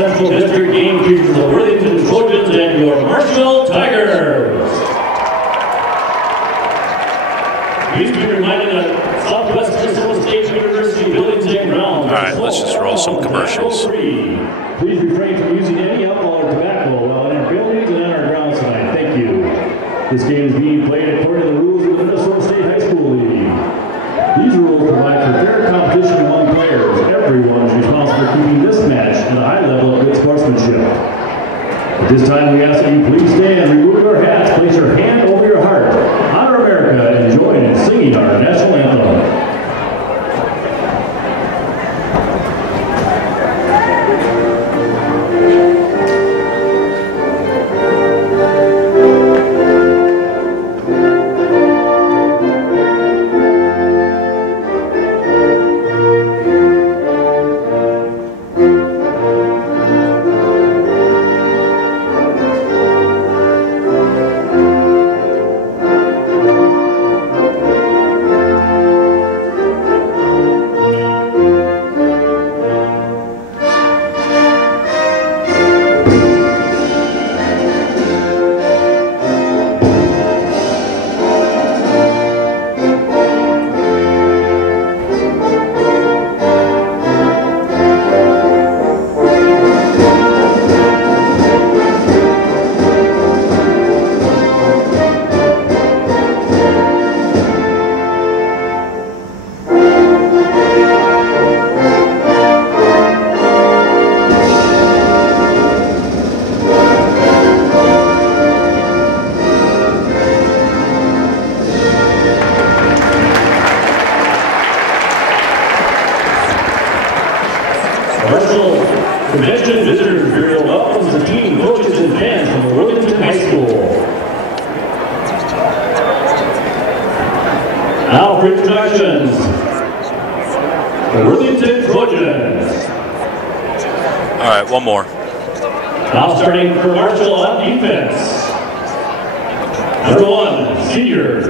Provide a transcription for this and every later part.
Central District game features the Worthington Trojans and your Marshall Tigers. Please be reminded that Southwest Minnesota State University Worthington grounds. All right, let's just roll some commercials. Please refrain from using any alcohol or tobacco while in our buildings and on our grounds tonight. Thank you. This game is being played according to the rules of the Minnesota State High School League. These rules provide for fair competition among players. Everyone is responsible for keeping this match at a high level of good sportsmanship. At this time, we ask that you please stand, remove your hats, place your hand over your heart, honor America, and join in singing our national anthem. Convention Visitors Bureau welcomes the team, coaches, and fans from the Worthington High School. Now for introductions, the Worthington Trojans. All right, one more. Now starting for Marshall on defense. Number 1, senior.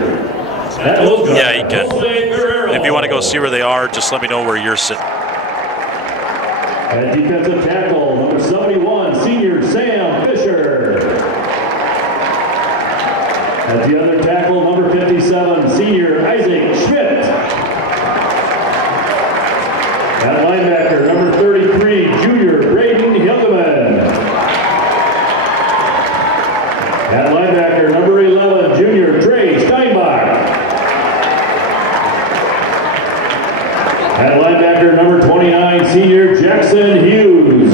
Yeah, you can. If you want to go see where they are, just let me know where you're sitting. At defensive tackle, number 71, senior Sam Fisher. At the other tackle, number 57, senior Isaac Schmidt. At linebacker, number 33, junior Braden Hildeman. At linebacker, number 11, junior Trey Steinbach. At linebacker, number 29, senior Jackson Hughes.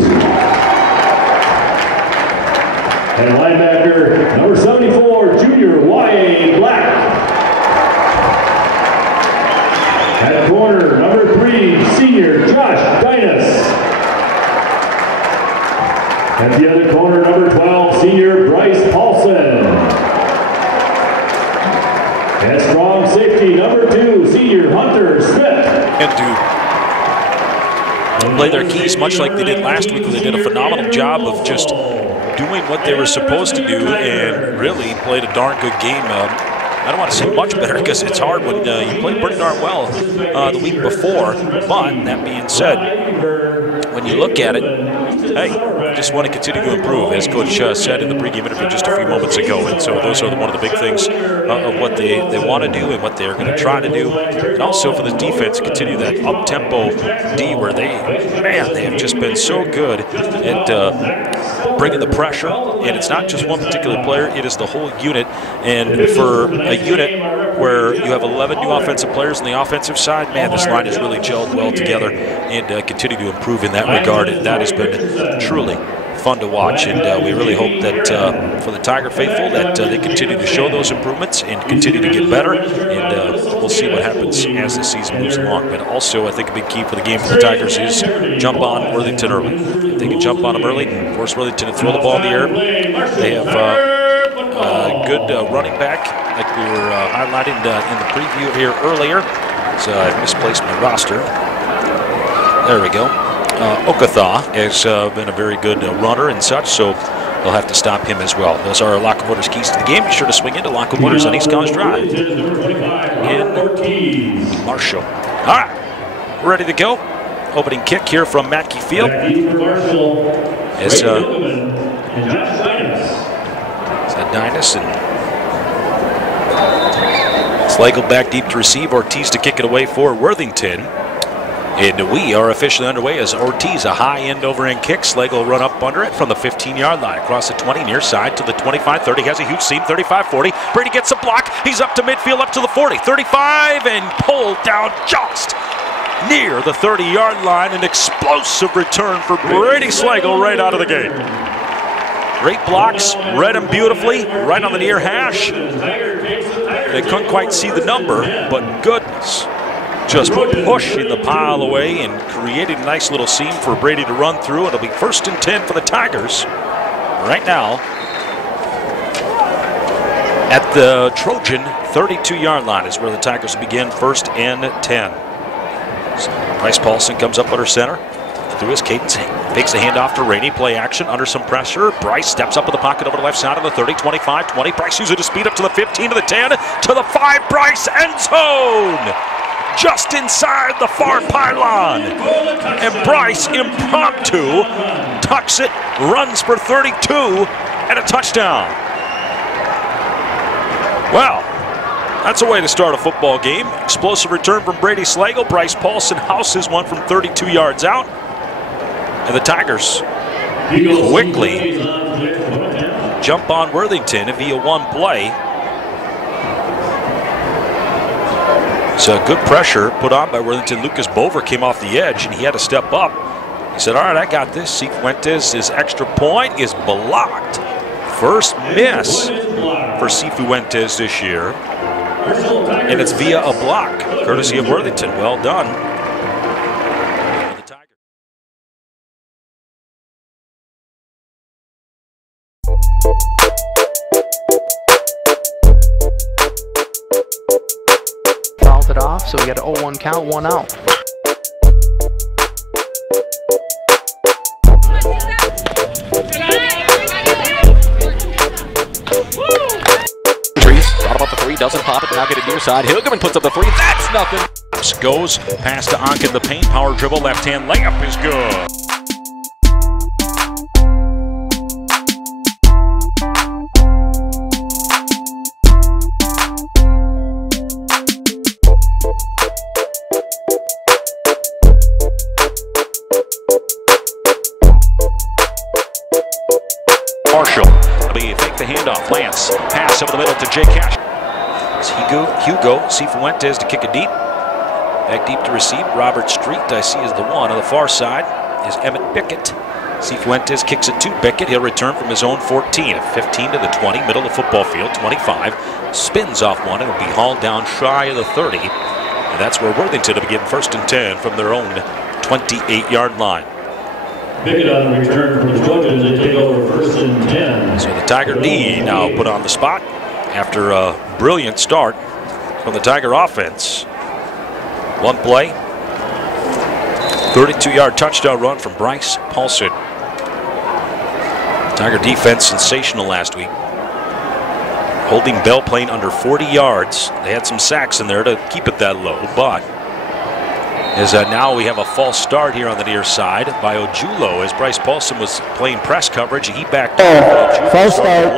At linebacker, number 74, junior Y.A. Black. At corner, number 3, senior Josh Dinas. At the other corner, number 12, senior Bryce Paulson. At strong safety, number 2, senior Hunter Smith. And play their keys much like they did last week. They did a phenomenal job of just doing what they were supposed to do and really played a darn good game. I don't want to say much better because it's hard when you play pretty darn well the week before. But that being said, when you look at it, hey, just want to continue to improve, as Coach said in the pregame interview just a few moments ago. And so those are one of the big things of what they want to do and what they're going to try to do. And also for the defense, continue that up-tempo D where they have just been so good at bringing the pressure. And it's not just one particular player, it is the whole unit. And for a unit where you have 11 new offensive players on the offensive side, man, this line has really gelled well together and continue to improve in that regard. And that has been truly fun to watch, and we really hope that for the Tiger faithful that they continue to show those improvements and continue to get better, and we'll see what happens as the season moves along. But also, I think a big key for the game for the Tigers is jump on Worthington early. If they can jump on them early, force Worthington to throw the ball in the air. They have a good running back, like we were highlighting in the preview here earlier. So I misplaced my roster. There we go. Okatha has been a very good runner and such, so they'll have to stop him as well. Those are Locomotive's keys to the game. Be sure to swing into Locomotive's on East College Drive in Marshall. All right, ready to go. Opening kick here from Mackey Field. It's Dinas and Slagle back deep to receive. Ortiz to kick it away for Worthington. And we are officially underway as Ortiz, a high end over end kick. Slagle run up under it from the 15-yard line. Across the 20, near side to the 25-30. Has a huge seam, 35-40. Brady gets a block. He's up to midfield, up to the 40. 35 and pulled down just near the 30-yard line. An explosive return for Brady Slagle right out of the gate. Great blocks, read him beautifully, right on the near hash. They couldn't quite see the number, but goodness. Just pushing the pile away and creating a nice little seam for Brady to run through. It'll be 1st and 10 for the Tigers. Right now, at the Trojan 32-yard line is where the Tigers begin 1st and 10. So Bryce Paulson comes up under center. Through his cadence, fakes the handoff to Rainey. Play action under some pressure. Bryce steps up in the pocket over the left side of the 30, 25, 20. Bryce uses his speed up to the 15, to the 10, to the 5. Bryce end zone! Just inside the far pylon. And Bryce, impromptu, tucks it, runs for 32, and a touchdown. Wow. That's a way to start a football game. Explosive return from Brady Slagle. Bryce Paulson houses one from 32 yards out. And the Tigers quickly jump on Worthington via one play. So good pressure put on by Worthington. Lucas Bover came off the edge and he had to step up. He said, all right, I got this. Cifuentes' extra point is blocked. First miss for Cifuentes this year. And it's via a block, courtesy of Worthington. Well done. Fouled it off, so we got an 0-1 count, 1 out. Thought about the 3, doesn't pop it, now get it near side. Hilgeman puts up the 3, that's nothing. Goes past to Onk in the paint, power dribble, left hand layup is good. Marshall, fake the handoff, Lance, pass over the middle to Jay Cash. It's Hugo Cifuentes to kick it deep. Back deep to receive, Robert Street, I see is the one. On the far side is Emmett Bickett. Cifuentes kicks it to Bickett. He'll return from his own 14, 15 to the 20, middle of the football field, 25. Spins off one and will be hauled down shy of the 30. And that's where Worthington will begin 1st and 10 from their own 28-yard line. Bickett on the return from the Trojans, they take over 1st and 10. So the Tiger D now put on the spot after a brilliant start from the Tiger offense. One play, 32-yard touchdown run from Bryce Paulson. Tiger defense sensational last week. Holding Bell Plain under 40 yards. They had some sacks in there to keep it that low, but as now we have a false start here on the near side by Ojulo as Bryce Paulson was playing press coverage. He backed up. False start.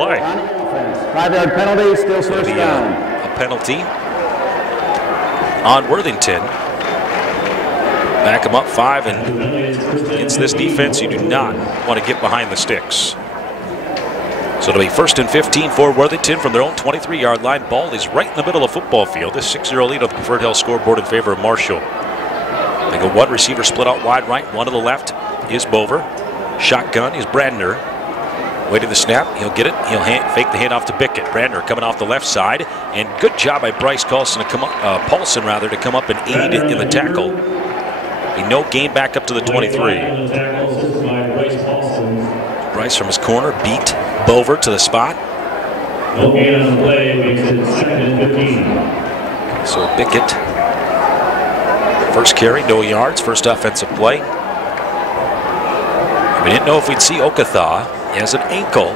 5-yard penalty, still first down. A penalty on Worthington. Back him up 5, and against this defense, you do not want to get behind the sticks. So it'll be 1st and 15 for Worthington from their own 23-yard line. Ball is right in the middle of the football field. This 6-0 lead on the Preferred Health scoreboard in favor of Marshall. They go one receiver split out wide right, one to the left is Bover. Shotgun is Brandner. Waiting the snap, he'll get it. He'll fake the handoff to Bickett. Brandner coming off the left side, and good job by Bryce Paulson to come up, Paulson to come up and aid in the tackle. No gain back up to the 23. Bryce from his corner beat Bover to the spot. No gain on the play, makes it 2nd and 15. So Bickett, first carry, no yards, first offensive play. We didn't know if we'd see Okatha. He has an ankle.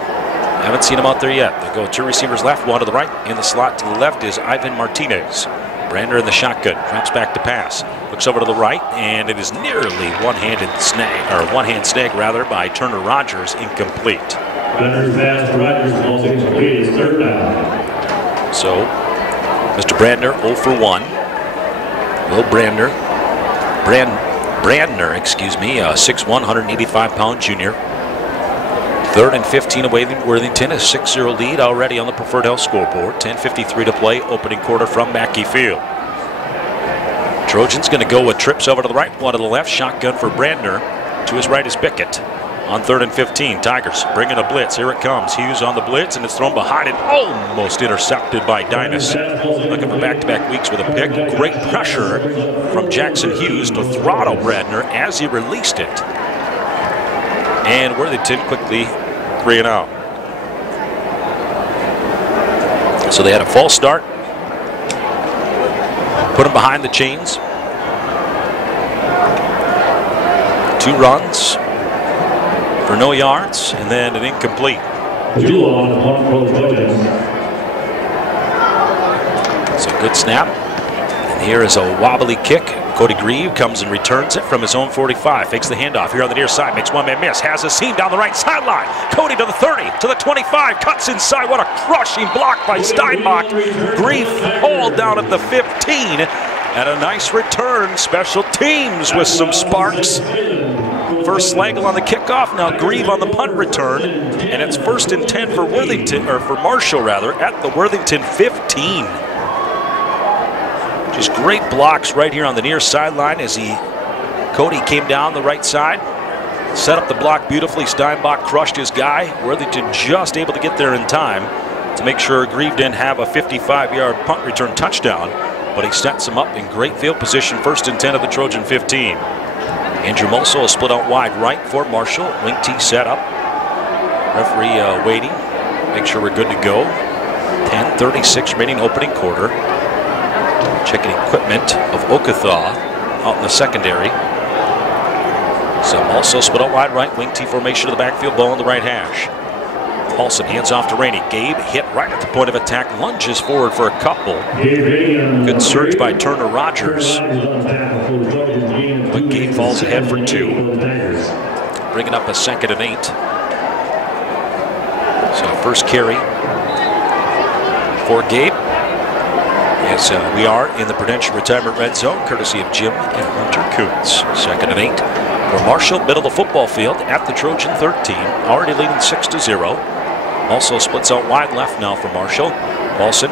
Haven't seen him out there yet. They go 2 receivers left, 1 to the right. In the slot to the left is Ivan Martinez. Brander in the shotgun, drops back to pass, looks over to the right, and it is nearly one-handed snag, or one-hand snag rather, by Turner Rogers, incomplete. Runner's pass to Rogers, also incomplete, is third down. So, Mr. Brandner 0 for 1. Will Brandner, excuse me, 6'1", 185-pound junior. 3rd and 15 away from Worthington, a 6-0 lead already on the Preferred Health scoreboard. 10:53 to play, opening quarter from Mackey Field. Trojans going to go with trips over to the right, one to the left. Shotgun for Brandner. To his right is Bickett. On 3rd and 15, Tigers bringing a blitz. Here it comes. Hughes on the blitz, and it's thrown behind it. Almost intercepted by Dynas. Looking for back-to-back weeks with a pick. Great pressure from Jackson Hughes to throttle Brandner as he released it. And Worthington quickly 3 and out. So they had a false start. Put him behind the chains. 2 runs for no yards, and then an incomplete. So good snap. And here is a wobbly kick. Cody Grieve comes and returns it from his own 45. Fakes the handoff here on the near side. Makes one man miss. Has a seam down the right sideline. Cody to the 30, to the 25. Cuts inside. What a crushing block by Steinbach. Grieve hauled down at the 15. And a nice return. Special teams with some sparks. First Slagle on the kickoff. Now Grieve on the punt return. And it's 1st and 10 for Worthington, or for Marshall rather, at the Worthington 15. Just great blocks right here on the near sideline as Cody came down the right side, set up the block beautifully. Steinbach crushed his guy. Worthington just able to get there in time to make sure Grieve didn't have a 55-yard punt return touchdown, but he sets him up in great field position. 1st and 10 of the Trojan 15. Andrew Mosso is split out wide right for Marshall. Wing T set up. Referee waiting. Make sure we're good to go. 10:36 remaining opening quarter. Checking equipment of Okathaw out in the secondary. So also split out wide right, wing T formation to the backfield, ball in the right hash. Paulson hands off to Rainey. Gabe hit right at the point of attack, lunges forward for a couple. Good surge by Turner Rogers. But Gabe falls ahead for 2. Bringing up a 2nd and 8. So first carry for Gabe. Yes, we are in the Prudential Retirement Red Zone, courtesy of Jim and Hunter Coons. 2nd and 8 for Marshall, middle of the football field at the Trojan 13, already leading 6-0. Also splits out wide left now for Marshall. Paulson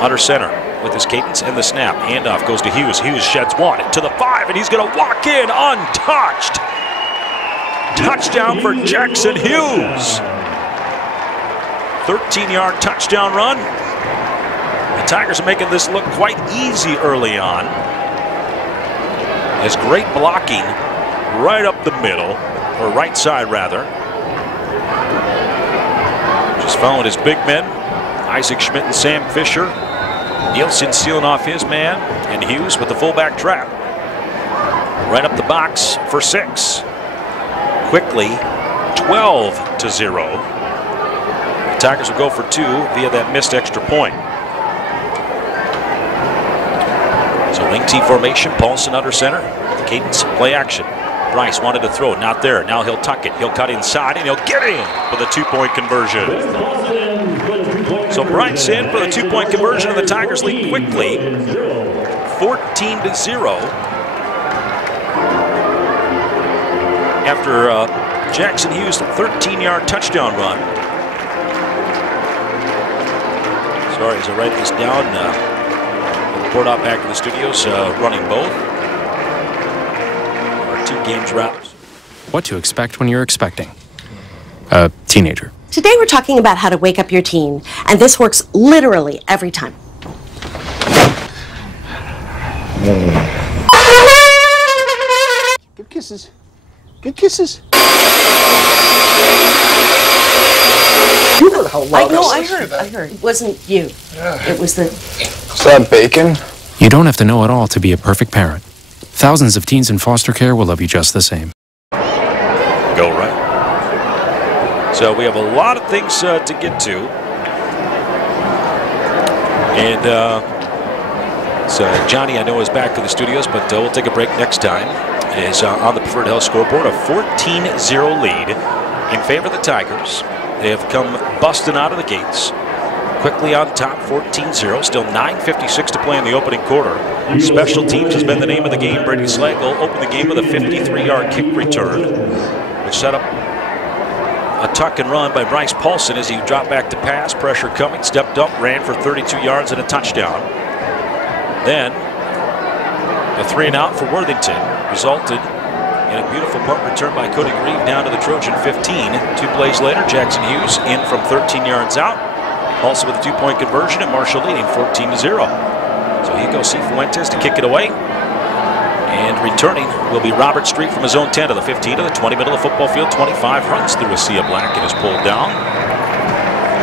under center with his cadence and the snap. Handoff goes to Hughes. Hughes sheds one to the 5, and he's going to walk in untouched. Touchdown for Jackson Hughes. 13-yard touchdown run. The Tigers are making this look quite easy early on. As great blocking right up the middle, or right side rather. Just following his big men, Isaac Schmidt and Sam Fisher. Nielsen sealing off his man, and Hughes with the fullback trap. Right up the box for 6. Quickly, 12-0. The Tigers will go for 2 via that missed extra point. So wing T formation, Paulson under center. Cadence, play action. Bryce wanted to throw, not there. Now he'll tuck it. He'll cut inside, and he'll get in for the 2-point conversion. So Bryce in for the 2-point conversion, and the Tigers lead quickly, 14-0. After Jackson Hughes' 13-yard touchdown run. Sorry, as I write this down, report out back to the studios, running both. Our 2 games wrapped. What to expect when you're expecting a teenager. Today we're talking about how to wake up your teen, and this works literally every time. Good kisses. Good kisses. You heard how loud I heard. It wasn't you. It was the... Is that bacon? You don't have to know it all to be a perfect parent. Thousands of teens in foster care will love you just the same. Go right. So we have a lot of things to get to. And So Johnny, I know, is back to the studios, but we'll take a break next time. Is on the Preferred Health scoreboard, a 14-0 lead in favor of the Tigers. They have come busting out of the gates. Quickly on top, 14-0. Still 9:56 to play in the opening quarter. Special teams has been the name of the game. Brady Slagle opened the game with a 53-yard kick return, which set up a tuck and run by Bryce Paulson as he dropped back to pass. Pressure coming, stepped up, ran for 32 yards and a touchdown. Then a 3-and-out for Worthington resulted in a beautiful punt return by Cody Grieve down to the Trojan 15. 2 plays later, Jackson Hughes in from 13 yards out. Also with a 2-point conversion, and Marshall leading 14-0. So here goes Cifuentes to kick it away. And returning will be Robert Street from his own 10 to the 15 to the 20, middle of the football field. 25 runs through a sea of black and is pulled down.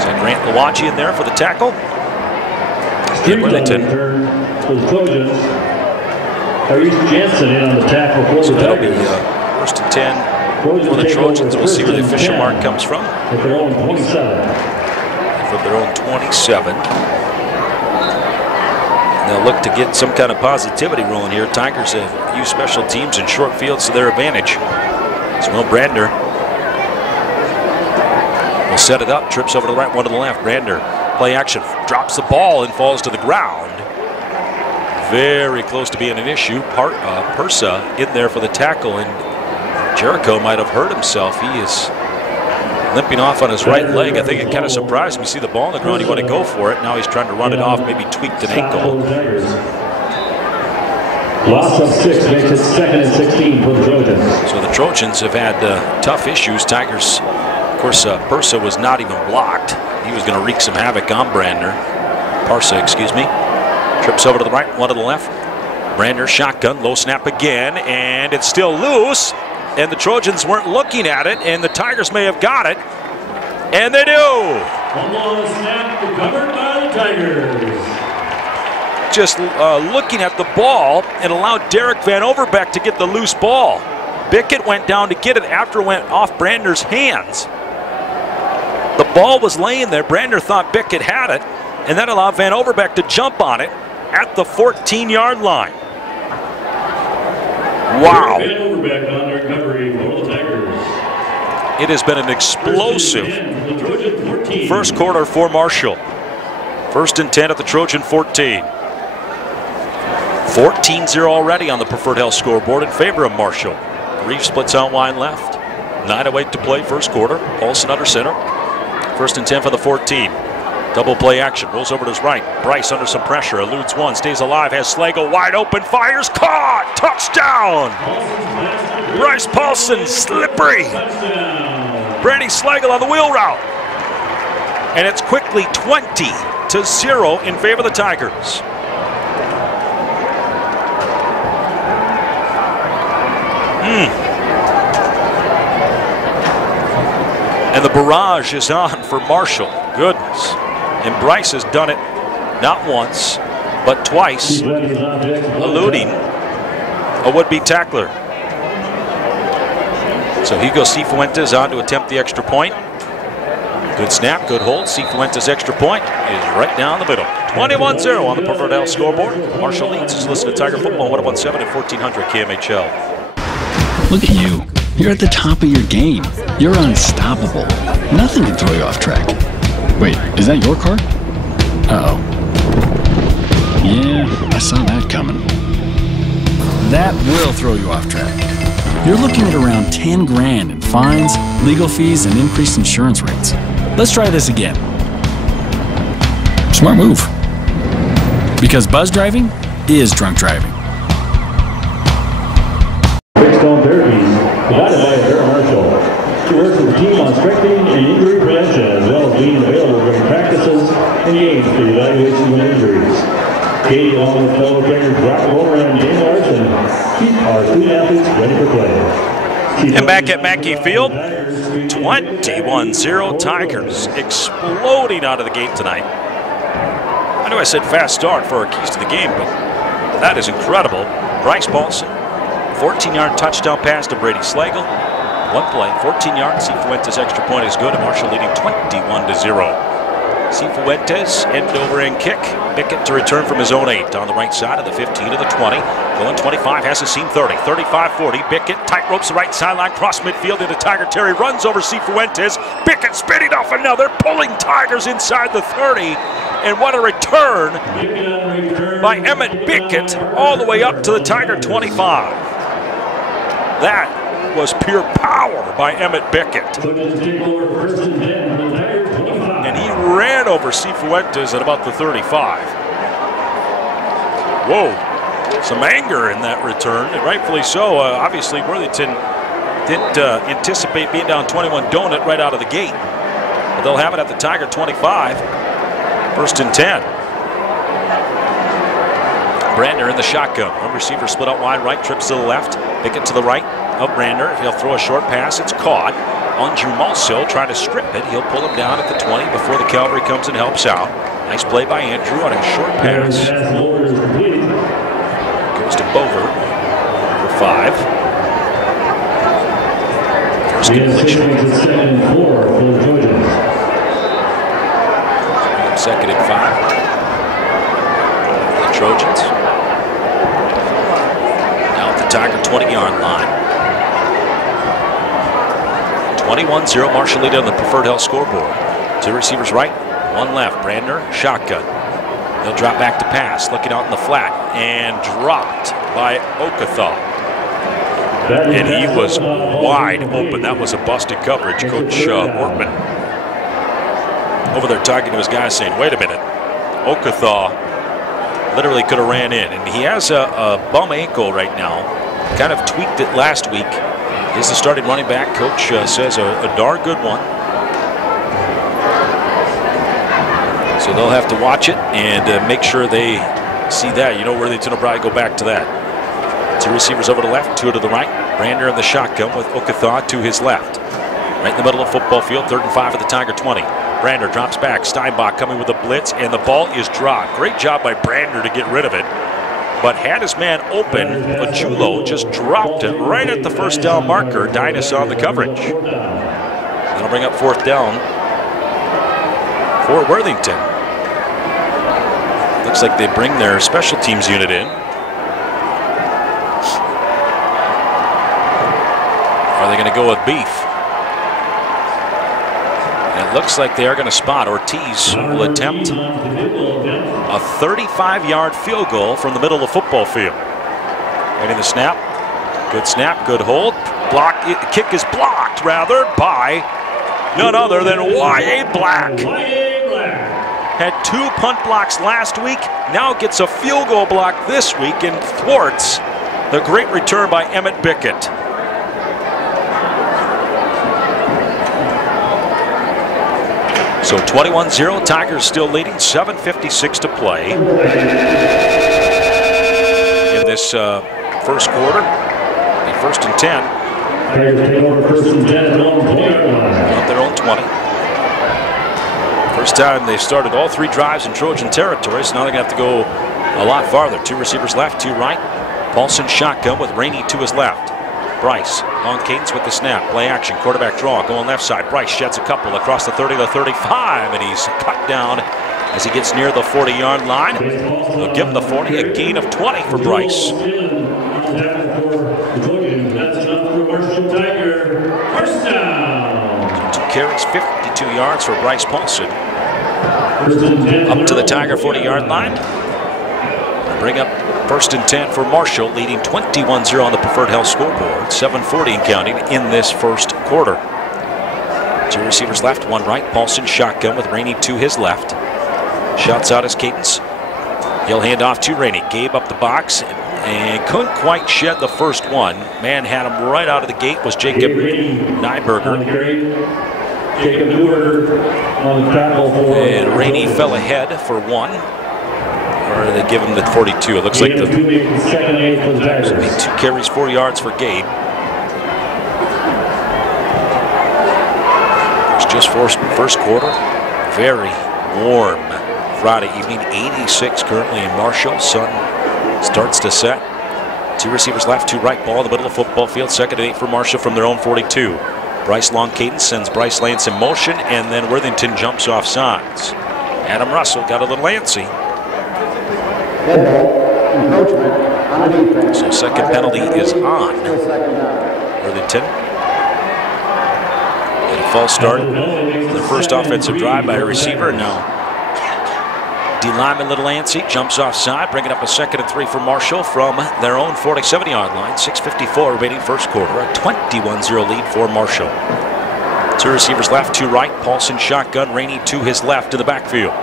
So Grant Lawaji in there for the tackle. Worthington. For the Trojans. Tyrese Jensen in on the tackle for So the that'll be Tigers. first and 10 for the Trojans. We'll see where the official mark comes from. At their own 27. From their own 27. They'll look to get some kind of positivity rolling here. Tigers have used special teams and short fields to their advantage. So Will Brander will set it up, trips over to the right, one to the left. Brander, play action, drops the ball and falls to the ground. Very close to being an issue. Persa in there for the tackle, and Jericho might have hurt himself. He is limping off on his right leg. I think it kind of surprised him. You see the ball on the ground, you want to go for it. Now he's trying to run it off, maybe tweaked an ankle. Loss of 6 makes it 2nd and 16 for the Trojans. So the Trojans have had tough issues. Tigers, of course, Persa was not even blocked. He was going to wreak some havoc on Parsa, excuse me. Trips over to the right, one to the left. Brander shotgun, low snap again, and it's still loose. And the Trojans weren't looking at it, and the Tigers may have got it. And they do. One long snap recovered by the Tigers. Just looking at the ball and allowed Derek Van Overbeck to get the loose ball. Bickett went down to get it after it went off Brander's hands. The ball was laying there. Brander thought Bickett had it, and that allowed Van Overbeck to jump on it at the 14-yard line. Wow. Van Overbeck on the recovery for the Tigers. It has been an explosive first quarter for Marshall. 1st and 10 at the Trojan 14. 14-0 already on the Preferred Health scoreboard in favor of Marshall. Reeves splits out wide left. 9:08 to play first quarter. Paulson under center. 1st and 10 for the 14. Double play action, rolls over to his right. Bryce under some pressure, eludes one, stays alive, has Slagle wide open, fires, caught, touchdown! Bryce Paulson, slippery. Brady Slagle on the wheel route. And it's quickly 20-0 in favor of the Tigers. And the barrage is on for Marshall. Goodness. And Bryce has done it not once, but twice, eluding a would-be tackler. So Hugo Cifuentes on to attempt the extra point. Good snap, good hold. Cifuentes' extra point is right down the middle. 21-0 on the Preferred Health scoreboard. Marshall leads. Just listen to Tiger Football 101.7 and 1400 KMHL. Look at you. You're at the top of your game. You're unstoppable. Nothing can throw you off track. Wait, is that your car? Uh-oh. Yeah, I saw that coming. That will throw you off track. You're looking at around 10 grand in fines, legal fees, and increased insurance rates. Let's try this again. Smart move. Because buzz driving is drunk driving. Stone therapies provided by Darryl Marshall. She works with the team on strengthening and injury prevention, as well as being available during practices and games for evaluation of injuries. Katie, along with fellow trainers Brock Roller and James Larson, keep our student athletes ready for play. And back at Mackey Field, 21-0 Tigers, exploding out of the gate tonight. I know I said fast start for our keys to the game, but that is incredible. Bryce Paulson, 14-yard touchdown pass to Brady Slagle. One play, 14 yards. Cifuentes' extra point is good, and Marshall leading 21-0. Cifuentes, end over end kick. Bickett to return from his own 8 on the right side of the 15 to the 20. Going 25, has a seam 30. 35-40. Bickett tight ropes the right sideline, cross midfield into Tiger Terry. Runs over Cifuentes. Bickett spinning off another, pulling Tigers inside the 30. And what a return by Emmett Bickett all the way up to the Tiger 25. That was pure power by Emmett Bickett. And he ran over Cifuentes at about the 35. Whoa, some anger in that return, and rightfully so. Obviously, Worthington didn't anticipate being down 21 donut right out of the gate. But they'll have it at the Tiger 25, 1st and 10. Brandner in the shotgun. One receiver split out wide right, trips to the left. Bickett to the right of Brandner. He'll throw a short pass. It's caught. Andrew Malso trying to strip it. He'll pull him down at the 20 before the cavalry comes and helps out. Nice play by Andrew on a short pass. Goes to Bover for 5. First completion. 2nd and 5. The Trojans. Now at the Tiger 20-yard line. 21-0, Marshall lead on the preferred health scoreboard. 2 receivers right, 1 left. Brandner, shotgun. He'll drop back to pass, looking out in the flat, and dropped by Okathaw. And he was wide open. That was a busted coverage. Coach Workman over there talking to his guys saying, wait a minute, Okathaw literally could have ran in. And he has a bum ankle right now. Kind of tweaked it last week. He's the starting running back. Coach says a darn good one. So they'll have to watch it and make sure they see that. You know, Worthington will probably go back to that. 2 receivers over to the left, 2 to the right. Brandner in the shotgun with Okathaw to his left. Right in the middle of football field, 3rd and 5 at the Tiger 20. Brandner drops back. Steinbach coming with a blitz, and the ball is dropped. Great job by Brandner to get rid of it. But had his man open, Achulo just dropped it right at the 1st down marker. Dinas on the coverage. That'll bring up 4th down for Worthington. Looks like they bring their special teams unit in. Are they going to go with beef? And it looks like they are going to spot. Ortiz will attempt a 35-yard field goal from the middle of the football field. Getting the snap. Good snap, good hold. Block. Kick is blocked, rather, by none other than Y.A. Black. Had 2 punt blocks last week. Now gets a field goal block this week and thwarts the great return by Emmett Bickett. So 21-0, Tigers still leading, 7:56 to play in this first quarter. The 1st and 10. On their own 20. First time they started all 3 drives in Trojan territory, so now they're going to have to go a lot farther. 2 receivers left, 2 right. Paulson shotgun with Rainey to his left. Bryce, long cadence with the snap. Play action, quarterback draw, going left side. Bryce sheds a couple across the 30 to the 35, and he's cut down as he gets near the 40-yard line. They'll give him the 40, a gain of 20 for Bryce. 2 carries, 52 yards for Bryce Paulson. Up to the Tiger 40-yard line. Bring up 1st and 10 for Marshall, leading 21-0 on the preferred health scoreboard. 7:40 and counting in this first quarter. 2 receivers left, 1 right. Paulson shotgun with Rainey to his left. Shouts out his cadence. He'll hand off to Rainey. Gabe up the box and couldn't quite shed the first one. Man had him right out of the gate was Jacob Nyberger. And Rainey fell ahead for 1. Or they give him the 42. It looks like the 2 carries, 4 yards for Gabe. It's just first quarter. Very warm Friday evening. 86 currently in Marshall. Sun starts to set. 2 receivers left, 2 right. Ball in the middle of the football field. 2nd and 8 for Marshall from their own 42. Bryce long cadence sends Bryce Lance in motion, and then Worthington jumps off sides. Adam Russell got a little antsy. Dead ball, encroachment on the defense. So second penalty is on Worthington. And a false start for the first offensive drive by a receiver. Now D lineman little antsy, jumps offside, bringing up a 2nd and 3 for Marshall from their own 47-yard line. 6:54 remaining first quarter. A 21-0 lead for Marshall. 2 receivers left, 2 right. Paulson shotgun, Rainey to his left in the backfield.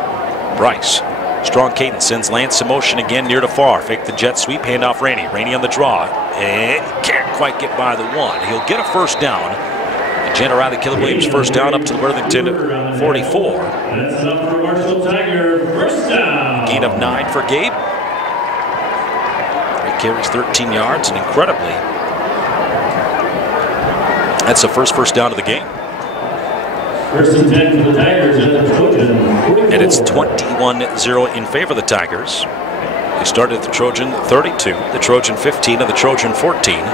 Bryce, strong cadence, sends Lance in motion again near to far. Fake the jet sweep, handoff Rainey. Rainey on the draw. And can't quite get by the 1. He'll get a first down. Jen O'Reilly, Caleb Williams first down up to the Worthington 44. That's enough for Marshall Tiger. First down. Gain of 9 for Gabe. 3 carries, 13 yards, and incredibly, that's the first down of the game. First and 10 for the Tigers at the Trojan. And it's 21-0 in favor of the Tigers. They started at the Trojan 32, the Trojan 15, and the Trojan 14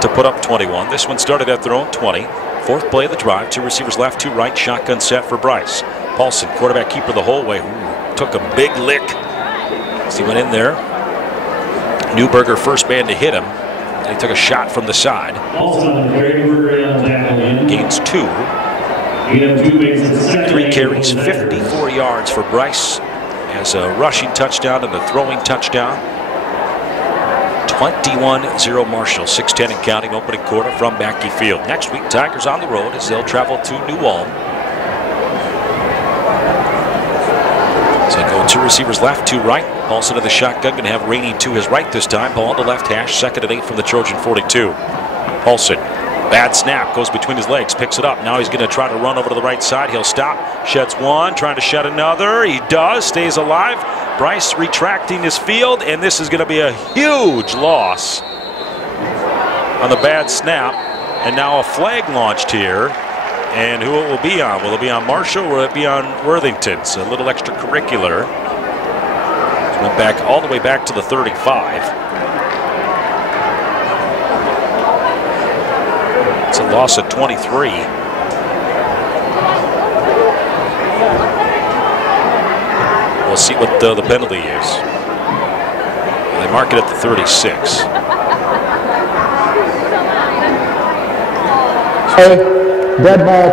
to put up 21. This one started at their own 20. 4th play of the drive. 2 receivers left, 2 right. Shotgun set for Bryce. Paulson, quarterback keeper the whole way. Ooh, took a big lick as he went in there. Newberger first man to hit him. And he took a shot from the side. Gains 2. 3 carries, 54 yards for Bryce as a rushing touchdown and a throwing touchdown. 21-0 Marshall, 6:10 and counting opening quarter from Mackey Field. Next week, Tigers on the road as they'll travel to New Ulm. So go 2 receivers left, 2 right. Paulson to the shotgun, going to have Rainey to his right this time. Ball on the left hash, 2nd and 8 from the Trojan 42. Paulson, bad snap, goes between his legs, picks it up. Now he's going to try to run over to the right side. He'll stop, sheds 1, trying to shed another. He does, stays alive. Bryce retracting his field, and this is going to be a huge loss on the bad snap. And now a flag launched here. And who it will be on? Will it be on Marshall or will it be on Worthington? So a little extracurricular. So went back all the way back to the 35. It's a loss of 23. We'll see what the penalty is. They mark it at the 36. Dead ball,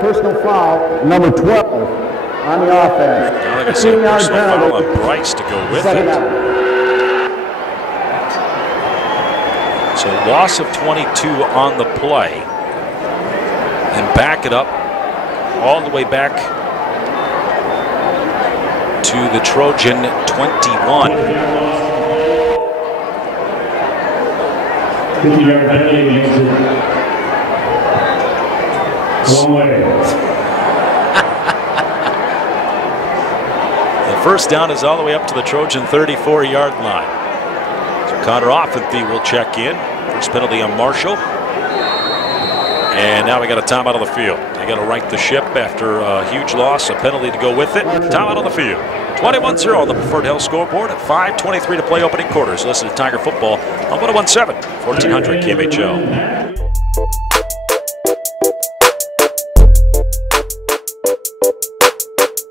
personal foul, number 12 on the offense. Now they're going to see a personal foul on Bryce to go with it. So loss of 22 on the play. And back it up all the way back to the Trojan 21. 50-yard penalty makes it one way. The first down is all the way up to the Trojan 34-yard line. So Connor Offenthy will check in. First penalty on Marshall. And now we got a timeout on the field. They got to right the ship after a huge loss, a penalty to go with it. Timeout on the field. 21-0 on the Preferred Health scoreboard at 5:23 to play opening quarters. Listen to Tiger football on 101.7, 1400 KMHO.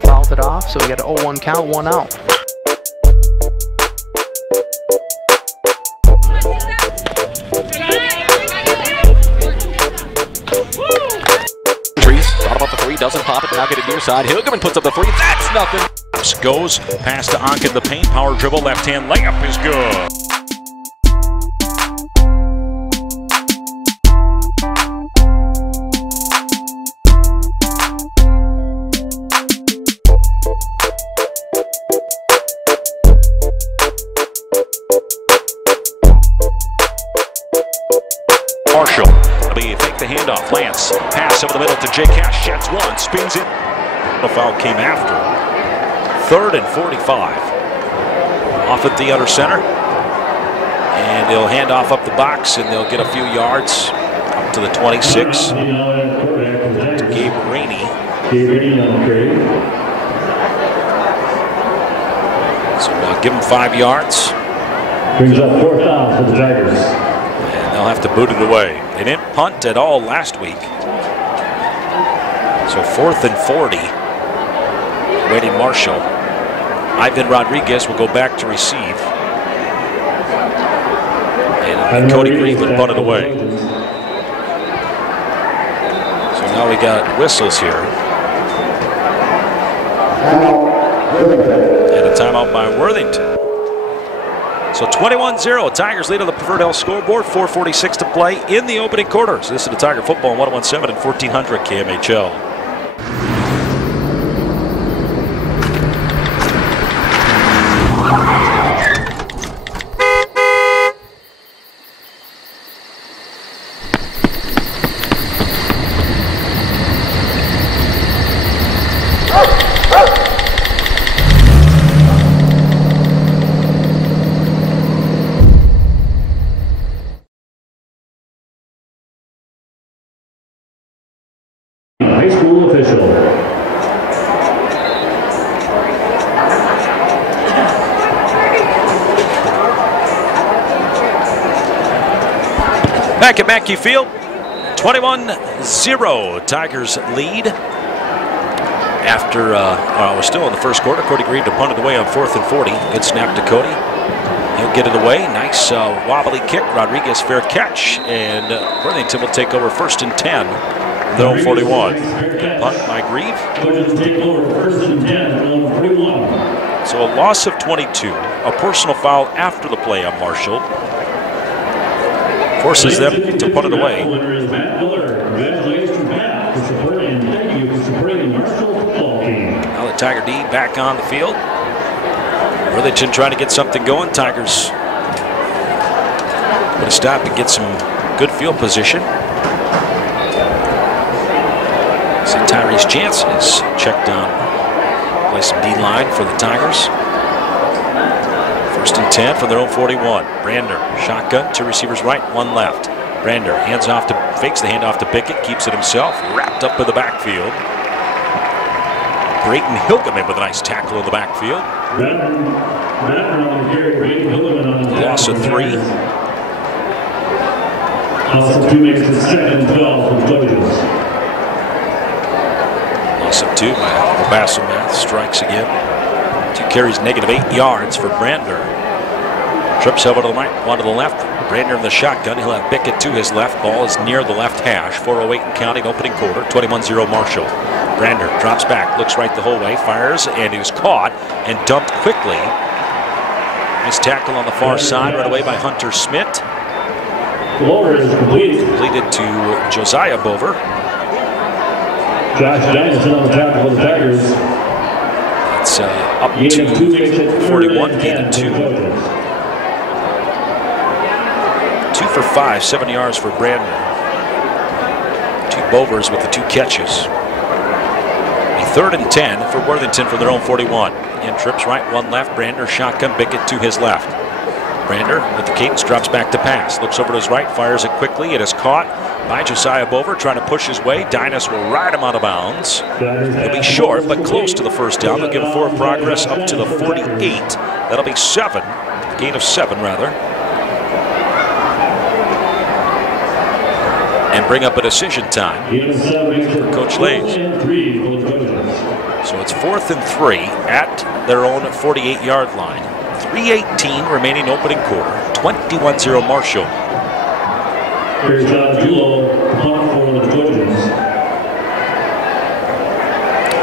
Fouled it off, so we got an 0-1 count, 1 out. Thought about the 3, doesn't pop it, now get it near side. Hilgeman puts up the 3, that's nothing. Goes pass to Anka, the paint, power dribble, left hand layup is good. Marshall, they fake the handoff. Lance, pass over the middle to Jake Cash, sheds 1, spins it. The foul came after. 3rd and 45. Off at the under center. And they'll hand off up the box, and they'll get a few yards up to the 26. To Gabe Rainey. So they'll give him 5 yards. Brings up 4th down for the Tigers. And they'll have to boot it away. They didn't punt at all last week. So 4th and 40. Waiting Marshall. Ivan Rodriguez will go back to receive. And Cody Grieve would bunt it away. So now we got whistles here. And a timeout by Worthington. So 21-0, Tigers lead on the Preferred Health scoreboard, 4:46 to play in the opening quarters. This is the Tiger Football on 101.7 and 1400 KMHL. High school official. Back at Mackey Field, 21-0, Tigers lead. After, we're still in the first quarter. Cody Grieve to punt it away on 4th and 40. Good snap to Cody. He'll get it away. Nice wobbly kick. Rodriguez fair catch. And Worthington will take over 1st and 10. Their own 41. Punt by Grieve. So a loss of 22. A personal foul after the play on Marshall. Forces them to put it away. Now the Tiger D back on the field. Worthington trying to get something going. Tigers put a stop and get some good field position. So Tyrese Jansen is checked down. Play some D-line for the Tigers. 1st and 10 from their own 41. Brander, shotgun, 2 receivers right, 1 left. Brander hands off to, fakes the handoff to Pickett, keeps it himself, wrapped up in the backfield. Brayton Hilgeman with a nice tackle in the backfield. Loss of 3. Loss of 2 makes it 2nd and 12 for the Blazers. Loss of 2 by Basselmath, strikes again. 2 carries, -8 yards for Brander. Trips over to the right, 1 to the left. Brander in the shotgun. He'll have Pickett to his left. Ball is near the left hash. 4:08 and counting, opening quarter. 21-0 Marshall. Brander drops back, looks right the whole way, fires, and he was caught and dumped quickly. Nice tackle on the far side, right away by Hunter Smith. Completed to Josiah Bover. Josh Danielson on the tackle for the Tigers. It's up to 41, gain of 2. 2 for 5, 7 yards for Brander. 2 Bovers with the 2 catches. A 3rd and 10 for Worthington from their own 41. In trips right, 1 left. Brander shotgun, Pickett to his left. Brander with the cadence drops back to pass. Looks over to his right, fires it quickly. It is caught by Josiah Bover, trying to push his way. Dynas will ride him out of bounds. It'll be short, but close to the first down. They'll give him forward progress up to the 48. That'll be 7. Gain of 7, rather. And bring up a decision time for Coach Lays. So it's 4th and 3 at their own 48-yard line. 3:18 remaining opening quarter. 21-0 Marshall. Here's John Julo, punt for the Trojans.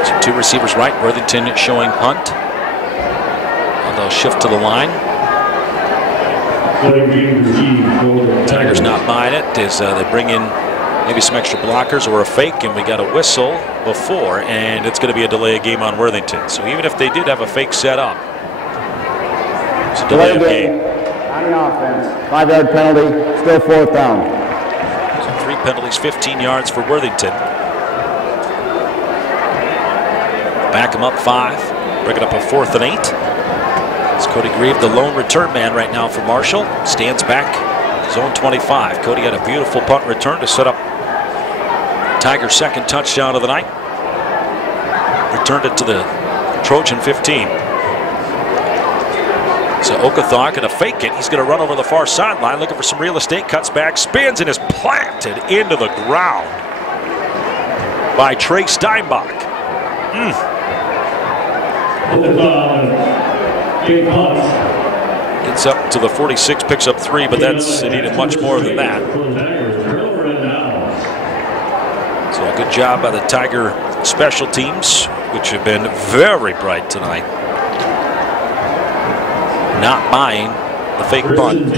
So 2 receivers right. Worthington showing punt. And they'll shift to the line. Tigers not buying it as they bring in maybe some extra blockers or a fake, and we got a whistle before, and it's going to be a delay of game on Worthington. So even if they did have a fake set up, it's a delay of game. On the offense, 5-yard penalty, still 4th down. So 3 penalties, 15 yards for Worthington. Back him up 5, bring it up a 4th and 8. It's Cody Grieve, the lone return man right now for Marshall. Stands back, zone 25. Cody had a beautiful punt return to set up Tigers' 2nd touchdown of the night. Returned it to the Trojan 15. So Okathok and a fake it. He's going to run over the far sideline, looking for some real estate. Cuts back, spins, and is planted into the ground by Trey Steinbach. Gets up to the 46, picks up 3, but that's it needed much more than that. So a good job by the Tiger special teams, which have been very bright tonight. Not buying the fake punt.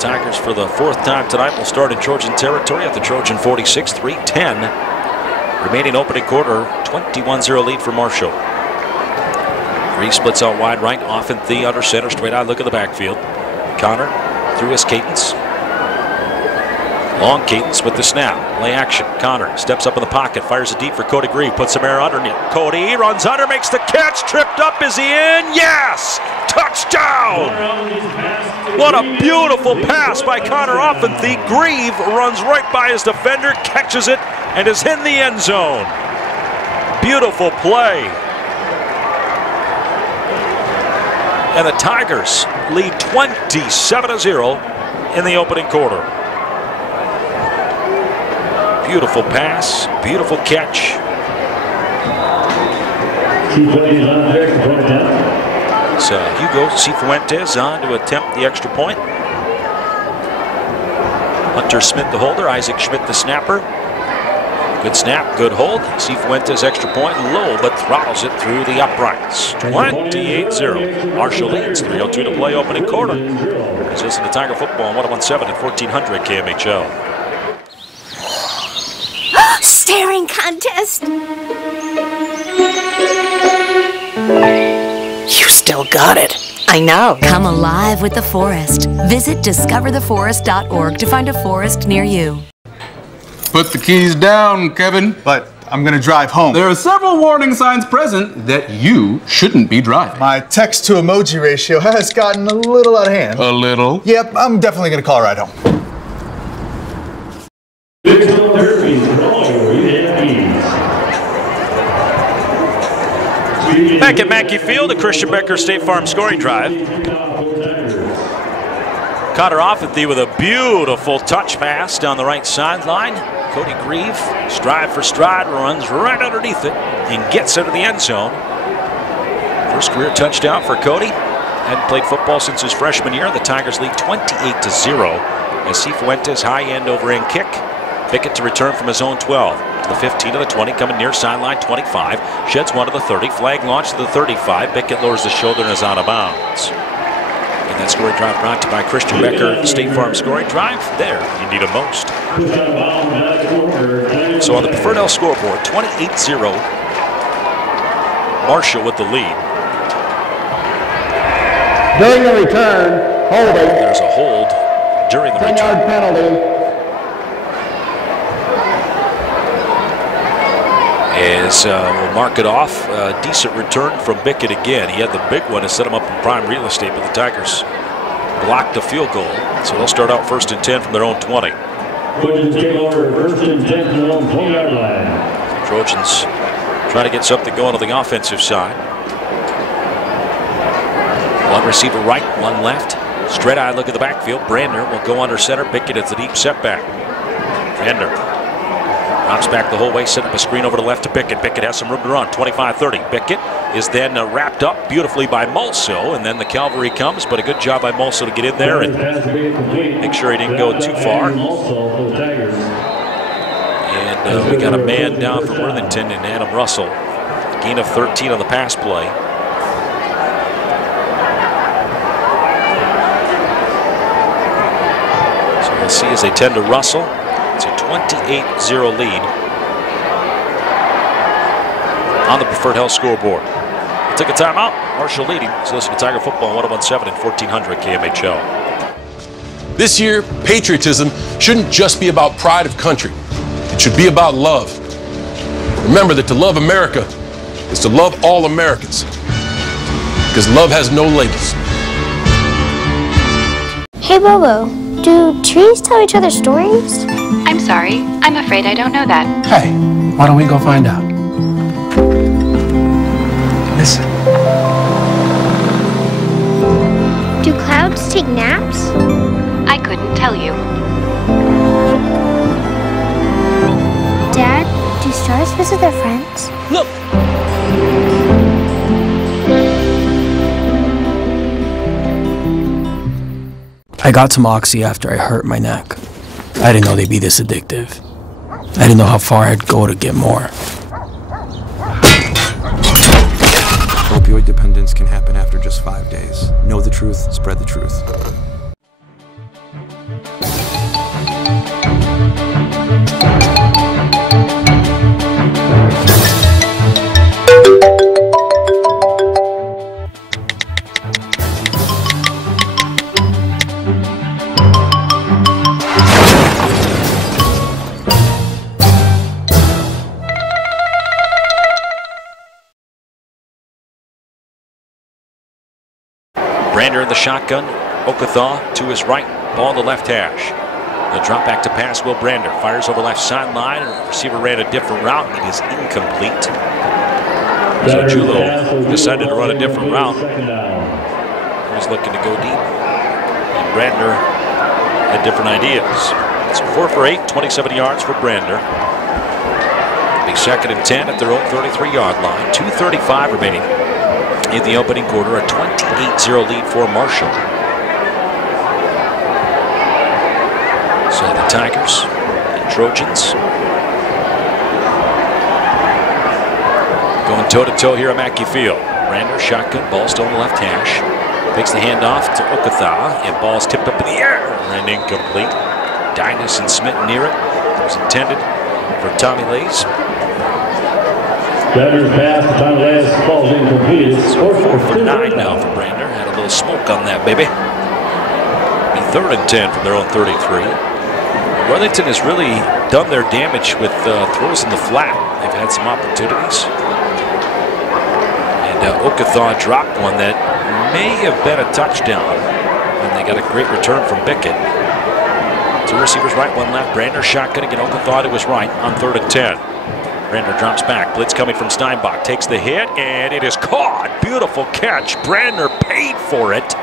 Tigers for the 4th time tonight will start in Trojan territory at the Trojan 46, 3:10. Remaining opening quarter, 21-0 lead for Marshall. Three splits out wide right, off and the under center, straight out look at the backfield. Connor through his cadence. Long cadence with the snap. Play action. Connor steps up in the pocket, fires it deep for Cody Grieve, puts some air underneath. Cody runs under, makes the catch, tripped up. Is he in? Yes! Touchdown! What a beautiful pass by Connor Offenthie. Grieve runs right by his defender, catches it, and is in the end zone. Beautiful play. And the Tigers lead 27-0 in the opening quarter. Beautiful pass, beautiful catch. So Hugo Cifuentes on to attempt the extra point. Hunter Smith the holder, Isaac Schmidt the snapper. Good snap, good hold. Cifuentes extra point, low, but throttles it through the uprights. 28-0. Marshall leads, 3:02 to play, opening quarter. Let's listen to Tiger football on 101.7 and 1400 KMHL. Staring contest. You still got it. I know. Come alive with the forest. Visit discovertheforest.org to find a forest near you. Put the keys down, Kevin. But I'm gonna drive home. There are several warning signs present that you shouldn't be driving. My text to emoji ratio has gotten a little out of hand. A little? Yep, I'm definitely gonna call a ride home. Back at Mackey Field, a Christian Becker State Farm scoring drive. Connor Offenthie with a beautiful touch pass down the right sideline. Cody Grieve, stride for stride, runs right underneath it and gets into the end zone. First career touchdown for Cody. Hadn't played football since his freshman year. The Tigers lead 28-0 as Cifuentes high end over end kick. Pickett to return from his own 12. To the 15 to the 20, coming near sideline 25. Sheds one to the 30. Flag launch to the 35. Pickett lowers the shoulder and is out of bounds. And that scoring drive brought to you by Christian Becker State Farm scoring drive. There, you need them most. So on the Preferred L scoreboard, 28-0. Marshall with the lead. During the return, holding. There's a hold during the return. 10-yard penalty. As we'll mark it off. Decent return from Bickett again. He had the big one to set him up in prime real estate, but the Tigers blocked the field goal. So they'll start out 1st and 10 from their own 20. Trojans take over 1st and 10 from their own 20-yard line. Trojans trying to get something going on the offensive side. One receiver right, one left. Straight eye look at the backfield. Brandner will go under center. Bickett at the deep setback. Brandner drops back the whole way, set up a screen over to left to Bickett. Bickett has some room to run, 25-30. Bickett is then wrapped up beautifully by Mulso, and then the cavalry comes, but a good job by Mulso to get in there and make sure he didn't go too far. And we got a man down for Worthington and Adam Russell. Gain of 13 on the pass play. So we'll see as they tend to Russell. It's a 28-0 lead on the Preferred Health scoreboard. We'll take a timeout. Marshall leading. So listen to Tiger Football 101.7 and 1400 KMHL. This year, patriotism shouldn't just be about pride of country. It should be about love. Remember that to love America is to love all Americans. Because love has no labels. Hey, Bobo, do trees tell each other stories? I'm sorry. I'm afraid I don't know that. Hey, why don't we go find out? Listen. Do clouds take naps? I couldn't tell you. Dad, do stars visit their friends? Look! I got some Oxy after I hurt my neck. I didn't know they'd be this addictive. I didn't know how far I'd go to get more. Opioid dependence can happen after just 5 days. Know the truth, spread the truth. Brander in the shotgun. Okathaw to his right. Ball in the left hash. The drop back to pass. Will Brander fires over left sideline. And the receiver ran a different route. It is incomplete. So Julo decided to run a different route. He was looking to go deep. And Brander had different ideas. It's 4 for 8, 27 yards for Brander. Big 2nd and 10 at their own 33-yard line. 2:35 remaining in the opening quarter, a 28-0 lead for Marshall. So the Tigers and Trojans going toe-to-toe here at Mackey Field. Brander shotgun, ball still on the left hash. Takes the handoff to Okathaw, and ball's tipped up in the air and incomplete. Dynas and Smith near it. It was intended for Tommy Lays. Brander's pass to Tommy Lays, ball's incomplete. So 4 for 9 now for Brander. Had a little smoke on that, baby. Be 3rd and 10 from their own 33. Worthington has really done their damage with throws in the flat. They've had some opportunities. And Okathaw dropped one that may have been a touchdown. And they got a great return from Bickett. 2 receivers right, 1 left. Brander shotgun again. Okathaw to his right on 3rd and 10. Brander drops back. Blitz coming from Steinbach. Takes the hit, and it is caught. Beautiful catch. Brander paid for it.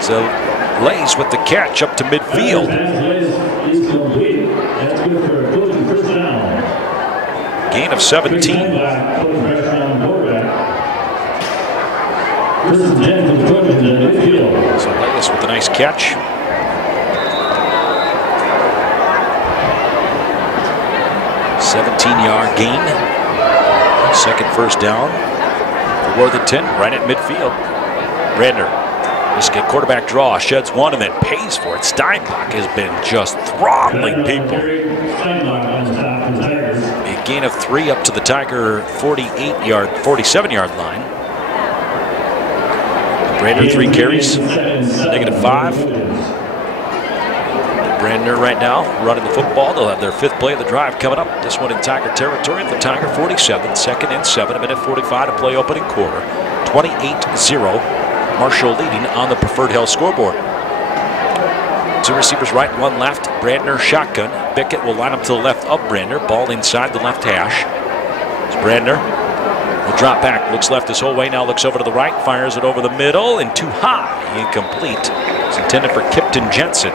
So Lays with the catch up to midfield. Gain of 17. So Lays with a nice catch. 17-yard gain. 2nd first down for Worthington, right at midfield. Brander, just get quarterback draw, sheds one, and then pays for it. Steinbach has been just throttling people. A gain of 3 up to the Tiger 47-yard line. Brander 3 carries, -5. Brander right now running the football. They'll have their 5th play of the drive coming up. This one in Tiger territory at the Tiger 47. 2nd and 7, 1:45 to play opening quarter. 28-0. Marshall leading on the Preferred Health scoreboard. 2 receivers right, 1 left. Brander shotgun. Bickett will line up to the left of Brander. Ball inside the left hash. It's Brander. The drop back. Looks left his whole way. Now looks over to the right. Fires it over the middle and too high. Incomplete. It's intended for Kipton Jensen.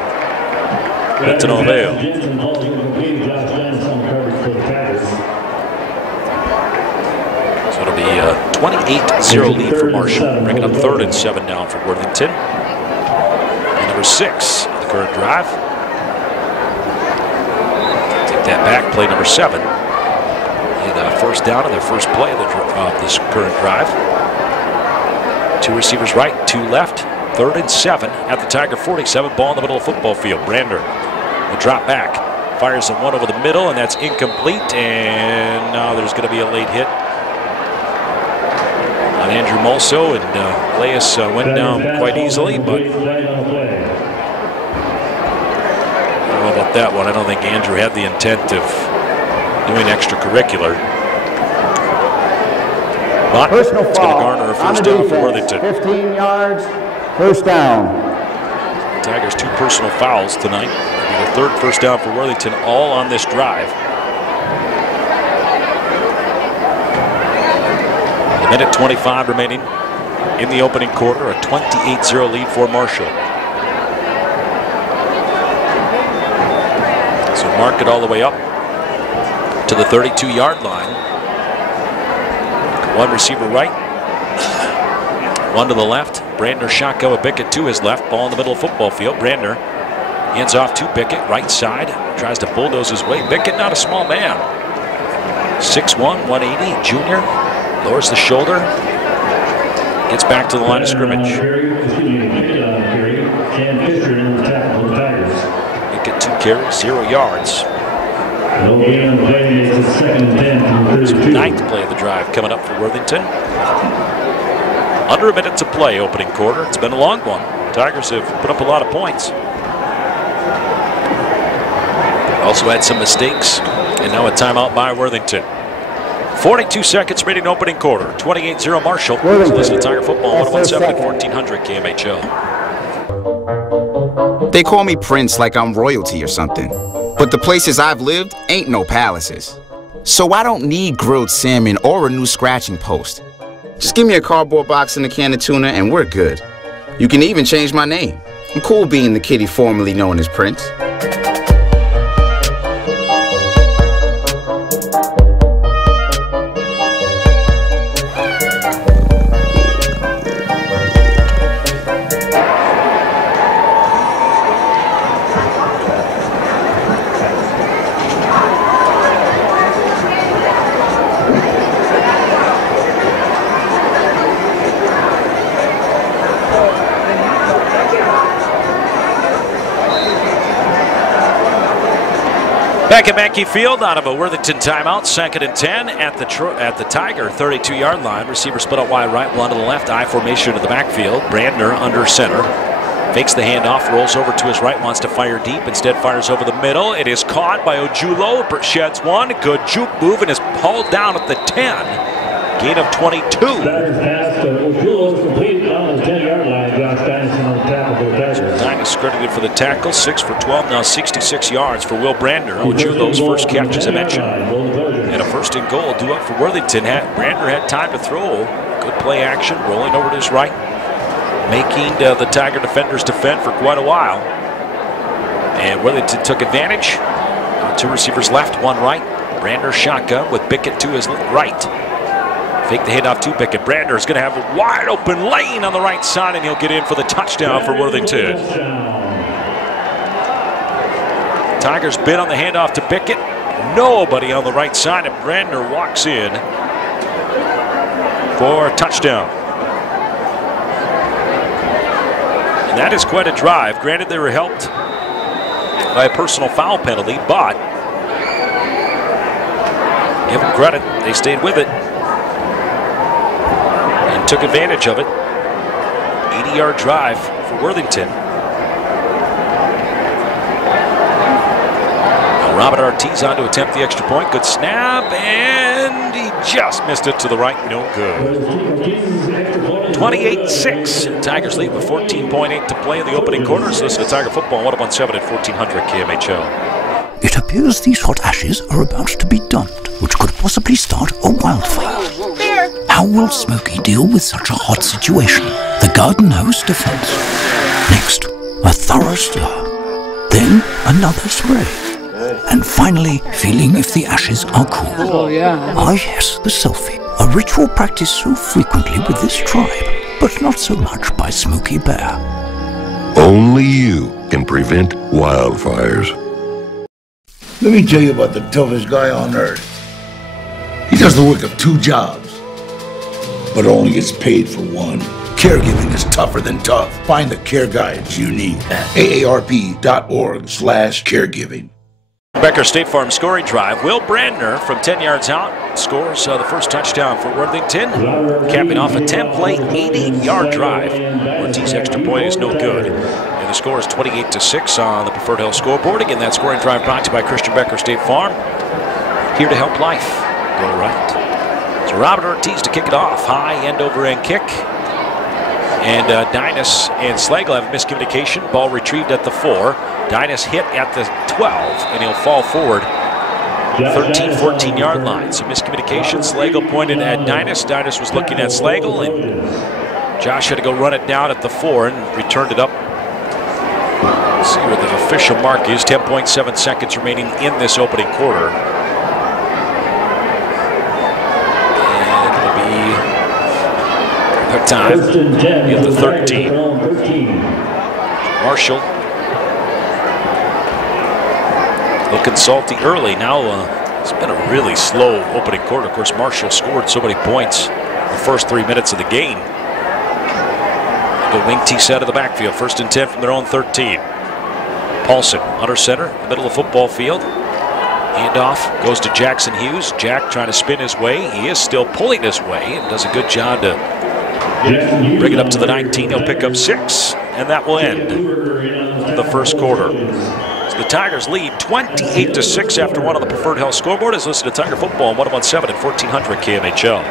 But to no avail. So it'll be a 28-0 lead for Marshall. Bringing up 3rd and 7 now for Worthington. And number 6 of the current drive. Take that back. Play number 7. And first down on their first play of this current drive. 2 receivers right, 2 left. 3rd and 7 at the Tiger 47. Ball in the middle of the football field. Brander will drop back. Fires the one over the middle, and that's incomplete. And now there's going to be a late hit on Andrew Mulso, and Lays went down quite easily, but I don't know about that one. I don't think Andrew had the intent of doing extracurricular. But it's going to garner a first down for Worthington. 15 yards. First down. Tigers 2 personal fouls tonight. The 3rd first down for Worthington, all on this drive. A minute 25 remaining in the opening quarter. A 28-0 lead for Marshall. So mark it all the way up to the 32-yard line. 1 receiver right, 1 to the left. Brandner shotgun with Bickett to his left. Ball in the middle of football field. Brandner hands off to Bickett, right side. Tries to bulldoze his way. Bickett, not a small man. 6'1", 180, junior. Lowers the shoulder. Gets back to the line of scrimmage. Bickett 2 carries, 0 yards. Ninth play of the drive coming up for Worthington. Under a minute to play opening quarter. It's been a long one. Tigers have put up a lot of points. Also had some mistakes, and now a timeout by Worthington. 42 seconds remaining opening quarter. 28-0 Marshall. Listen to Tiger Football 117 and 1400 KMHO. They call me Prince like I'm royalty or something. But the places I've lived ain't no palaces. So I don't need grilled salmon or a new scratching post. Just give me a cardboard box and a can of tuna and we're good. You can even change my name. I'm cool being the kitty formerly known as Prince. Back at Mackey Field, out of a Worthington timeout, 2nd and 10 at the Tiger 32-yard line. Receiver split out wide right, one to the left, I formation to the backfield. Brandner under center. Fakes the handoff, rolls over to his right, wants to fire deep, instead fires over the middle. It is caught by Ojulo, sheds one. Good juke move and is hauled down at the 10. Gain of 22. Ojulo is completed on the 10-yard line. Josh Dynaston on the tackle. Dynaston credited for the tackle, 6 for 12, now 66 yards for Will Brandner. Ojulo's first catch, as I mentioned. And a 1st and goal due up for Worthington. Brandner had time to throw. Good play action, rolling over to his right, making the Tiger defenders defend for quite a while. And Worthington took advantage. 2 receivers left, 1 right. Brandner shotgun with Bickett to his right. Fake the handoff to Bickett. Brandner is going to have a wide open lane on the right side, and he'll get in for the touchdown for Worthington. Tigers bid on the handoff to Bickett. Nobody on the right side, and Brandner walks in for a touchdown. And that is quite a drive. Granted, they were helped by a personal foul penalty, but give them credit, they stayed with it. Took advantage of it. 80-yard drive for Worthington. Now Robert Ortiz on to attempt the extra point. Good snap, and he just missed it to the right. No good. 28-6. Tigers lead with 14.8 to play in the opening quarter. So listen to Tiger Football 117 at 1400 KMHO. It appears these hot ashes are about to be dumped, which could possibly start a wildfire. How will Smokey deal with such a hot situation? The garden hose defense. Next, a thorough stir. Then, another spray. And finally, feeling if the ashes are cool. Oh, yeah. Ah, yes, the selfie. A ritual practiced so frequently with this tribe, but not so much by Smokey Bear. Only you can prevent wildfires. Let me tell you about the toughest guy on earth. He does the work of 2 jobs, but only gets paid for one. Caregiving is tougher than tough. Find the care guides you need at aarp.org/caregiving. Becker State Farm scoring drive. Will Brandner from 10 yards out scores the first touchdown for Worthington, capping off a 10-play, 80-yard drive. Ortiz extra point is no good. And the score is 28-6 on the Preferred Health scoreboard. Again, that scoring drive brought to you by Christian Becker State Farm. Here to help life. Go to right. So Robert Ortiz to kick it off. High end over end kick. And Dynas and Slagle have miscommunication. Ball retrieved at the 4. Dynas hit at the 12, and he'll fall forward 13, 14-yard line. So miscommunication. Slagle pointed at Dynas. Dynas was looking at Slagle, and Josh had to go run it down at the 4 and returned it up. Let's see where the official mark is. 10.7 seconds remaining in this opening quarter. that time. At the 13. Marshall looking salty early. Now it's been a really slow opening quarter. Of course, Marshall scored so many points the first 3 minutes of the game. The wing T set of the backfield. 1st and 10 from their own 13. Paulson under center, the middle of the football field. Handoff goes to Jackson Hughes. Jack trying to spin his way. He is still pulling his way and does a good job to bring it up to the 19. He'll pick up 6, and that will end the first quarter. So the Tigers lead 28-6 after one on the Preferred Health scoreboard. As listen to Tiger Football on 101.7 and 1400 KMHL.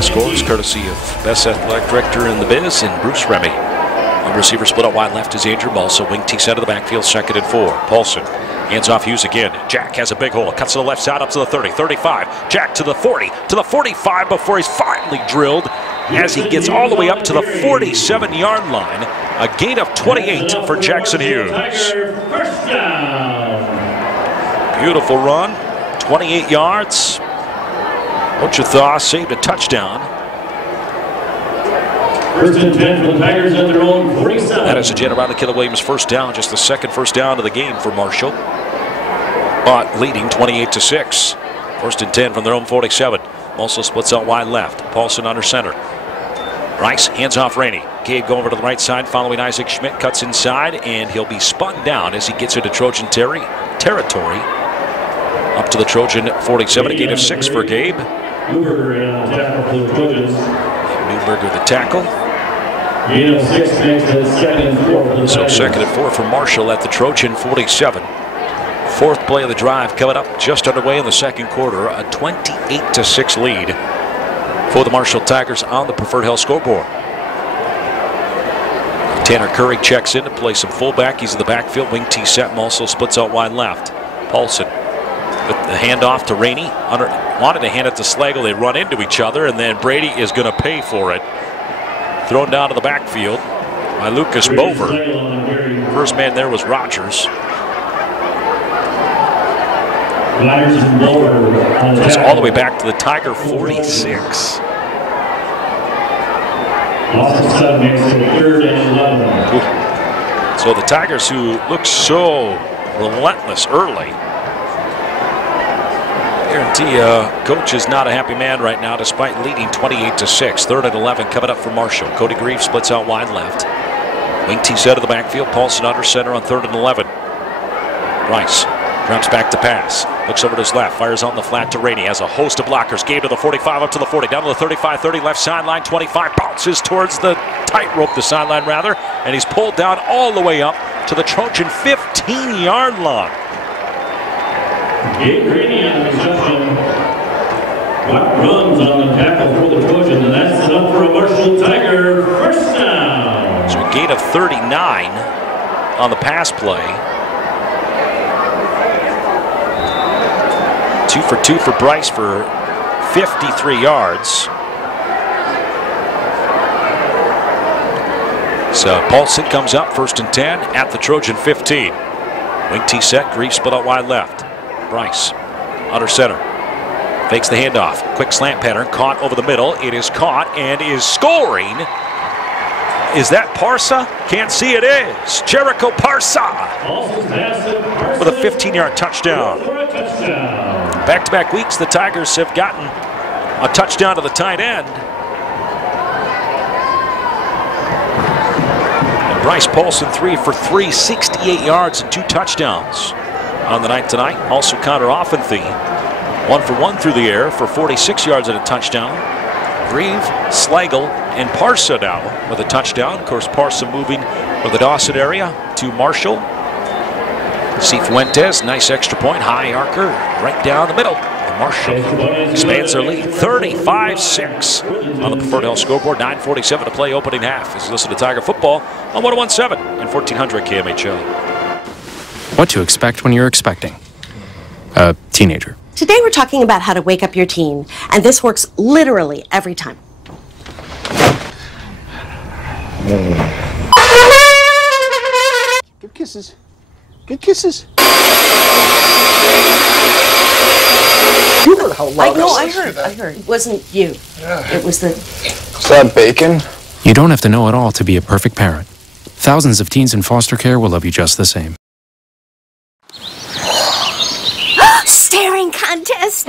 Scores courtesy of best athletic director in the biz and Bruce Remy. The receiver split out wide left is Andrew Balsa. Wing T set of the backfield, 2nd and 4. Paulson hands off Hughes again. Jack has a big hole. Cuts to the left side up to the 30, 35. Jack to the 40, to the 45 before he's finally drilled as he gets all the way up to the 47-yard line. A gain of 28 for Jackson Hughes. Beautiful run, 28 yards. Ochithaw saved a touchdown. 1st and 10 for the Tigers at their own 47. That is a Jen around the Keller Williams first down, just the 2nd first down of the game for Marshall. But leading 28-6. 1st and 10 from their own 47. Also splits out wide left. Paulson under center. Rice hands off Rainey. Gabe going over to the right side following Isaac Schmidt. Cuts inside and he'll be spun down as he gets into Trojan territory. Up to the Trojan 47, a gain of 6 for Gabe. Newberger the tackle. So 2nd and 4 for Marshall at the Trojan 47. 4th play of the drive coming up just underway in the 2nd quarter. A 28-6 lead for the Marshall Tigers on the Preferred Health scoreboard. Tanner Curry checks in to play some fullback. He's in the backfield. Wing T set and also splits out wide left. Paulson with the handoff to Rainey. Wanted to hand it to Slagle. They run into each other, and then Brady is going to pay for it. Thrown down to the backfield by Lucas Bover. First man there was Rogers. It's all the way back to the Tiger 46. So the Tigers, who look so relentless early, guarantee coach is not a happy man right now despite leading 28-6. 3rd and 11 coming up for Marshall. Cody Grieve splits out wide left. Wing T set of the backfield. Paulson under center on 3rd and 11. Rice drops back to pass. Looks over to his left. Fires on the flat to Rainey. Has a host of blockers. Gabe to the 45 up to the 40. Down to the 35, 30 left sideline. 25 bounces towards the tightrope, the sideline rather. And he's pulled down all the way up to the Trojan 15-yard line. Gabe Rainey on the reception. Runs on the tackle for the Trojan, and that's enough for a Marshall Tiger first down. So a gain of 39 on the pass play. 2 for 2 for Bryce for 53 yards. So Paulson comes up 1st and 10 at the Trojan 15. Wing T set, Grieve split out wide left. Bryce under center. Fakes the handoff. Quick slant pattern. Caught over the middle. It is caught and is scoring Is that Parsa? Can't see it is. Jericho Parsa with a 15-yard touchdown. Back-to-back weeks, the Tigers have gotten a touchdown to the tight end. And Bryce Paulson 3 for 3, 68 yards and 2 touchdowns on the night tonight. Also Connor Offenthie, 1 for 1 through the air for 46 yards and a touchdown. Grieve, Slagle, and Parsa now with a touchdown. Of course, Parsa moving from the Dawson area to Marshall. Cifuentes, nice extra point, high archer, right down the middle. And Marshall expands their lead, 35-6 on the Preferred Health scoreboard. 9:47 to play, opening half. As you listen to Tiger football on 101.7 and 1400 KMHL. What to expect when you're expecting a teenager. Today we're talking about how to wake up your teen, and this works literally every time. Give kisses. Good kisses. You heard how loud I heard. It wasn't you. It was the... Is that bacon? You don't have to know it all to be a perfect parent. Thousands of teens in foster care will love you just the same. Staring contest.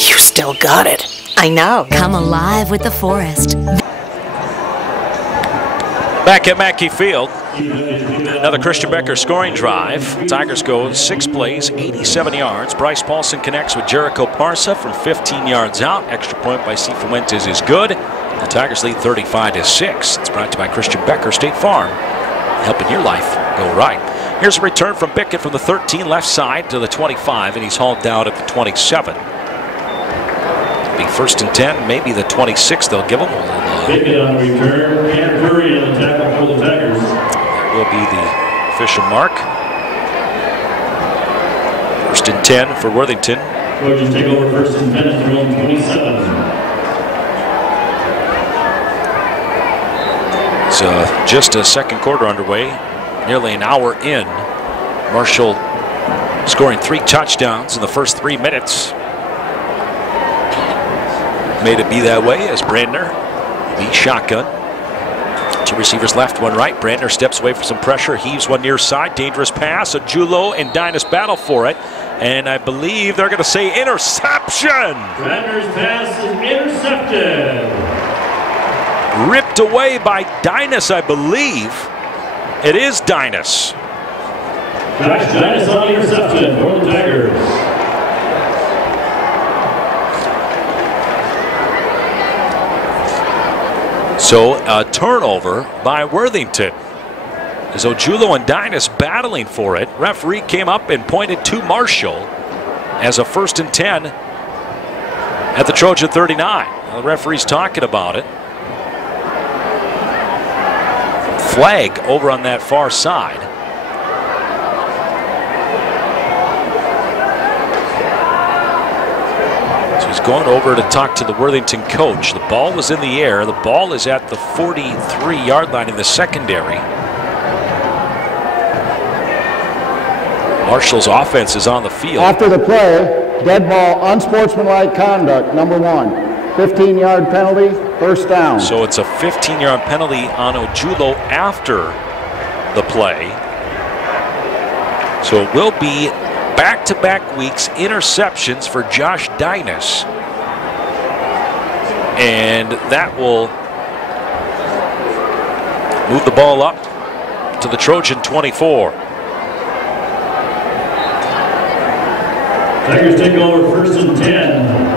You still got it. I know. Come alive with the Forest. Back at Mackey Field, another Christian Becker scoring drive. Tigers go 6 plays, 87 yards. Bryce Paulson connects with Jericho Parsa from 15 yards out. Extra point by Cifuentes is good. The Tigers lead 35-6. It's brought to you by Christian Becker State Farm, helping your life go right. Here's a return from Bickett from the 13 left side to the 25, and he's hauled down at the 27. It'll be 1st and 10, maybe the 26 they'll give him. Bickett on return, and Curry on the tackle for the Tigers. That will be the official mark. 1st and 10 for Worthington. Trojans take over 1st and 10 at their own 27. So just a second quarter underway. Nearly an hour in. Marshall scoring 3 touchdowns in the first 3 minutes. Made it be that way as Brandner leads shotgun. 2 receivers left, 1 right. Brandner steps away for some pressure, heaves one near side. Dangerous pass. Ajulo and Dinas battle for it. And I believe they're going to say interception. Brandner's pass is intercepted. Ripped away by Dinas, I believe. It is Dinas. Josh Dinas on the interception for the Tigers. So a turnover by Worthington. As Ojulo and Dinas battling for it. Referee came up and pointed to Marshall as a 1st and 10 at the Trojan 39. Now the referee's talking about it. Flag over on that far side. So he's going over to talk to the Worthington coach. The ball was in the air. The ball is at the 43-yard line in the secondary. Marshall's offense is on the field. After the play, dead ball, unsportsmanlike conduct, number 1. 15-yard penalty, 1st down. So it's a 15-yard penalty on Ojulo after the play. So it will be back-to-back weeks interceptions for Josh Dinas. And that will move the ball up to the Trojan 24. Tigers take over 1st and 10.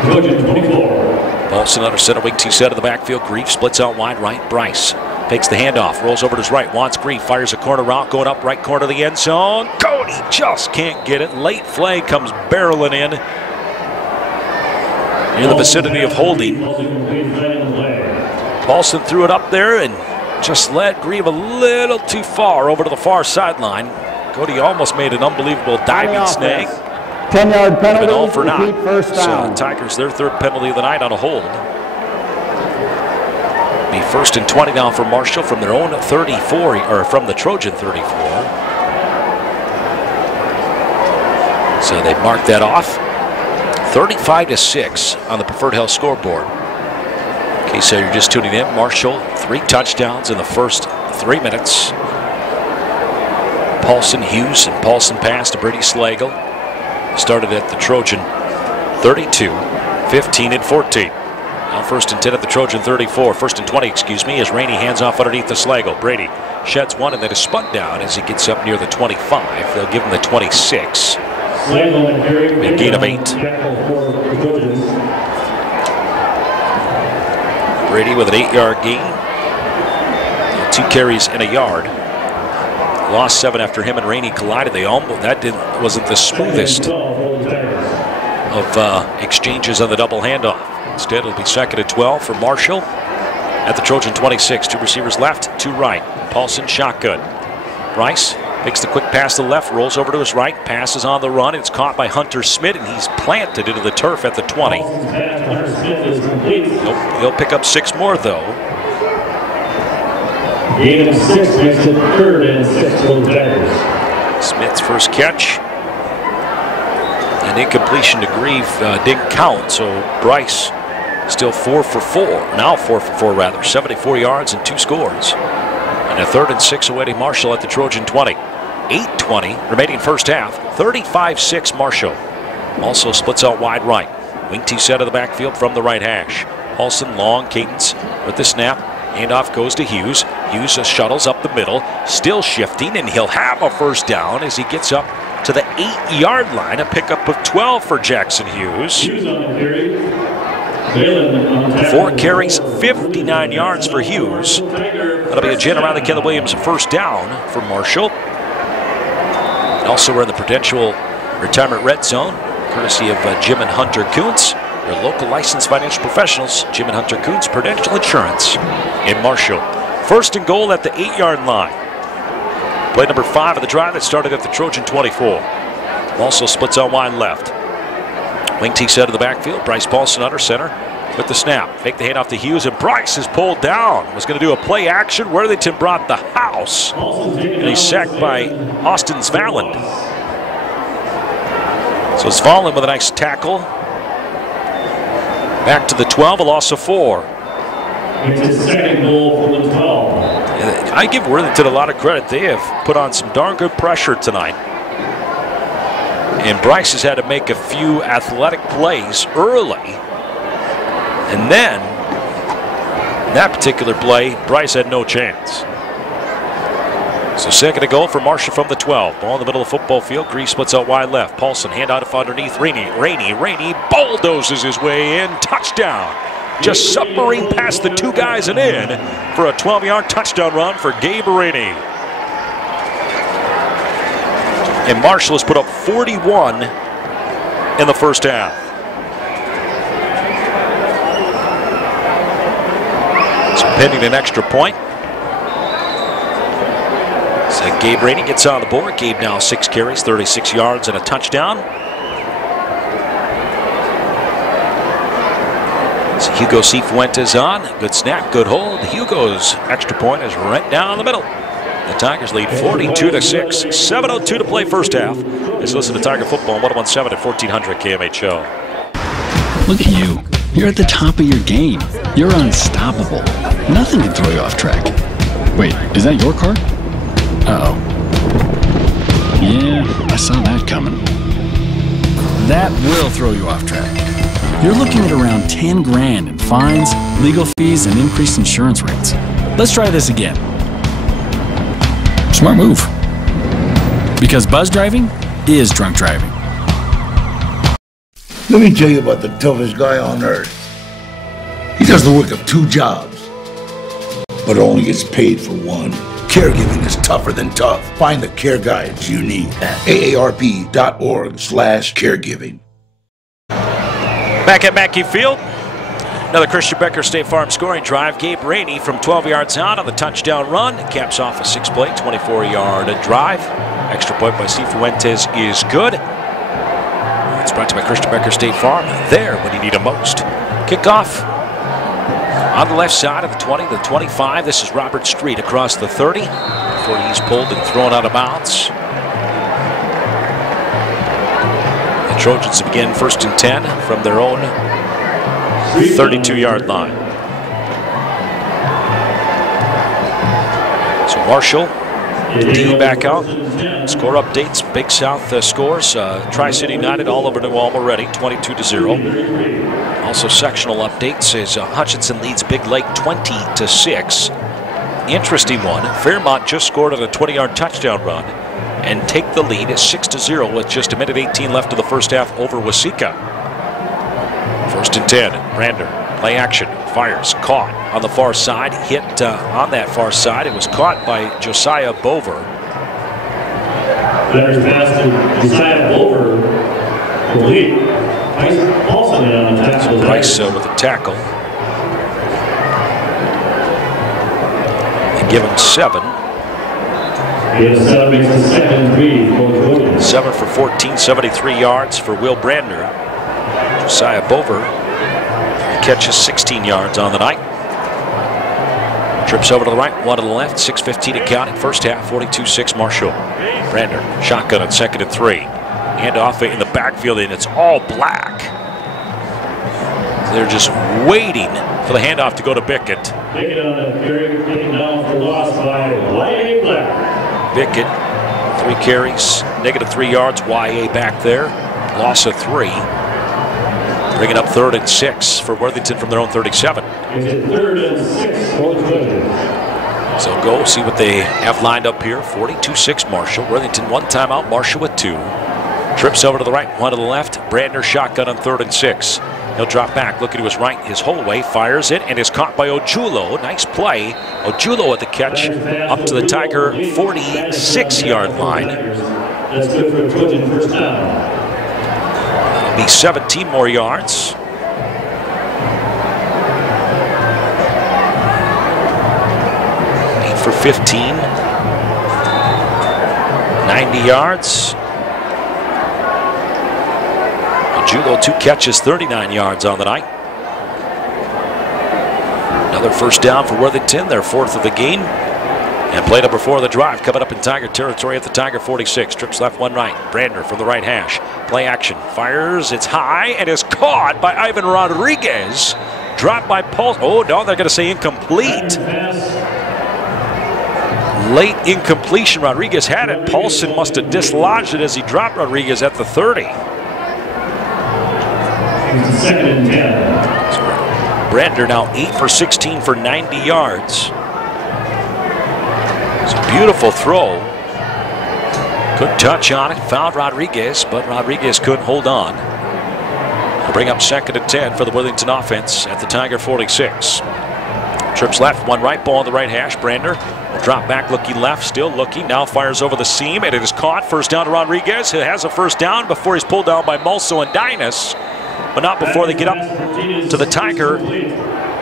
Trojan 24. Paulson under center wing, 2 set of the backfield. Grief splits out wide right. Bryce takes the handoff, rolls over to his right. Wants Grief, fires a corner route, going up right corner of the end zone. Cody just can't get it. Late flag comes barreling in the vicinity of holding. Paulson threw it up there and just led Grieve a little too far over to the far sideline. Cody almost made an unbelievable diving snag. 10-yard penalty, all for naught. 1st down. So Tigers, their 3rd penalty of the night on a hold. Be 1st and 20 now for Marshall from their own 34, or from the Trojan 34. So they mark that off. 35-6 on the Preferred Health scoreboard. In case you're just tuning in, Marshall 3 touchdowns in the first 3 minutes. Paulson, Hughes, and Paulson pass to Brady Slagle. Started at the Trojan 32, 15 and 14. Now 1st and 10 at the Trojan 34. 1st and 20, excuse me, as Rainey hands off underneath the Slagle. Brady sheds one and then is spun down as he gets up near the 25. They'll give him the 26. A gain of 8. Brady with an 8-yard gain. 2 carries and a yard. Lost 7 after him and Rainey collided. They almost, wasn't the smoothest of exchanges on the double handoff. Instead, it'll be 2nd and 12 for Marshall at the Trojan 26. 2 receivers left, 2 right. Paulson shotgun. Bryce makes the quick pass to the left, rolls over to his right, passes on the run. It's caught by Hunter Smith, and he's planted into the turf at the 20. He'll pick up 6 more, though. Gain of 6 makes it 3rd and 6 for the Tigers. Smith's first catch. An incompletion to Grieve didn't count, so Bryce still 4 for 4. Now 4 for 4, rather. 74 yards and 2 scores. And a 3rd and 6 awaiting Marshall at the Trojan 20. 8:20 remaining first half. 35-6 Marshall. Also splits out wide right. Wing T set of the backfield from the right hash. Paulson, long cadence with the snap. Handoff goes to Hughes. Hughes shuttles up the middle, still shifting, and he'll have a first down as he gets up to the 8-yard line. A pickup of 12 for Jackson Hughes. 4 carries, 59 yards for Hughes. That'll be a Jen around the Keller Williams first down for Marshall. And also we're in the Prudential Retirement Red Zone, courtesy of Jim and Hunter Kuntz. Their local licensed financial professionals, Jim and Hunter Kuntz, Prudential Insurance in Marshall. 1st and goal at the 8-yard line. Play number 5 of the drive that started at the Trojan 24. Also splits on wide left. Wing T set of the backfield. Bryce Paulson under center with the snap. Fake the handoff to Hughes, and Bryce is pulled down. Was going to do a play action. Worthington brought the house. And he's sacked by Austin Svalland. So Svalland with a nice tackle. Back to the 12, a loss of 4. It's his 2nd goal from the 12. I give Worthington a lot of credit. They have put on some darn good pressure tonight. And Bryce has had to make a few athletic plays early. And then, in that particular play, Bryce had no chance. So 2nd and goal for Marshall from the 12. Ball in the middle of the football field. Grease splits out wide left. Paulson handoff underneath Rainey. Rainey bulldozes his way in. Touchdown. Just submarine past the 2 guys and in for a 12-yard touchdown run for Gabe Rainey. And Marshall has put up 41 in the first half. So pending an extra point. So Gabe Rainey gets on the board. Gabe now 6 carries, 36 yards, and a touchdown. So Hugo Cifuentes on. Good snap, good hold. Hugo's extra point is right down the middle. The Tigers lead 42-6. 7:02 to play first half. Let's listen to Tiger Football on 101.7 at 1400 KMHO. Look at you. You're at the top of your game. You're unstoppable. Nothing can throw you off track. Wait, is that your car? Uh-oh. Yeah, I saw that coming. That will throw you off track. You're looking at around 10 grand in fines, legal fees, and increased insurance rates. Let's try this again. Smart move. Because buzz driving is drunk driving. Let me tell you about the toughest guy on earth. He does the work of 2 jobs, but only gets paid for 1. Caregiving is tougher than tough. Find the care guides you need at aarp.org/caregiving. Back at Mackey Field, another Christian Becker State Farm scoring drive. Gabe Rainey from 12 yards out on the touchdown run. Caps off a 6-play, 24-yard drive. Extra point by Cifuentes is good. It's brought to you by Christian Becker State Farm. There when you need them most. Kickoff on the left side of the 20, the 25. This is Robert Street across the 30 before he's pulled and thrown out of bounds. The Trojans begin 1st and 10 from their own 32-yard line. So Marshall, D back out. Score updates, Big South scores. Tri-City United all over New Ulm already, 22-0. Also sectional updates is Hutchinson leads Big Lake 20-6. Interesting one, Fairmont just scored on a 20-yard touchdown run and take the lead at 6-0 with just 1:18 left of the first half over Waseca. 1st and 10, Brander, play action, fires, caught on the far side, hit on that far side. It was caught by Josiah Bover. Better pass to Josiah Bover. Also on the tackle. Price with a tackle. They give him 7. 7 for 14, 73 yards for Will Brander. Josiah Bover catches 16 yards on the night. Trips over to the right, 1 to the left, 6:15 to count in first half, 42-6 Marshall. Brander, shotgun on 2nd and 3. Handoff in the backfield, and it's all black. They're just waiting for the handoff to go to Bickett. Bickett on the carry, taken down for loss by Y.A. Black. Bickett, 3 carries, -3 yards. Y.A. back there, loss of 3. Bringing up 3rd and 6 for Worthington from their own 37. It's 3rd and 6 for the Trojans. So go see what they have lined up here. 42-6 Marshall. Worthington 1 timeout, Marshall with 2. Trips over to the right, 1 to the left. Brander shotgun on 3rd and 6. He'll drop back, looking to his right his whole way, fires it, and is caught by Ojulo. Nice play. Ojulo at the catch up to the Tiger 46-yard line. That's good for a Trojan first down. That'll be 17 more yards. For 15, 90 yards. Julo 2 catches, 39 yards on the night. Another first down for Worthington, their 4th of the game. And play number 4 of the drive coming up in Tiger territory at the Tiger 46. Trips left, 1 right. Brander from the right hash. Play action, fires, it's high, and is caught by Ivan Rodriguez. Dropped by Pulse. Oh, no, they're going to say incomplete. Late incompletion. Rodriguez had it. Paulson must have dislodged it as he dropped Rodriguez at the 30. 2nd and 10. So Brander now 8 for 16 for 90 yards. It's a beautiful throw. Good touch on it. Fouled Rodriguez, but Rodriguez couldn't hold on. They'll bring up 2nd and 10 for the Worthington offense at the Tiger 46. Trips left, 1 right, ball on the right hash. Brander will drop back, looking left, still looking. Now fires over the seam, and it is caught. First down to Rodriguez. He has a first down before he's pulled down by Mulso and Dinas, but not before they get up to the Tiger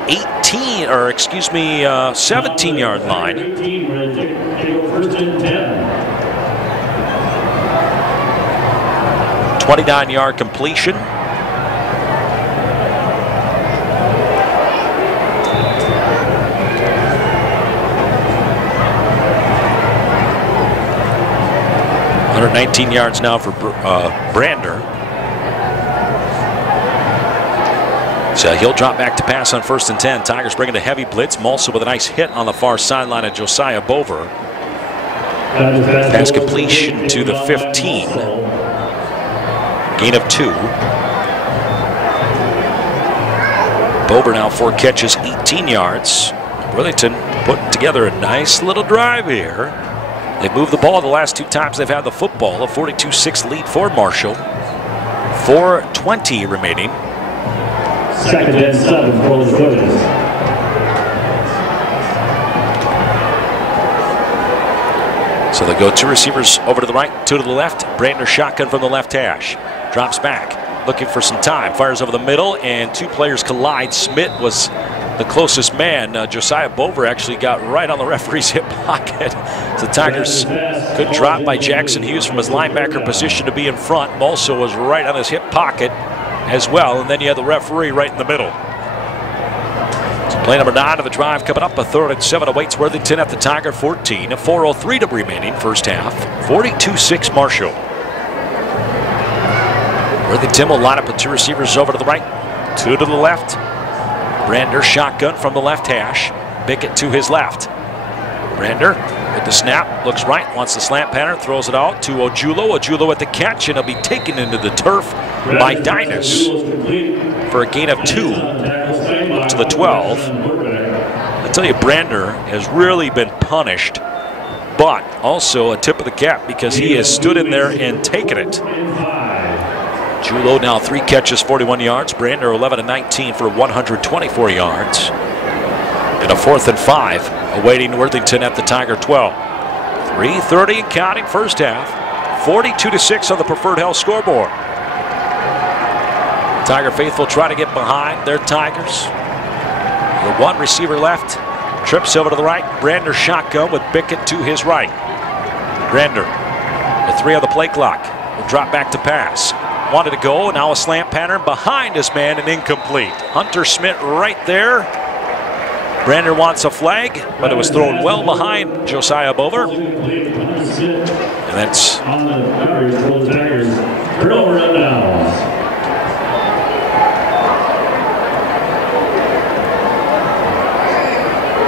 17-yard line. 29-yard completion. Under 19 yards now for Brander. So he'll drop back to pass on 1st and 10. Tigers bringing a heavy blitz. Mulso with a nice hit on the far sideline of Josiah Bover. Pass completion to the 15. Gain of 2. Bover now 4 catches, 18 yards. Worthington putting together a nice little drive here. They've moved the ball the last 2 times they've had the football. A 42-6 lead for Marshall. 4:20 remaining. 2nd and 7 for the Trojans. So they go 2 receivers over to the right, 2 to the left. Brander shotgun from the left hash. Drops back, looking for some time. Fires over the middle, and 2 players collide. Smith was the closest man. Josiah Bover actually got right on the referee's hip pocket. The Tigers could drop by Jackson Hughes from his linebacker position to be in front. Mulso was right on his hip pocket as well, and then you had the referee right in the middle. So play number 9 of the drive coming up. A 3rd and 7 awaits Worthington at the Tiger 14. A 4:03 to remaining first half. 42-6 Marshall. Worthington will line up with 2 receivers over to the right, 2 to the left. Brander shotgun from the left hash. Bickett to his left. Brander with the snap, looks right, wants the slant pattern, throws it out to Ojulo. Ojulo at the catch, and he'll be taken into the turf by Dinas for a gain of 2 up to the 12. I tell you, Brander has really been punished, but also a tip of the cap because he has stood in there and taken it. Julo now 3 catches, 41 yards. Brander 11 and 19 for 124 yards. And a 4th and 5 awaiting Worthington at the Tiger 12. 3:30 and counting first half. 42-6 on the Preferred Health scoreboard. Tiger faithful try to get behind their Tigers. The 1 receiver left. Trips over to the right. Brander shotgun with Bickett to his right. Brander with 3 on the play clock. Will drop back to pass. Wanted to go, now a slant pattern behind his man and incomplete. Hunter Schmidt right there. Brander wants a flag, but it was thrown well behind Josiah Bover. And that's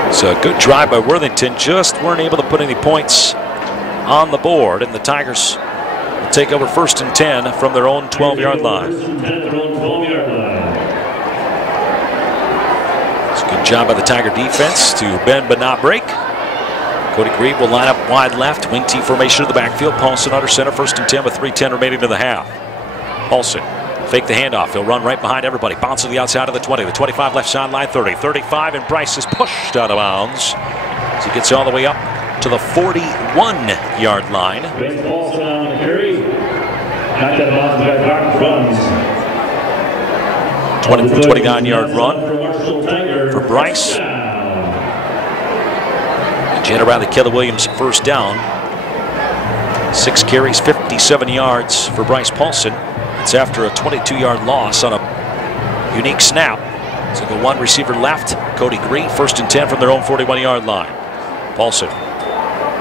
it's a good drive by Worthington, just weren't able to put any points on the board, and the Tigers will take over 1st and 10 from their own 12-yard line. It's a good job by the Tiger defense to bend but not break. Cody Grieve will line up wide left, wing T formation to the backfield. Paulson under center, 1st and 10 with 3:10 remaining in the half. Paulson fake the handoff. He'll run right behind everybody. Bounce to the outside of the 20. The 25 left sideline, 30, 35, and Bryce is pushed out of bounds as he gets all the way up to the 41-yard line. 29-yard run for Bryce. Jenna Riley Keller Williams first down. 6 carries, 57 yards for Bryce Paulson. It's after a 22-yard loss on a unique snap. So the 1 receiver left, Cody Green, 1st and 10 from their own 41-yard line. Paulson,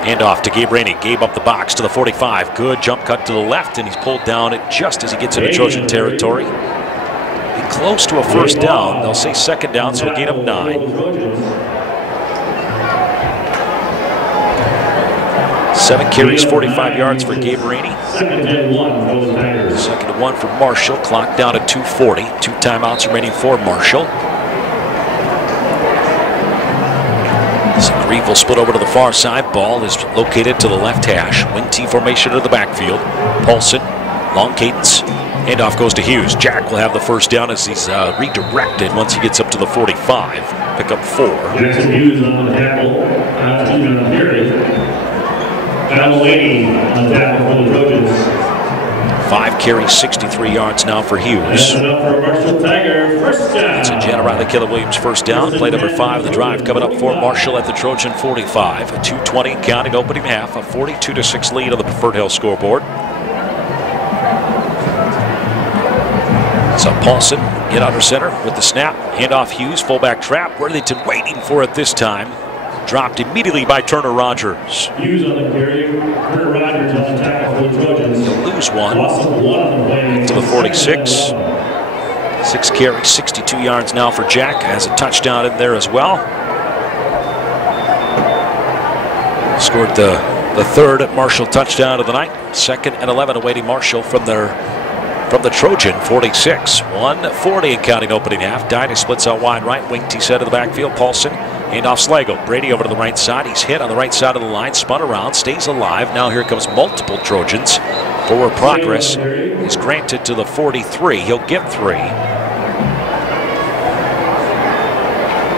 handoff to Gabe Rainey. Gabe up the box to the 45. Good jump cut to the left, and he's pulled down just as he gets into Trojan territory. Be close to a 1st down. They'll say 2nd down, so a gain of 9. 7 carries, 45 yards for Gabe Rainey. 2nd and 1 for Marshall. Clock down at 2:40. 2 timeouts remaining for Marshall. So Grieve will split over to the far side. Ball is located to the left hash. Wing T formation to the backfield. Paulson, long cadence. Handoff goes to Hughes. Jack will have the 1st down as he's redirected once he gets up to the 45. Pick up 4. Jackson Hughes on the tackle. 5 carries, 63 yards now for Hughes. It's a Jenna Riley Keller Williams 1st down. Play number 5 of the drive coming up for Marshall at the Trojan 45. A 2:20 counting opening half. A 42-6 lead on the Preferred Health scoreboard. So Paulson in under center with the snap. Handoff Hughes, fullback trap. Worthington waiting for it this time. Dropped immediately by Turner Rogers. Hughes on the carry. Turner Rogers on the tackle for the Trojans. They'll lose 1 to the 46. 6 carries, 62 yards now for Jack. Has a touchdown in there as well. Scored the 3rd at Marshall touchdown of the night. 2nd and 11 awaiting Marshall from the Trojan 46. 1:40 and counting opening half. Dinah splits out wide right. Wing T set of the backfield. Paulson. Handoff Slagle. Brady over to the right side. He's hit on the right side of the line. Spun around. Stays alive. Now here comes multiple Trojans. Forward progress is granted to the 43. He'll get 3.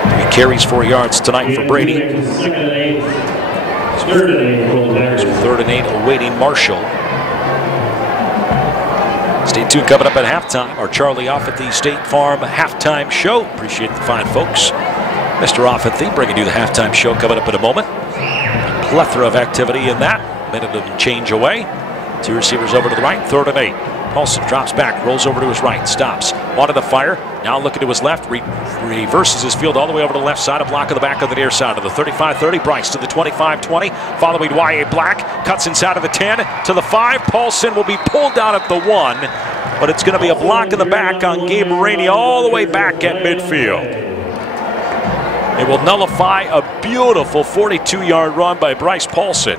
3 carries, 4 yards tonight for Brady. 3rd and 8 awaiting Marshall. Stay tuned. Coming up at halftime, our Charlie Offenty State Farm halftime show. Appreciate the fine folks. Mr. Offenty bringing you the halftime show coming up in a moment. A plethora of activity in that. Minute and change away. 2 receivers over to the right. 3rd and 8. Paulson drops back, rolls over to his right, stops. Wanted to fire. Now looking to his left. Reverses his field all the way over to the left side. A block of the back of the near side of the 35-30. Bryce to the 25-20. Following Y.A. Black. Cuts inside of the 10 to the 5. Paulson will be pulled down at the 1. but it's going to be a block in the back on Gabe Rainey all the way back at midfield. It will nullify a beautiful 42-yard run by Bryce Paulson,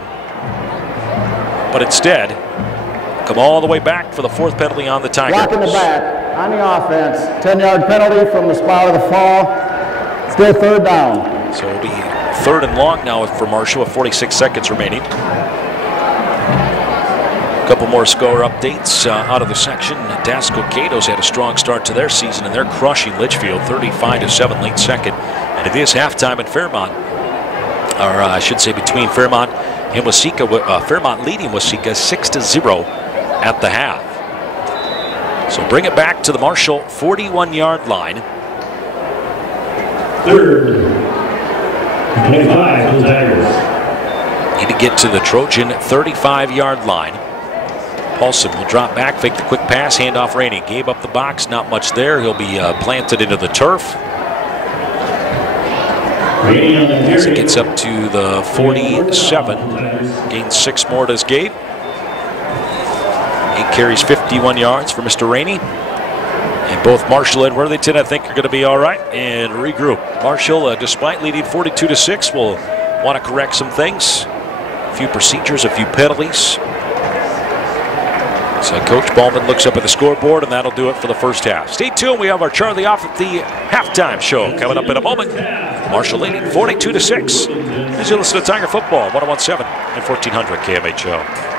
but instead come all the way back for the 4th penalty on the Tigers. Block in the back on the offense. 10-yard penalty from the spot of the fall. Still 3rd down. So it'll be 3rd and long now for Marshall with 46 seconds remaining. A couple more score updates out of the section. Dasco Cato's had a strong start to their season, and they're crushing Litchfield 35-7 late second. And it is halftime in Fairmont, or I should say between Fairmont and Waseca. Fairmont leading Waseca 6-0 at the half. So bring it back to the Marshall 41-yard line. 3rd. 25 for the Tigers. Need to get to the Trojan 35-yard line. Paulson will drop back, fake the quick pass, hand off Rainey. Gave up the box, not much there. He'll be planted into the turf. As it gets up to the 47, gains 6 more to his gate. 8 carries, 51 yards for Mr. Rainey. And both Marshall and Worthington, I think, are going to be all right and regroup. Marshall, despite leading 42-6, will want to correct some things. A few procedures, a few penalties. So Coach Ballman looks up at the scoreboard, and that'll do it for the first half. Stay tuned. We have our Charlie off at the halftime show coming up in a moment. Marshall leading 42-6. As you listen to Tiger Football, 101.7 and 1400 KMHO.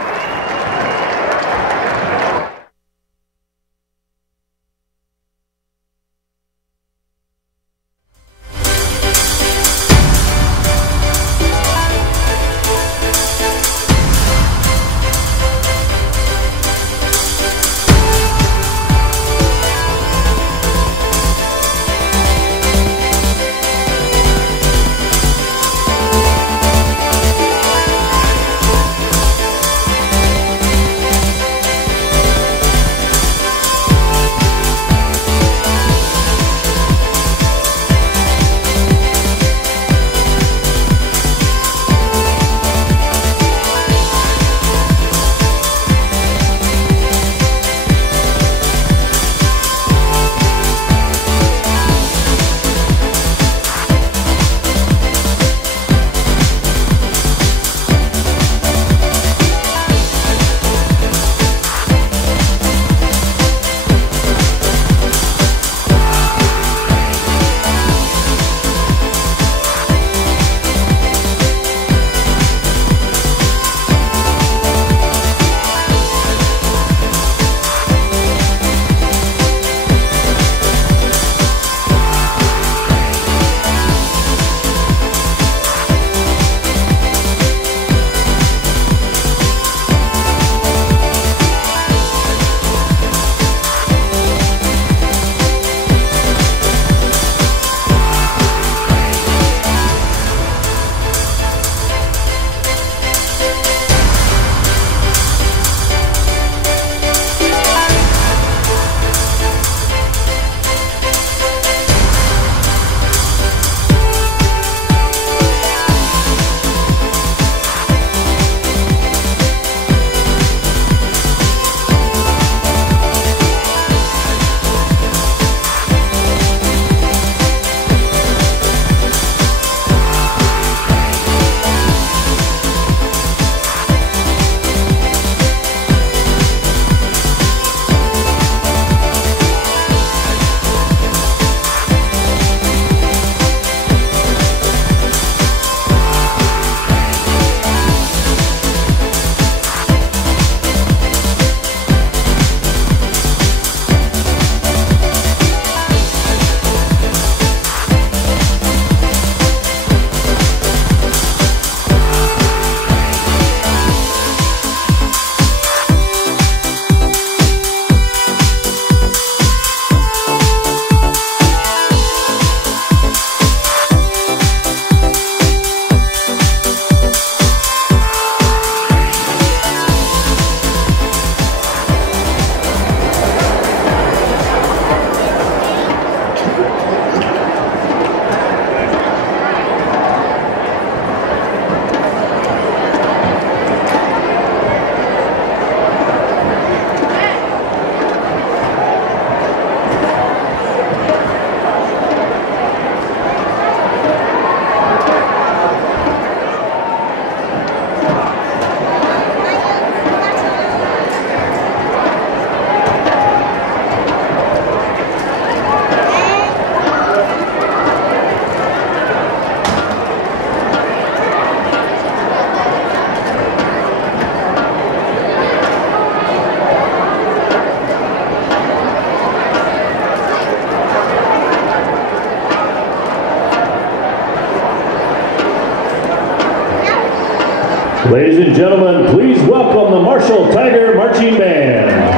Ladies and gentlemen, please welcome the Marshall Tiger Marching Band.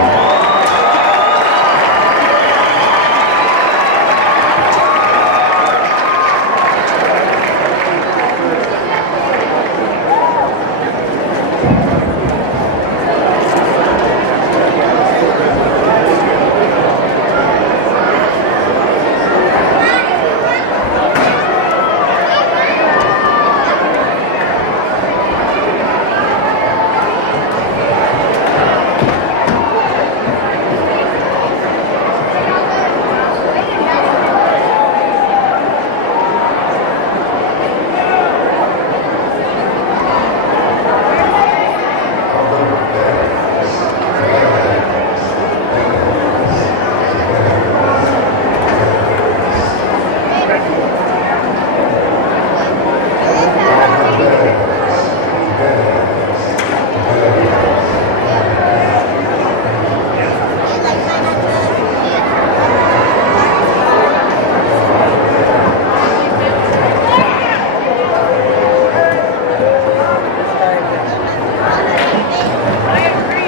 I agree.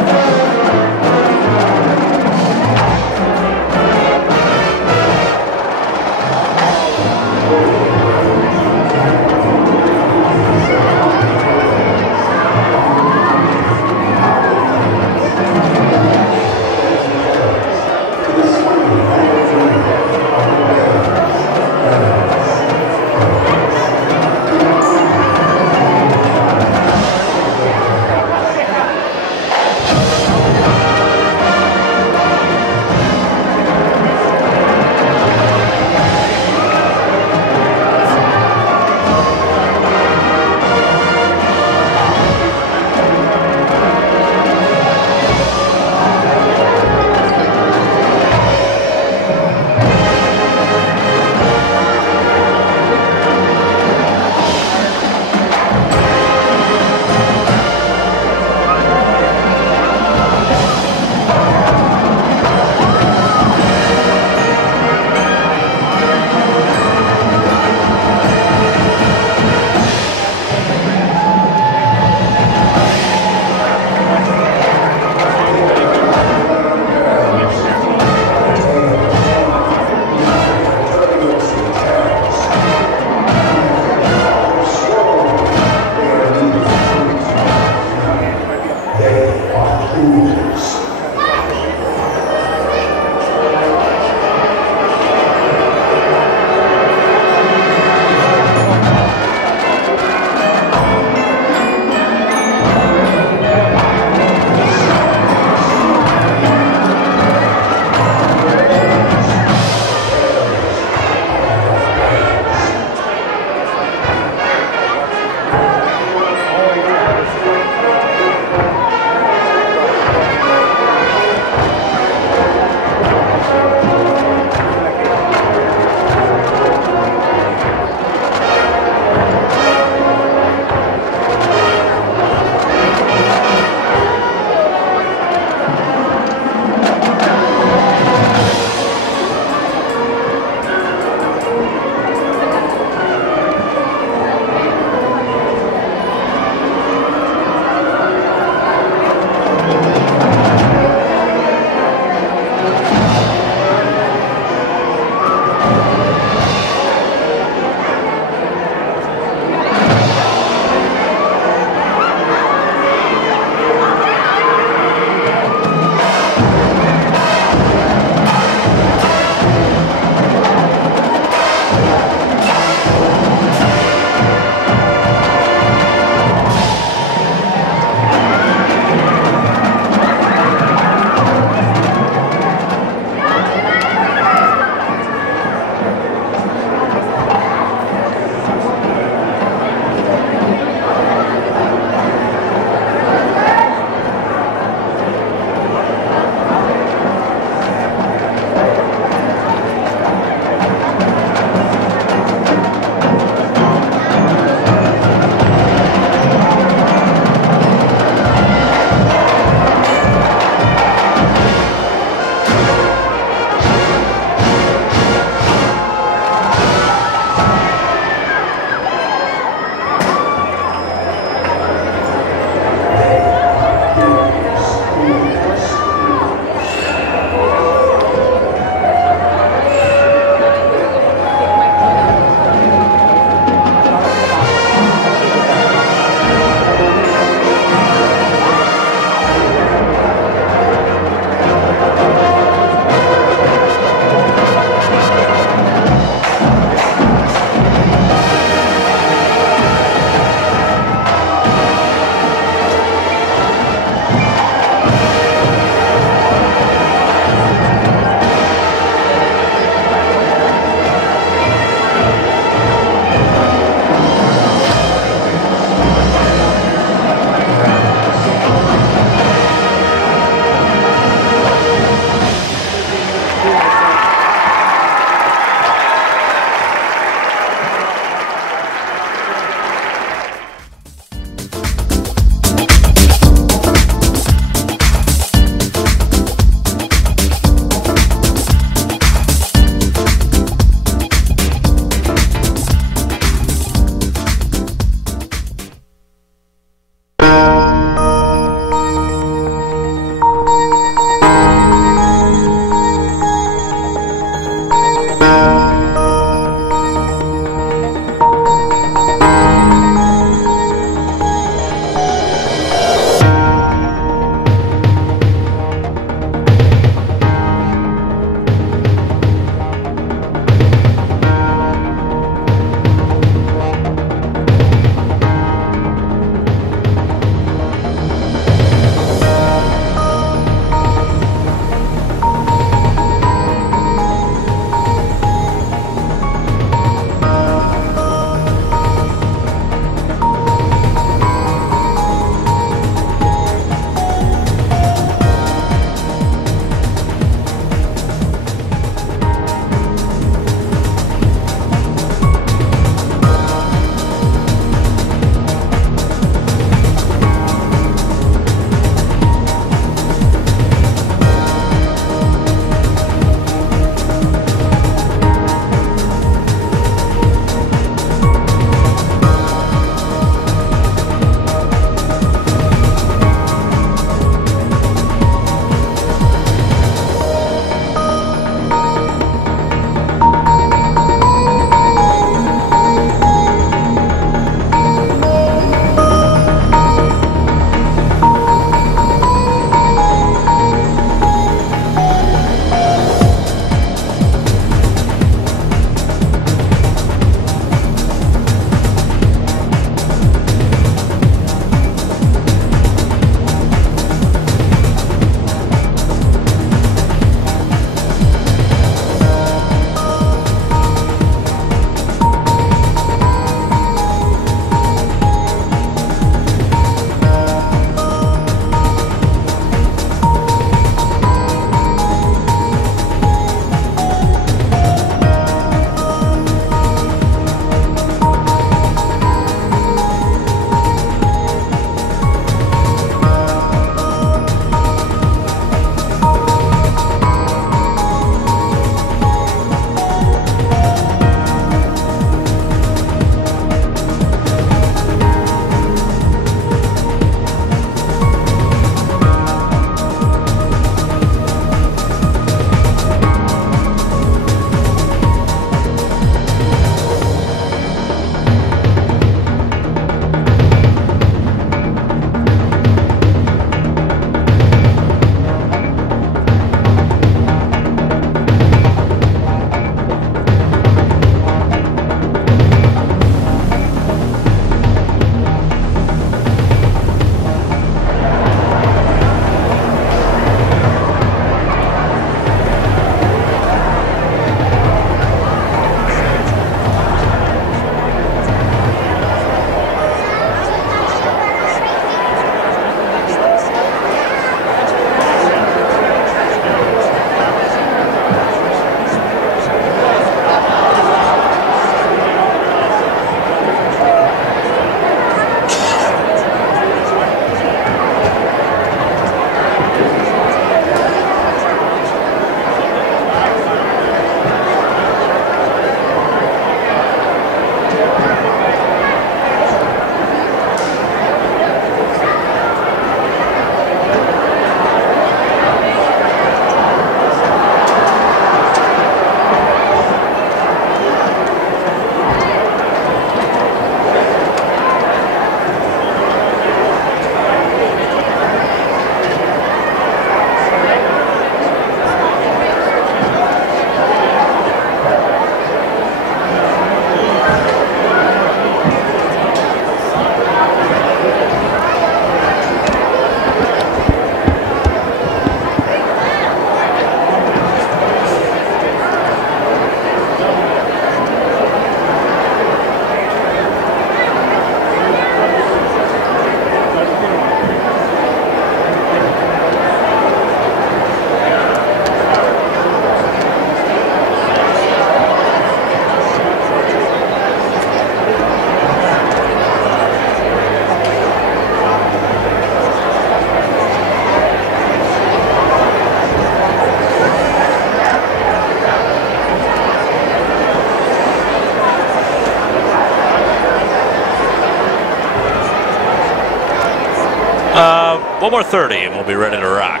One more 30 and we'll be ready to rock.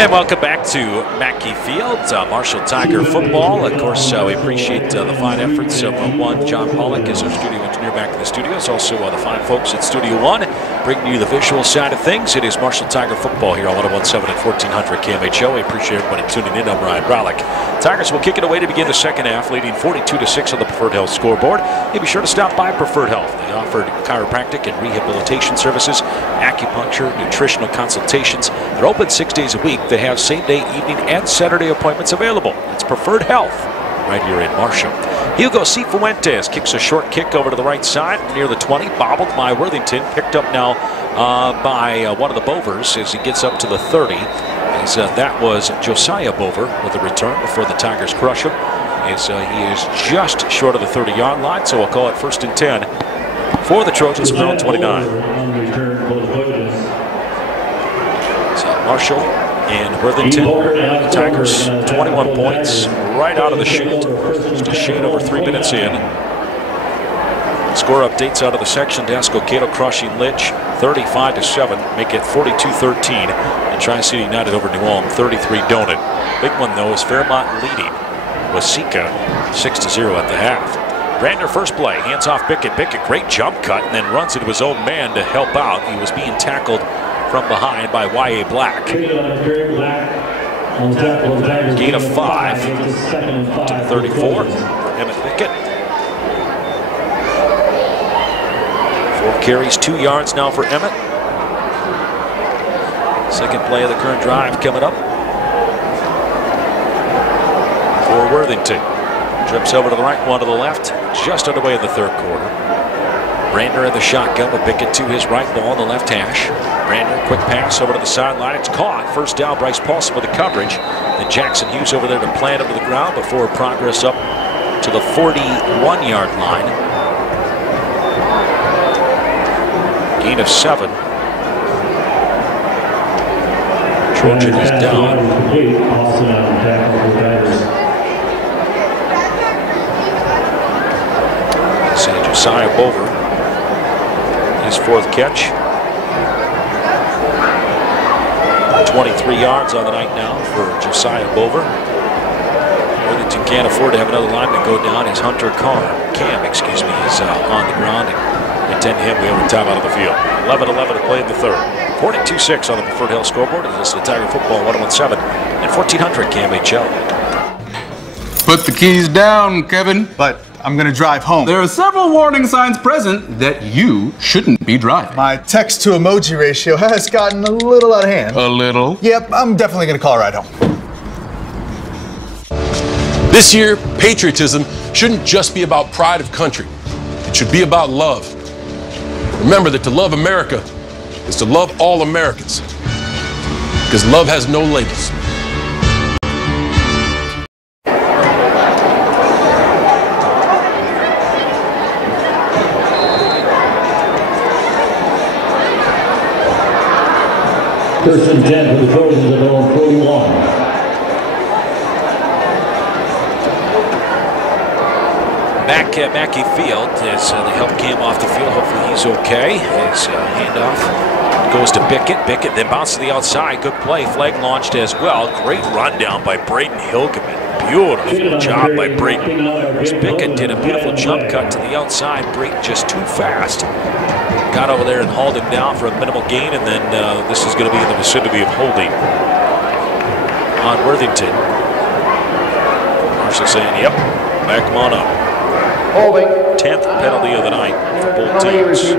And welcome back to Mackey Field, Marshall Tiger football. Of course, we appreciate the fine efforts of one John Pollock as our studio engineer back in the studios. Also, the fine folks at Studio One bringing you the visual side of things. It is Marshall Tiger football here on 101.7 and 1400 KMHO. We appreciate everybody tuning in. I'm Ryan Brolick. Tigers will kick it away to begin the second half, leading 42-6 on the Preferred Health scoreboard. Hey, be sure to stop by Preferred Health. They offered chiropractic and rehabilitation services, acupuncture, nutritional consultations. They're open 6 days a week. They have same-day, evening, and Saturday appointments available. It's Preferred Health right here in Marshall. Hugo Cifuentes kicks a short kick over to the right side near the 20, bobbled by Worthington, picked up now by one of the Bovers as he gets up to the 30. As that was Josiah Bover with a return before the Tigers crush him. As he is just short of the 30-yard line, so we'll call it 1st and 10 for the Trojans from around 29. So Marshall and Worthington, the Tigers 21 points right out of the chute. Just a shade over 3 minutes in. Score updates out of the section desk. Ocato crushing Litch 35-7, make it 42-13. And Tri-City United over New Ulm 33 donut. Big one though is Fairmont leading Waseca 6-0 at the half. Brander first play, hands off Bickett. Bickett great jump cut and then runs into his own man to help out. He was being tackled from behind by Y.A. Black. Gain of 5 to 34. Emmett Bickett. 4 carries, 2 yards now for Emmett. Second play of the current drive coming up for Worthington. Trips over to the right, one to the left. Just underway in the third quarter. Brander in the shotgun, but Bickett to his right, ball on the left hash. Brander, quick pass over to the sideline. It's caught. First down, Bryce Paulson with the coverage. Then Jackson Hughes over there to plant over the ground before progress up to the 41-yard line. Gain of 7. Trojan is down. See Josiah Bover, his 4th catch. 23 yards on the night now for Josiah Bover. Worthington can't afford to have another lineman go down as Hunter Cam is on the ground. And attend him, we have a timeout on the field. 11-11 to play in the third. 42-6 on the Preferred Health scoreboard. This is Tiger football 101.7 and 1400 KMHL. Put the keys down, Kevin. But I'm gonna drive home. There are several warning signs present that you shouldn't be driving. My text to emoji ratio has gotten a little out of hand. A little? Yep, I'm definitely gonna call a ride home. This year, patriotism shouldn't just be about pride of country. It should be about love. Remember that to love America is to love all Americans. Because love has no labels. First and 10 for the Trojans at their 41. Back at Mackey Field as the help came off the field. Hopefully he's okay. His handoff goes to Bickett. Bickett then bounces to the outside. Good play. Flag launched as well. Great rundown by Braden Hilgeman. Beautiful job by Braden. As Bickett did a beautiful jump cut to the outside. Braden just too fast. Got over there and hauled him down for a minimal gain, and then this is going to be in the vicinity of holding on Worthington. Marshall saying, yep, back him on up. Holding. 10th penalty of the night for both teams. 4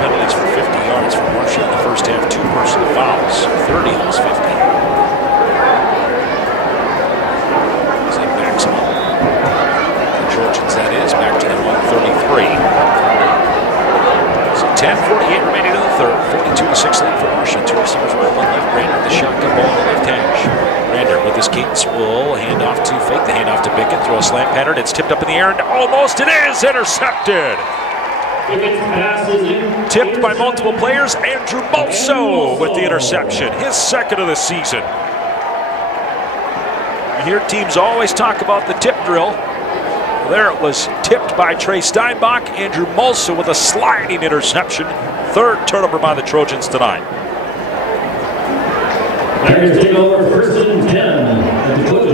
penalties for 50 yards for Marshall in the first half. 2 personal fouls, 30 of those 50. Is that maximum? The Trojans, that is, back to their own 33. So 10:48 remaining in the third. 42-6 lead for Marshall. 2 receivers right on left. Brander, the shotgun ball on the left hash. Brander with his cadence will hand off to fake the handoff to Bickett. Throw a slant pattern. It's tipped up in the air and almost it is intercepted. Tipped by multiple players. Andrew Mulso with the interception. His second of the season. You hear teams always talk about the tip drill. There it was tipped by Trey Steinbach. Andrew Mulso with a sliding interception. Third turnover by the Trojans tonight.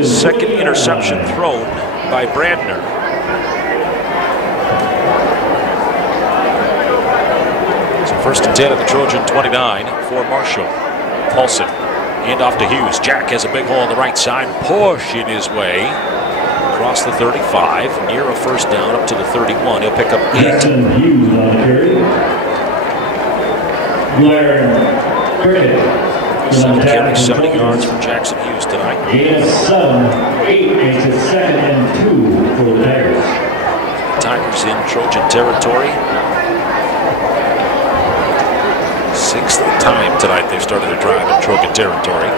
Second interception thrown by Brandner. So 1st and 10 at the Trojan 29 for Marshall. Paulson, hand off to Hughes. Jack has a big hole on the right side, pushing his way across the 35, near a first down up to the 31. He'll pick up 8. 7 carries, 70 yards for Jackson Hughes tonight. He has 8 makes it 2nd and 2 for the Tigers. Tigers in Trojan territory. 6th time tonight they've started a drive in Trojan territory.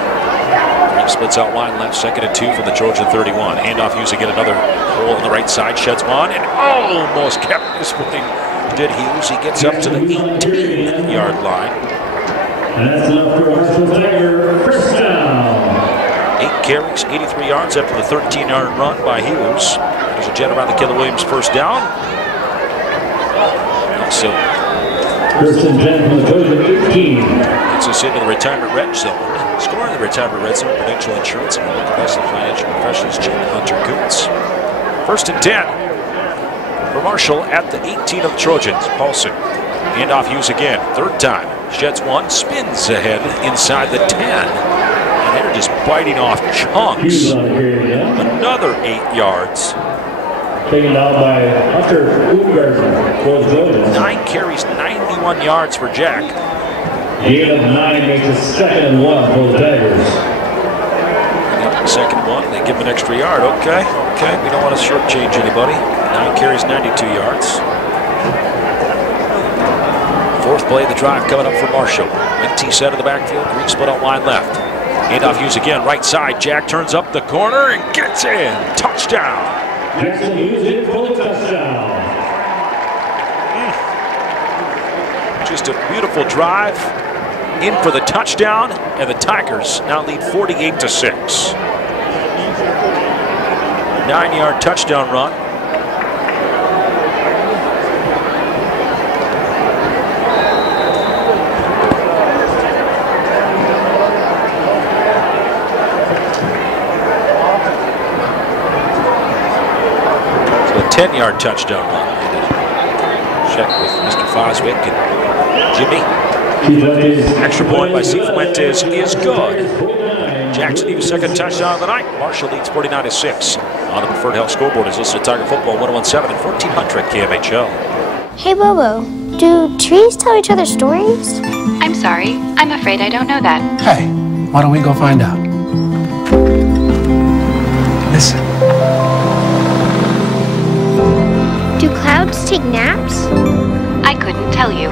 Green splits out wide left, 2nd and 2 for the Trojan 31. Handoff Hughes again, another hole on the right side, sheds one, and almost kept this one. Did Hughes? He gets up to the 18-yard line. And that's enough for Marshall Tiger. First down. 8 carries, 83 yards after the 13-yard run by Hughes. There's a jet around the Keller Williams first down. Also, 1st and 10 from the Trojan 18. Gets us into the retirement red zone. Scoring the retirement red zone, Prudential Insurance and Progressive Financial Professionals, Jim Hunter Kuntz. 1st and 10 for Marshall at the 18 of the Trojans. Paulson, handoff Hughes again, 3rd time. Sheds one, spins ahead inside the 10. And they're just biting off chunks. Another 8 yards. Taken down by Hunter Kuntz. 9 carries, 91 yards for Jack. Gain of 9 makes it 2nd and 1 for the Tigers. 2nd 1, they give him an extra yard. Okay, we don't want to shortchange anybody. 9 carries, 92 yards. 4th play of the drive coming up for Marshall. NT set of the backfield, Green split out wide left. Handoff Hughes again, right side. Jack turns up the corner and gets in. Touchdown. Jackson Hughes in for the touchdown. Just a beautiful drive. In for the touchdown, and the Tigers now lead 48-6. 9-yard touchdown run. So a 10-yard touchdown run. Check with Mr. Foswick and Jimmy. Extra point by Cifuentes is good. Jackson Hughes' 2nd touchdown of the night. Marshall leads 49-6. On the Preferred Health scoreboard is listed Tiger Football 1017 and 1400 KMHL. Hey, Bobo, do trees tell each other stories? I'm sorry. I'm afraid I don't know that. Hey, why don't we go find out? Listen. Do clouds take naps? I couldn't tell you.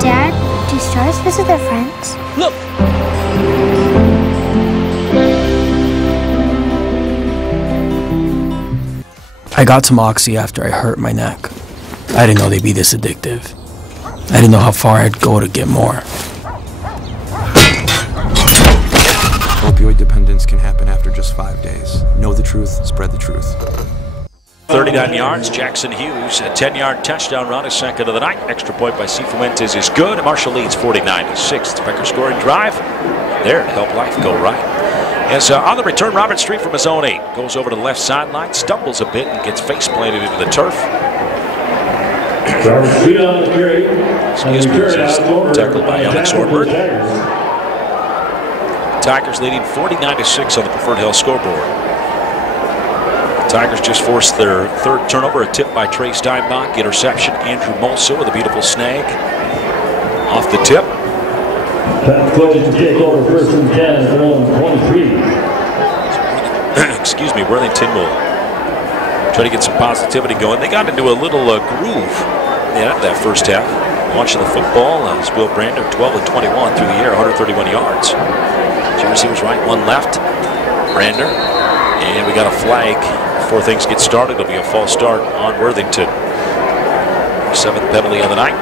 Dad, do stars visit their friends? Look! I got some Oxy after I hurt my neck. I didn't know they'd be this addictive. I didn't know how far I'd go to get more. Opioid dependence can happen after just 5 days. Know the truth, spread the truth. 39 yards, Jackson Hughes, a 10-yard touchdown run, his 2nd of the night. Extra point by Cifuentes is good. Marshall leads 49-6. The Becker scoring drive. There to help life go right. As on the return, Robert Street from his own 8 goes over to the left sideline, stumbles a bit, and gets face planted into the turf. Excuse me, tackled by Alex Orberg. Tigers leading 49-6 on the Preferred Health scoreboard. Tigers just forced their third turnover, a tip by Trey Steinbach. Interception, Andrew Mulso with a beautiful snag off the tip. Trojans take over first and 10 at their own 23. Excuse me, Worthington will try to get some positivity going. They got into a little groove at the end of that first half. Watching the football as Will Brander, 12 of 21 through the air, 131 yards. Two receivers right, one left. Brander. And we got a flag before things get started. It'll be a false start on Worthington. 7th penalty of the night.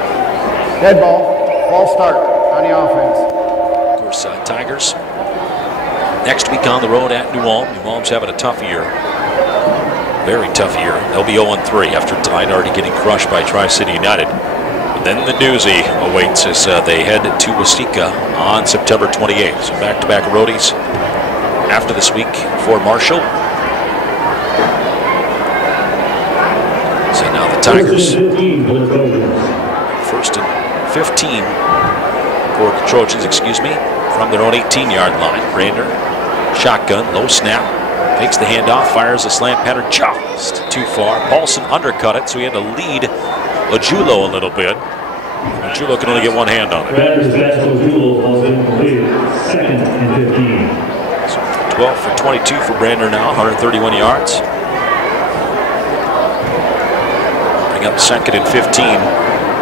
Dead ball. False start on the offense. Of course, Tigers next week on the road at New Ulm. New Ulm's having a tough year. Very tough year. They'll be 0-3 after tonight already getting crushed by Tri-City United. Then the doozy awaits as they head to Waseca on September 28th. So back-to-back roadies after this week for Marshall. So now the Tigers. First and 15 for the Trojans, excuse me, from their own 18-yard line. Brander, shotgun, low snap, takes the handoff, fires a slant pattern just too far. Paulson undercut it, so he had to lead Ojulo a little bit. Ojulo can only get one hand on it. 2nd and 15. So 12 for 22 for Brander now, 131 yards. Bring up 2nd and 15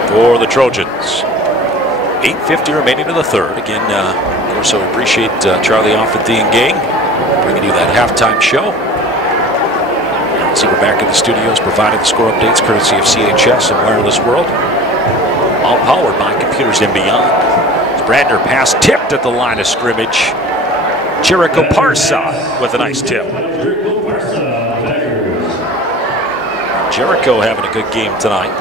for the Trojans. 8:50 remaining to the third. Again, of course, I appreciate Charlie Offenty and gang bringing you that halftime show. See, we're back in the studios providing the score updates courtesy of CHS and Wireless World. All powered by Computers and Beyond. Brander pass tipped at the line of scrimmage. Jericho Parsa with a nice tip. Jericho having a good game tonight.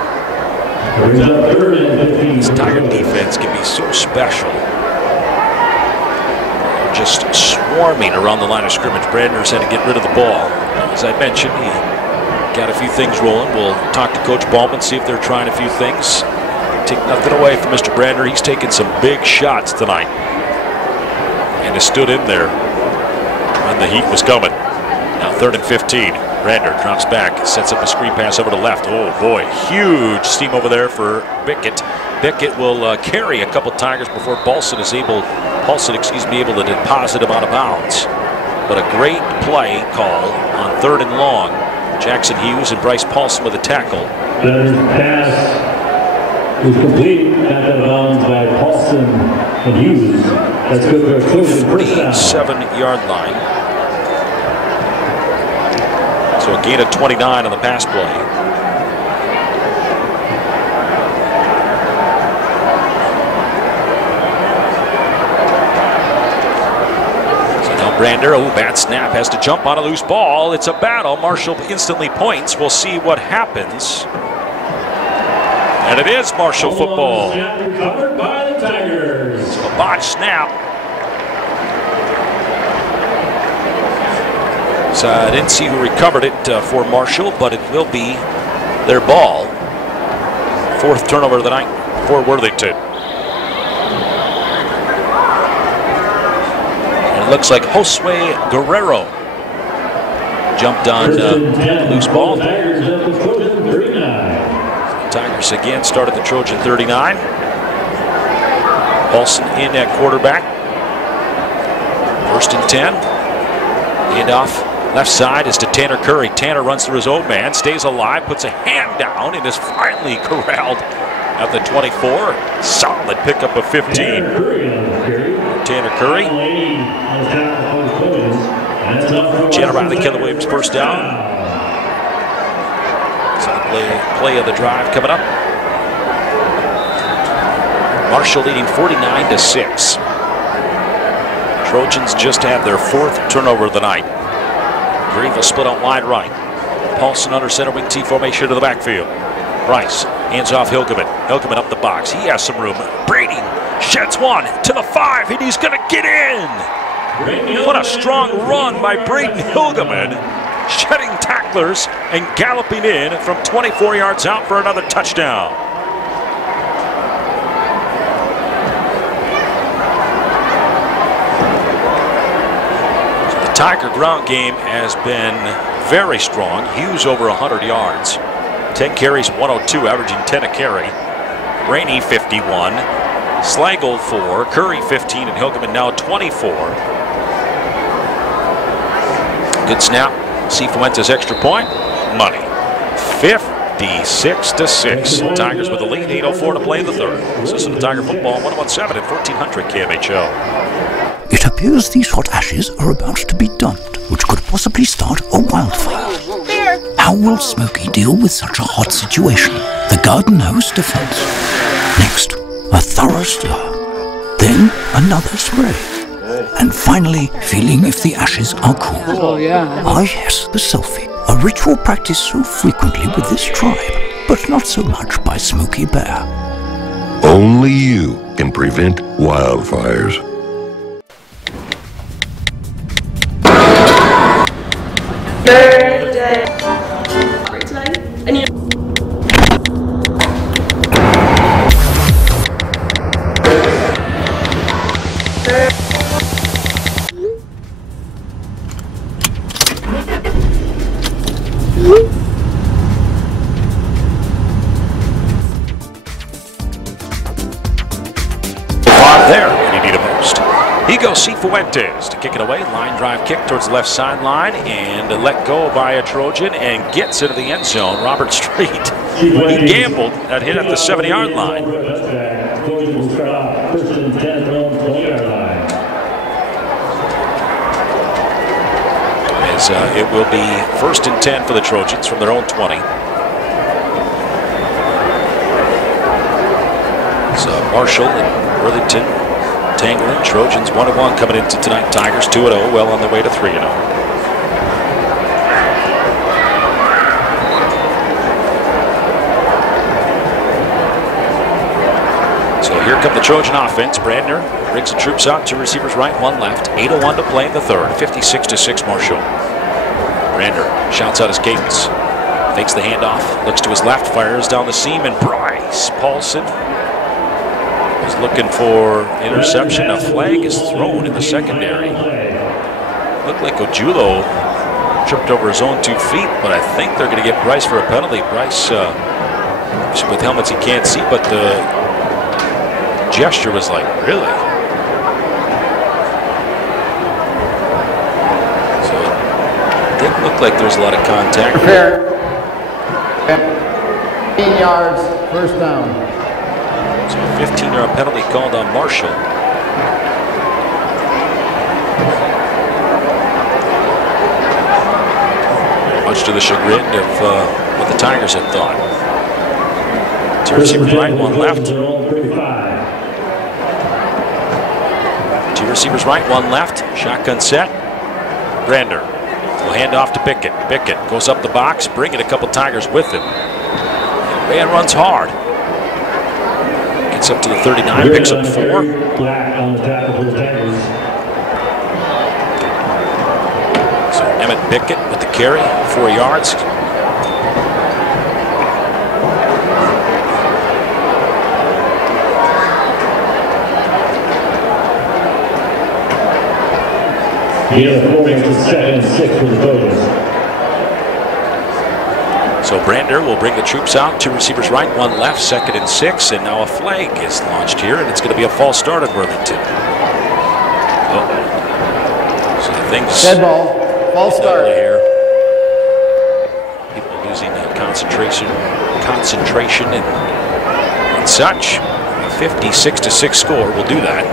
This Tiger defense can be so special. Just swarming around the line of scrimmage. Brander's had to get rid of the ball. As I mentioned, he got a few things rolling. We'll talk to Coach Ballman, see if they're trying a few things. Take nothing away from Mr. Brander. He's taken some big shots tonight. And has stood in there when the heat was coming. Now 3rd and 15. Brander drops back, sets up a screen pass over to left. Oh boy, huge steam over there for Bickett. Bickett will carry a couple Tigers before Paulson is able to deposit him out of bounds. But a great play call on 3rd and long. Jackson Hughes and Bryce Paulson with a tackle. Bender's pass was complete out of bounds by Paulson and Hughes. That's good for a 47-yard line. So a gain of 29 on the pass play. So now Brander, bad snap, has to jump on a loose ball. It's a battle. Marshall instantly points. We'll see what happens. And it is Marshall football. Recovered by the Tigers. So a botched snap. So I didn't see who recovered it for Marshall, but it will be their ball. 4th turnover of the night for Worthington. And it looks like Josue Guerrero jumped on loose ball. Tigers again started the Trojan 39. Paulson in at quarterback. 1st and 10. Handoff. Left side is to Tanner Curry. Tanner runs through his own man, stays alive, puts a hand down, and is finally corralled at the 24. Solid pickup of 15. Tanner Curry. Jenna Riley, Keller Williams, first down. So the play of the drive coming up. Marshall leading 49-6. Trojans just had their 4th turnover of the night. Greenville split out wide right. Paulson under center wing T formation to the backfield. Bryce hands off Hilgeman. Hilgeman up the box. He has some room. Brady sheds one to the 5, and he's going to get in. What a strong run by Braden Hilgeman. Shedding tacklers and galloping in from 24 yards out for another touchdown. Tiger ground game has been very strong. Hughes over 100 yards. 10 carries, 102, averaging 10 a carry. Rainey 51. Slagle 4. Curry 15, and Hilgeman now 24. Good snap. Cifuentes extra point. Money. 56-6. Tigers with the lead. 8:04 to play in the third. This is the Tiger Football 117 at 1400 KMHL. It appears these hot ashes are about to be dumped, which could possibly start a wildfire. How will Smokey deal with such a hot situation? The garden hose defense. Next, a thorough stir. Then another spray. And finally, feeling if the ashes are cool. Oh, yeah. Ah, yes, the selfie. A ritual practiced so frequently with this tribe, but not so much by Smokey Bear. Only you can prevent wildfires. Birthday. Tonight? And you there when you need it most. He goes Cifuentes to kick it away. Line drive kick towards the left sideline and let go by a Trojan and gets into the end zone. Robert Street. He gambled that hit at the 70-yard line. As it will be 1st and 10 for the Trojans from their own 20. So Marshall and Worthington tangling. Trojans 1-1 coming into tonight. Tigers 2-0, well on their way to 3-0. So here come the Trojan offense. Brandner brings the troops out. 2 receivers right, 1 left. 8:01 to play in the third. 56-6 Marshall. Brandner shouts out his cadence. Fakes the handoff. Looks to his left. Fires down the seam. And Bryce Paulson is looking for interception. A flag is thrown in the secondary. Looked like Ojulo tripped over his own 2 feet, but I think they're going to get Bryce for a penalty. Bryce, with helmets he can't see, but the gesture was like, really? So it didn't look like there was a lot of contact. Fair. 15 yards, first down. So a 15-yard penalty called on Marshall. Much to the chagrin of what the Tigers had thought. 2 receivers right, 1 left. 2 receivers right, 1 left. Shotgun set. Brander will hand off to Pickett. Pickett goes up the box, bringing a couple Tigers with him. Man runs hard. Gets up to the 39, picks up 4. So Emmett Pickett with the carry, 4 yards. So Brander will bring the troops out. 2 receivers right, 1 left, 2nd and 6. And now a flag is launched here, and it's going to be a false start at Worthington. So things... Dead ball. False start. Here. People losing concentration and such. A 56-6 score will do that.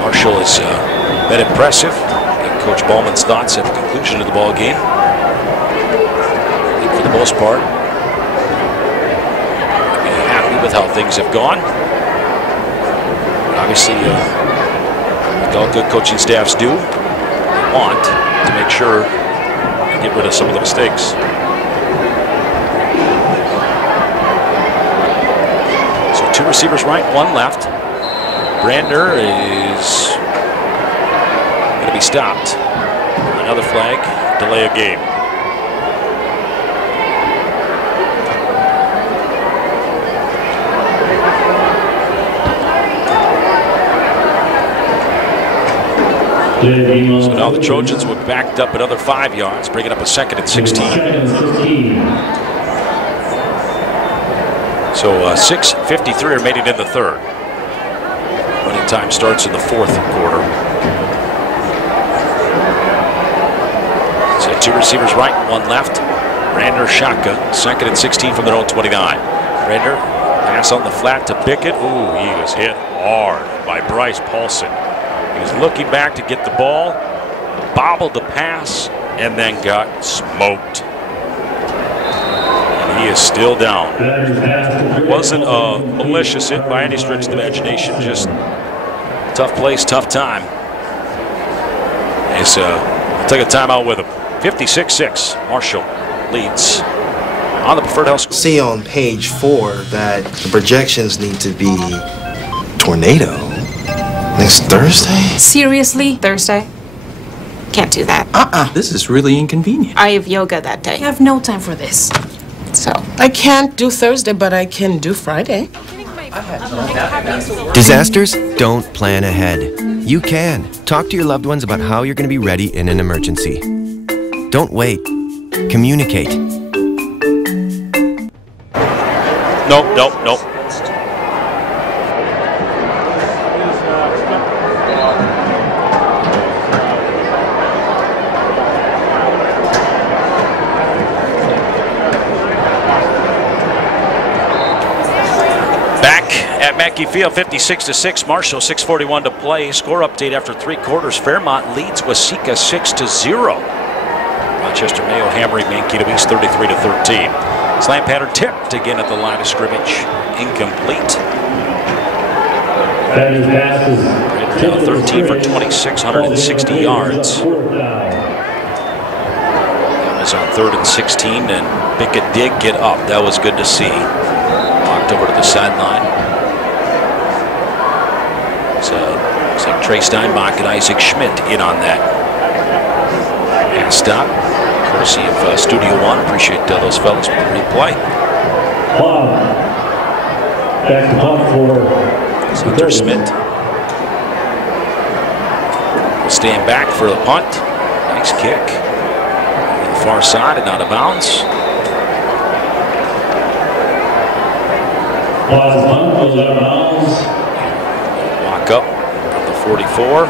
Marshall has been impressive. Coach Ballman's thoughts at the conclusion of the ball game. For the most part, I'd be happy with how things have gone. But obviously, like all good coaching staffs do, they want to make sure they get rid of some of the mistakes. So 2 receivers right, 1 left. Brander is going to be stopped. Another flag, delay of game. So now the Trojans would backed up another 5 yards, bring it up a 2nd and 16. So 6:53 remaining in the third. Running time starts in the 4th quarter. So 2 receivers right, 1 left. Brander shotgun, 2nd and 16 from their own 29. Brander pass on the flat to Bickett. Ooh, he was hit hard by Bryce Paulson. He was looking back to get the ball, bobbled the pass, and then got smoked. And he is still down. It wasn't a malicious hit by any stretch of the imagination, just tough place, tough time. It's, we'll take a timeout with him. 56-6, Marshall leads on the Preferred Health School. See on page 4 that the projections need to be tornado next Thursday? Seriously? Thursday? Can't do that. This is really inconvenient. I have yoga that day. I have no time for this. So. I can't do Thursday, but I can do Friday. Disasters don't plan ahead. You can. Talk to your loved ones about how you're going to be ready in an emergency. Don't wait. Communicate. Nope, nope, nope. Back at Mackey Field, 56-6. Marshall, 6:41 to play. Score update after 3 quarters. Fairmont leads Waseca 6-0. Rochester Mayo hammering Mankato East 33-13. Slant pattern tipped again at the line of scrimmage. Incomplete. Now 13 for 26, 160 yards. That was on 3rd and 16, and Bickett did get up. That was good to see. Walked over to the sideline. So looks like Trey Steinbach and Isaac Schmidt in on that. Pass stop. Courtesy of Studio One. Appreciate those fellas with the replay. Back to punt for Hunter Smith. Will stand back for the punt. Nice kick. On the far side and out of bounds. Walk up at the 44.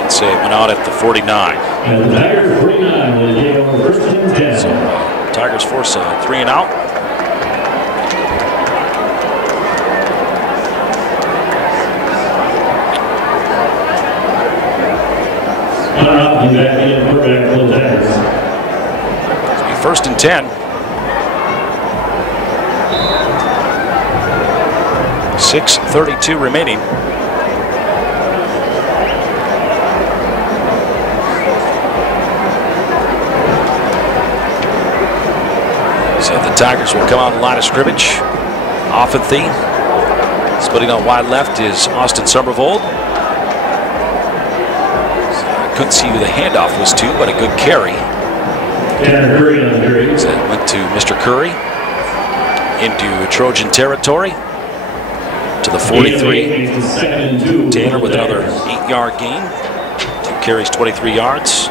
Let's say it went out at the 49. And the Tigers 49 will get over first and 10. So Tigers force 3 and out. It'll be 1st and 10. 6:32 remaining. So the Tigers will come out in line of scrimmage. Offense. Splitting out wide left is Austin Somervold. So I couldn't see who the handoff was to, but a good carry. So it went to Mr. Curry into Trojan territory to the 43. Taylor with another 8-yard gain. 2 carries, 23 yards.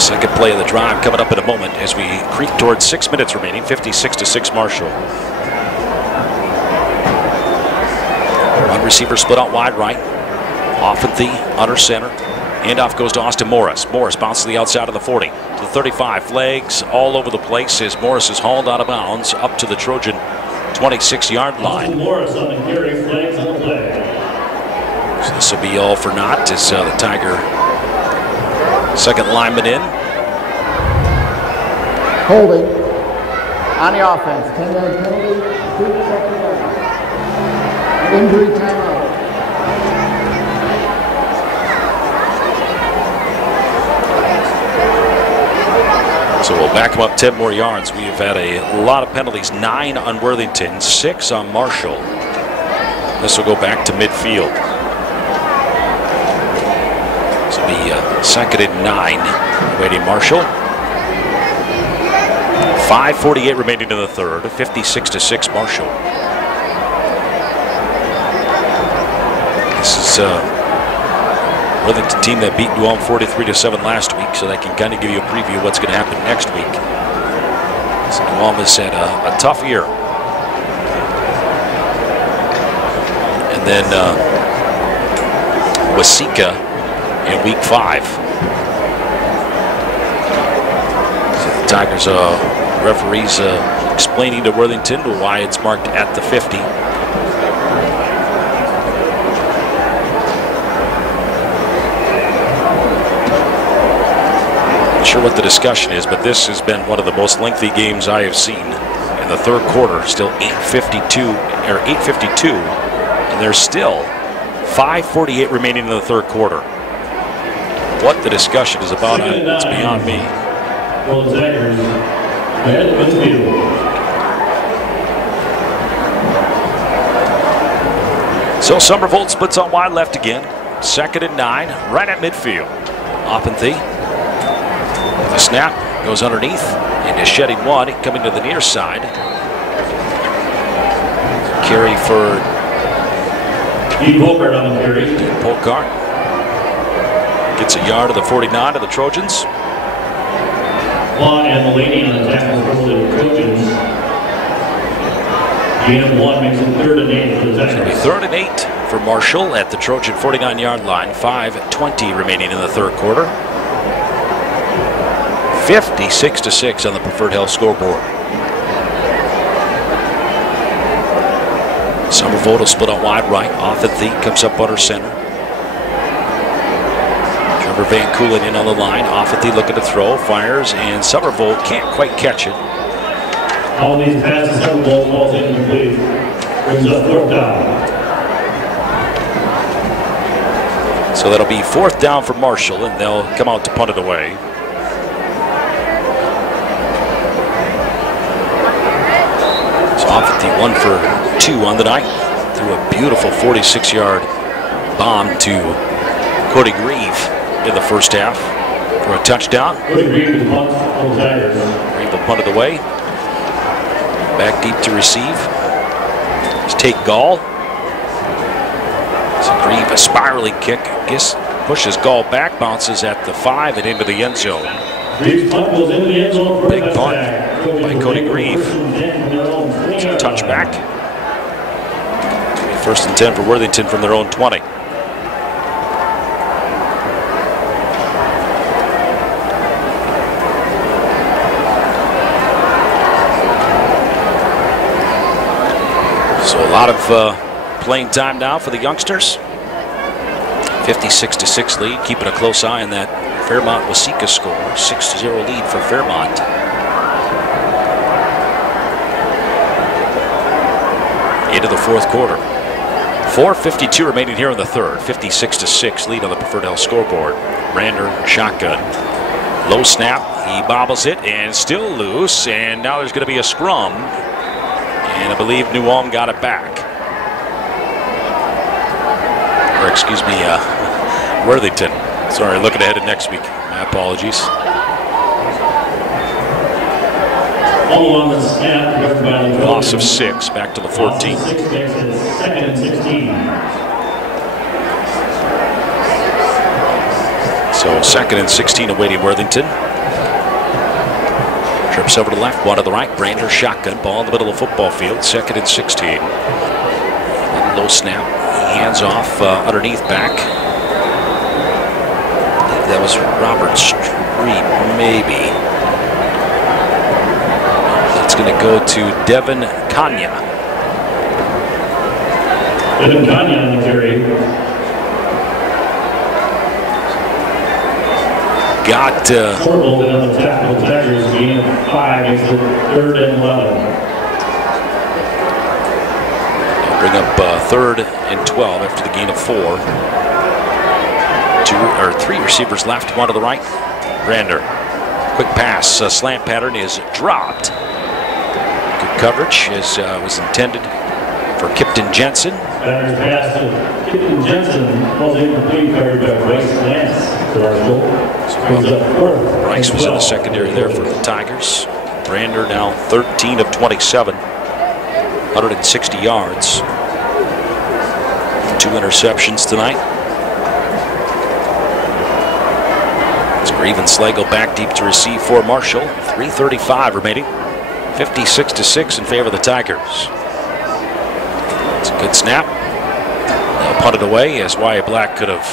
Second play of the drive coming up in a moment as we creep towards 6 minutes remaining. 56-6 Marshall. One receiver split out wide right. Off at the under center. Handoff goes to Austin Morris. Morris bounces to the outside of the 40. To the 35. Flags all over the place as Morris is hauled out of bounds up to the Trojan 26-yard line. Morris on the carry, flags on the play. So this will be all for naught as the Tiger second lineman in. Holding on the offense. 10-yard penalty. 2 seconds. Injury timeout. So we'll back him up 10 more yards. We've had a lot of penalties. 9 on Worthington, 6 on Marshall. This will go back to midfield. This will be 2nd and 9. Awaiting Marshall. 5:48 remaining in the third. 56-6 Marshall. This is Worthington team that beat New Ulm 43-7 last week, so that can kind of give you a preview of what's going to happen next week. So New Ulm has had a tough year. And then Waseca in week 5. So the Tigers referees explaining to Worthington why it's marked at the 50. Not sure what the discussion is, but this has been one of the most lengthy games I have seen in the third quarter. Still 8:52, and there's still 5:48 remaining in the third quarter. What the discussion is about, it's beyond me. Well, the Tigers ahead of midfield. So Somervold splits on wide left again. 2nd and 9, right at midfield. Oppenthie. The snap goes underneath and is shedding one, coming to the near side. Carry for Dean Polkart on the carry. Dean Polkart gets a yard of the 49 of the Trojans. Vaughn and Mulaney on the tackle for the Trojans. Gain of 1 makes it 3rd and 8 for the Tigers. It'll be 3rd and 8 for Marshall at the Trojan 49-yard line. 5:20 remaining in the third quarter. 56-6 on the Preferred Health scoreboard. Somervold will split out wide right. Oppenthie comes up under center. Trevor Van Koolen in on the line. Oppenthie looking to throw, fires, and Somervold can't quite catch it. All these passes, Somervold falls incomplete. Brings up 4th down. So that'll be 4th down for Marshall, and they'll come out to punt it away. So Oppenthie 1 for 2 on the night. Threw a beautiful 46-yard bomb to Cody Grieve in the first half for a touchdown. Cody Grieve will punt on the Tigers. Grieve will punt it away. Back deep to receive. It's Tate Gall. So Grieve, a spiraling kick. Pushes Gall back, bounces at the 5 and into the end zone. Grieve's punt goes into the end zone. Big punt by Cody Grieve. Touchback. 1st and 10 for Worthington from their own 20. So a lot of playing time now for the youngsters. 56-6 lead, keeping a close eye on that Fairmont-Waseca score. 6-0 lead for Fairmont. Into the fourth quarter. 4:52 remaining here in the third. 56-6 lead on the Preferred Health scoreboard. Brander shotgun. Low snap. He bobbles it and still loose. And now there's going to be a scrum. And I believe New Ulm got it back. Or excuse me, Worthington. Sorry, looking ahead to next week. My apologies. Loss of 6, back to the 14. 2nd and 16. So 2nd and 16 awaiting Worthington. Trips over to the left, one to the right. Brander shotgun, ball in the middle of the football field. 2nd and 16. Low snap, hands off underneath back. I believe that was Robert Street, maybe. It's going to go to Devin Kanya. Devin Kanya on the carry. Got Somervold on the tackle. Tigers gain of 5 makes it 3rd and 11. Bring up 3rd and 12 after the gain of 4. 3 receivers left, one to the right. Brander, quick pass, slant pattern is dropped. Good coverage as was intended for Kipton Jensen. Batter's pass to Kipton Jensen falls incomplete, covered by Bryce Lance for Marshall. Bryce was in the secondary there for the Tigers. Brander now 13 of 27, 160 yards. 2 interceptions tonight. Even Slagle back deep to receive for Marshall. 3:35 remaining. 56-6 in favor of the Tigers. It's a good snap. They'll punt it away as Y.A. Black could have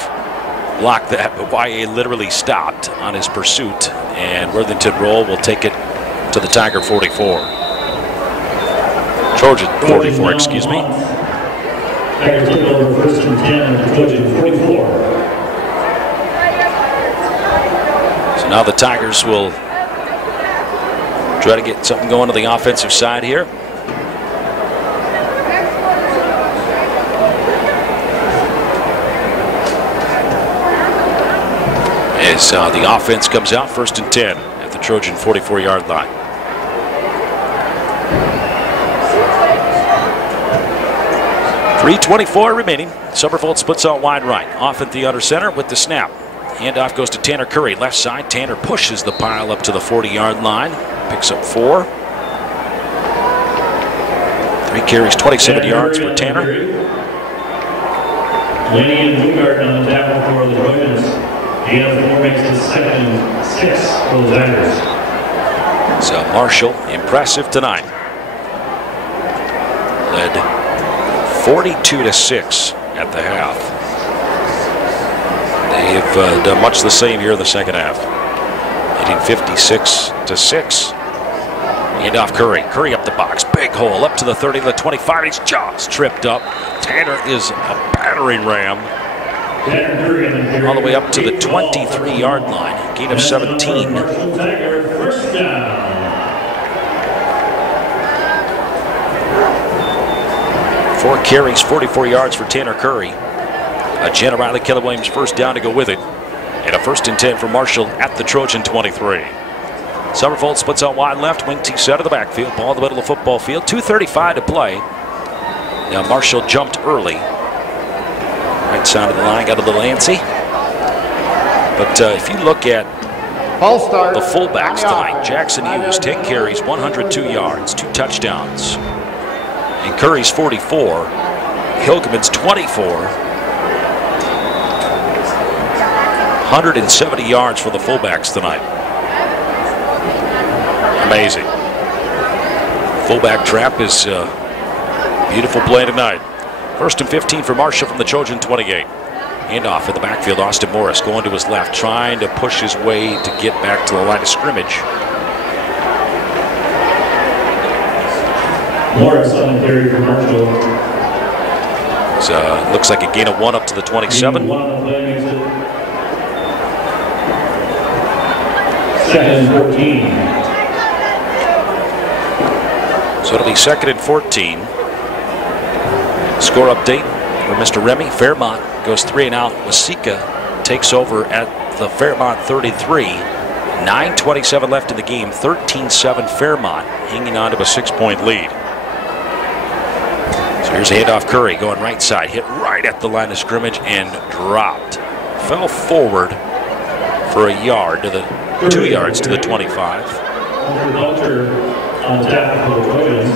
blocked that, but Y.A. literally stopped on his pursuit, and Worthington roll will take it to the Tiger 44. Trojan 44, excuse me. Tigers took over 1st and 10 at the Trojan 44. Now the Tigers will try to get something going to the offensive side here. As the offense comes out, 1st and 10 at the Trojan 44-yard line. .324 remaining. Summervolt splits out wide right. Off at the under center with the snap. Handoff goes to Tanner Curry, left side. Tanner pushes the pile up to the 40-yard line. Picks up 4. 3 carries, 27 yards for Tanner. Laney and Newgarden on the tackle for the Trojans. Gain of 4 makes it 2nd and 6 for the Tigers. So Marshall, impressive tonight. Led 42-6 at the half. They've done much the same here in the second half. Leading 56-6. Handoff Curry. Curry up the box. Big hole up to the 30 to the 25. His jaws tripped up. Tanner is a battering ram. All the way up to the 23-yard line. Gain of 17. First down. 4 carries, 44 yards for Tanner Curry. A Jenna Riley Keller Williams first down to go with it. And a 1st and 10 for Marshall at the Trojan 23. Summervolt splits out wide left, wing T set of the backfield, ball in the middle of the football field. 2:35 to play. Now Marshall jumped early. Right side of the line, got a little antsy. But if you look at the fullbacks tonight, Jackson Hughes, 10 carries, 102 yards, 2 touchdowns. And Curry's 44. Hilgeman's 24. 170 yards for the fullbacks tonight. Amazing. Fullback trap is a beautiful play tonight. 1st and 15 for Marshall from the Trojan 28. Handoff in the backfield. Austin Morris going to his left, trying to push his way to get back to the line of scrimmage. Morris on the carry for Marshall. Looks like a gain of 1 up to the 27. 2nd and 14. So it'll be 2nd and 14. Score update for Mr. Remy. Fairmont goes 3 and out. Wasika takes over at the Fairmont 33. 9:27 left in the game. 13-7 Fairmont, hanging on to a 6-point lead. So here's a handoff. Curry going right side, hit right at the line of scrimmage and dropped. Fell forward for a yard to the 2 yards to the 25. Vulture on tackle for the Trojans.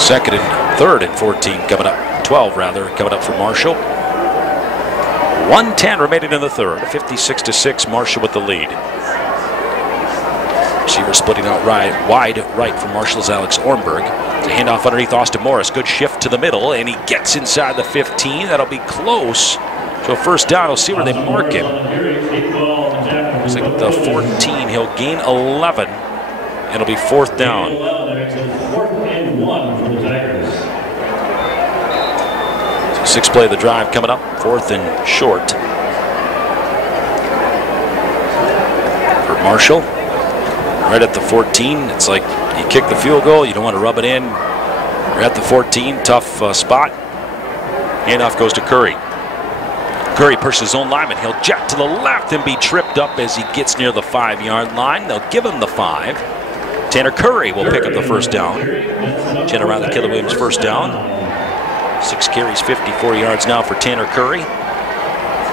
Second and 3rd and 14 coming up. 12 rather coming up for Marshall. 1:10 remaining in the 3rd. 56-6 Marshall with the lead. Receiver splitting out wide right for Marshall's Alex Ornberg. To handoff underneath Austin Morris. Good shift to the middle, and he gets inside the 15. That'll be close to a 1st down. We'll see where they mark him. Looks like the 14. He'll gain 11. It'll be 4th down. 4th and 1 for the Tigers. So 6th play of the drive coming up. 4th and short for Marshall. Right at the 14. It's like you kick the field goal. You don't want to rub it in. We're at the 14. Tough spot. Handoff goes to Curry. Curry pushes his own lineman. He'll jet to the left and be tripped up as he gets near the 5-yard line. They'll give him the 5. Tanner Curry will pick up the 1st down. Jenna Riley Keller Williams 1st down. 6 carries, 54 yards now for Tanner Curry.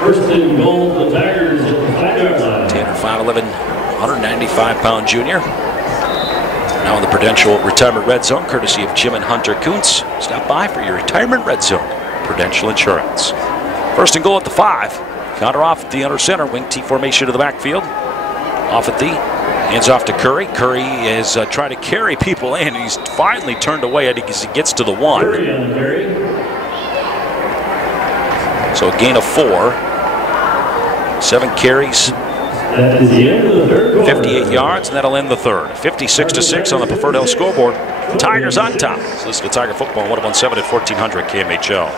1st and goal for the Tigers at the 5-yard line. Tanner 5'11", 195-pound junior. Now in the Prudential Retirement Red Zone, courtesy of Jim and Hunter Kuntz. Stop by for your Retirement Red Zone. Prudential Insurance. First and goal at the 5. Counter off at the under center. Wing T formation to the backfield. Off at the. Hands off to Curry. Curry is trying to carry people in. He's finally turned away as he gets to the 1. So a gain of 4. 7 carries. 58 yards, and that'll end the third. 56-6 on the Preferred Health scoreboard. Tigers on top. So listen to Tiger Football 117 at 1400 KMHL.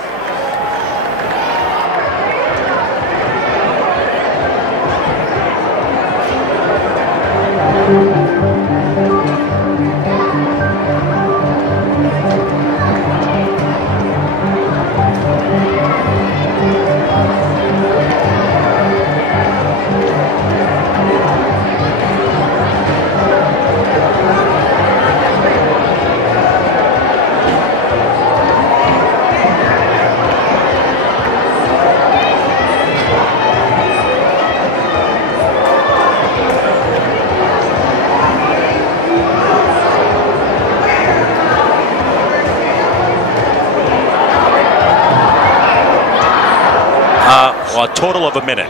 A total of a minute.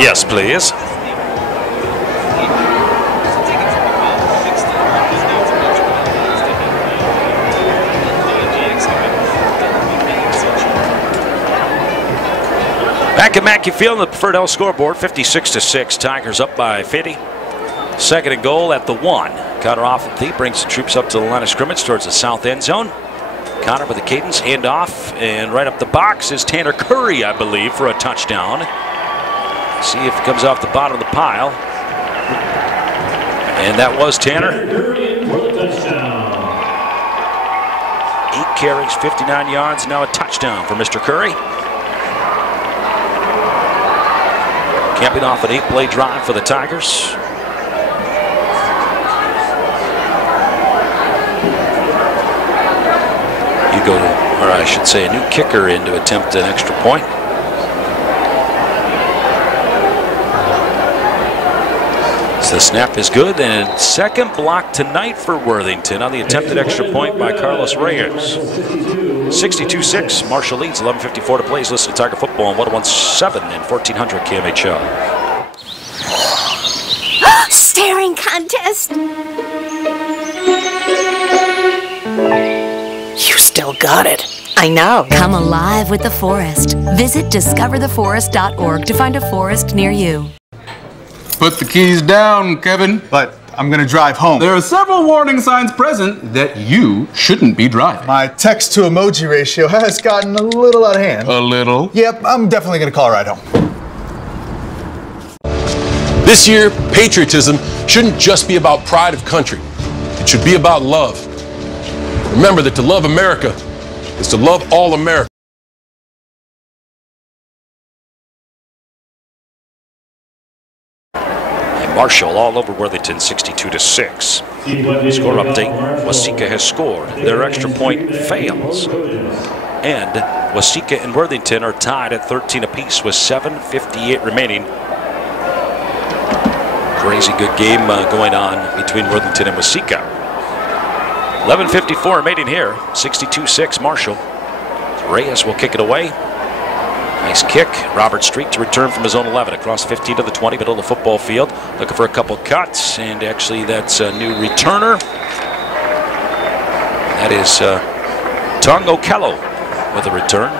Yes, please. Back at Mackey Field, the Preferred Health scoreboard, 56-6. Tigers up by 50. Second and goal at the 1. Connor off at the brings the troops up to the line of scrimmage towards the south end zone. Connor with the cadence, handoff, and right up the box is Tanner Curry, I believe, for a touchdown. See if it comes off the bottom of the pile. And that was Tanner. 8 carries, 59 yards, now a touchdown for Mr. Curry. Capping off an 8-play drive for the Tigers. You go, or I should say, a new kicker in to attempt an extra point. So the snap is good, and second block tonight for Worthington on the attempted extra point by Carlos Reyes. 62-6, Marshall leads, 11:54 to play. Listen to Tiger Football on 117 and 1400 KMHL. Staring contest. You still got it. I know. Come alive with the forest. Visit discovertheforest.org to find a forest near you. Put the keys down, Kevin. But I'm gonna drive home. There are several warning signs present that you shouldn't be driving. My text to emoji ratio has gotten a little out of hand. A little? Yep, I'm definitely gonna call a ride home. This year, patriotism shouldn't just be about pride of country. It should be about love. Remember that to love America is to love all Americans. Marshall all over Worthington, 62-6. Score update, Waseca has scored. Their extra point fails. And Waseca and Worthington are tied at 13 apiece with 7:58 remaining. Crazy good game going on between Worthington and Waseca. 11:54 remaining here, 62-6 Marshall. Reyes will kick it away. Nice kick. Robert Street to return from his own 11 across 15 to the 20, middle of the football field. Looking for a couple cuts, and actually that's a new returner. That is Tung Okello with a return.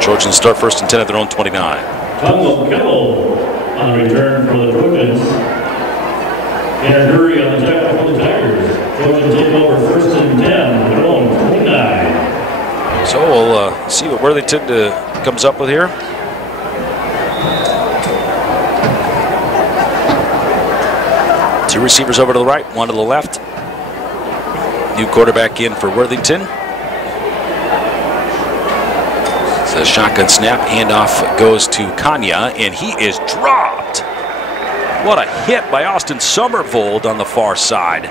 Trojans start first and 10 at their own 29. Tung Okello on the return for the Trojans. Tanner Curry on the tackle for the Tigers. Trojans take over first and 10 at their own 29. So we'll see what Worthington comes up with here. Two receivers over to the right, one to the left. New quarterback in for Worthington. It's a shotgun snap. Handoff goes to Kanya, and he is dropped. What a hit by Austin Somervold on the far side.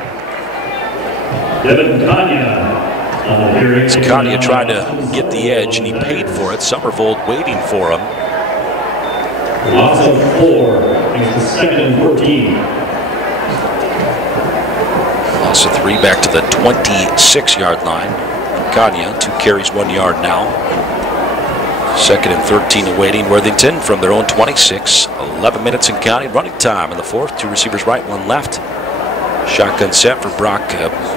Devin Kanya. So Kanya tried to get the edge, and he paid for it. Somervold waiting for him. Loss of 4. It's the 2nd and 14. Loss of 3 back to the 26-yard line. Kanya, 2 carries, 1 yard now. 2nd and 13 awaiting Worthington from their own 26. 11 minutes and counting running time in the 4th. 2 receivers right, 1 left. Shotgun set for Brock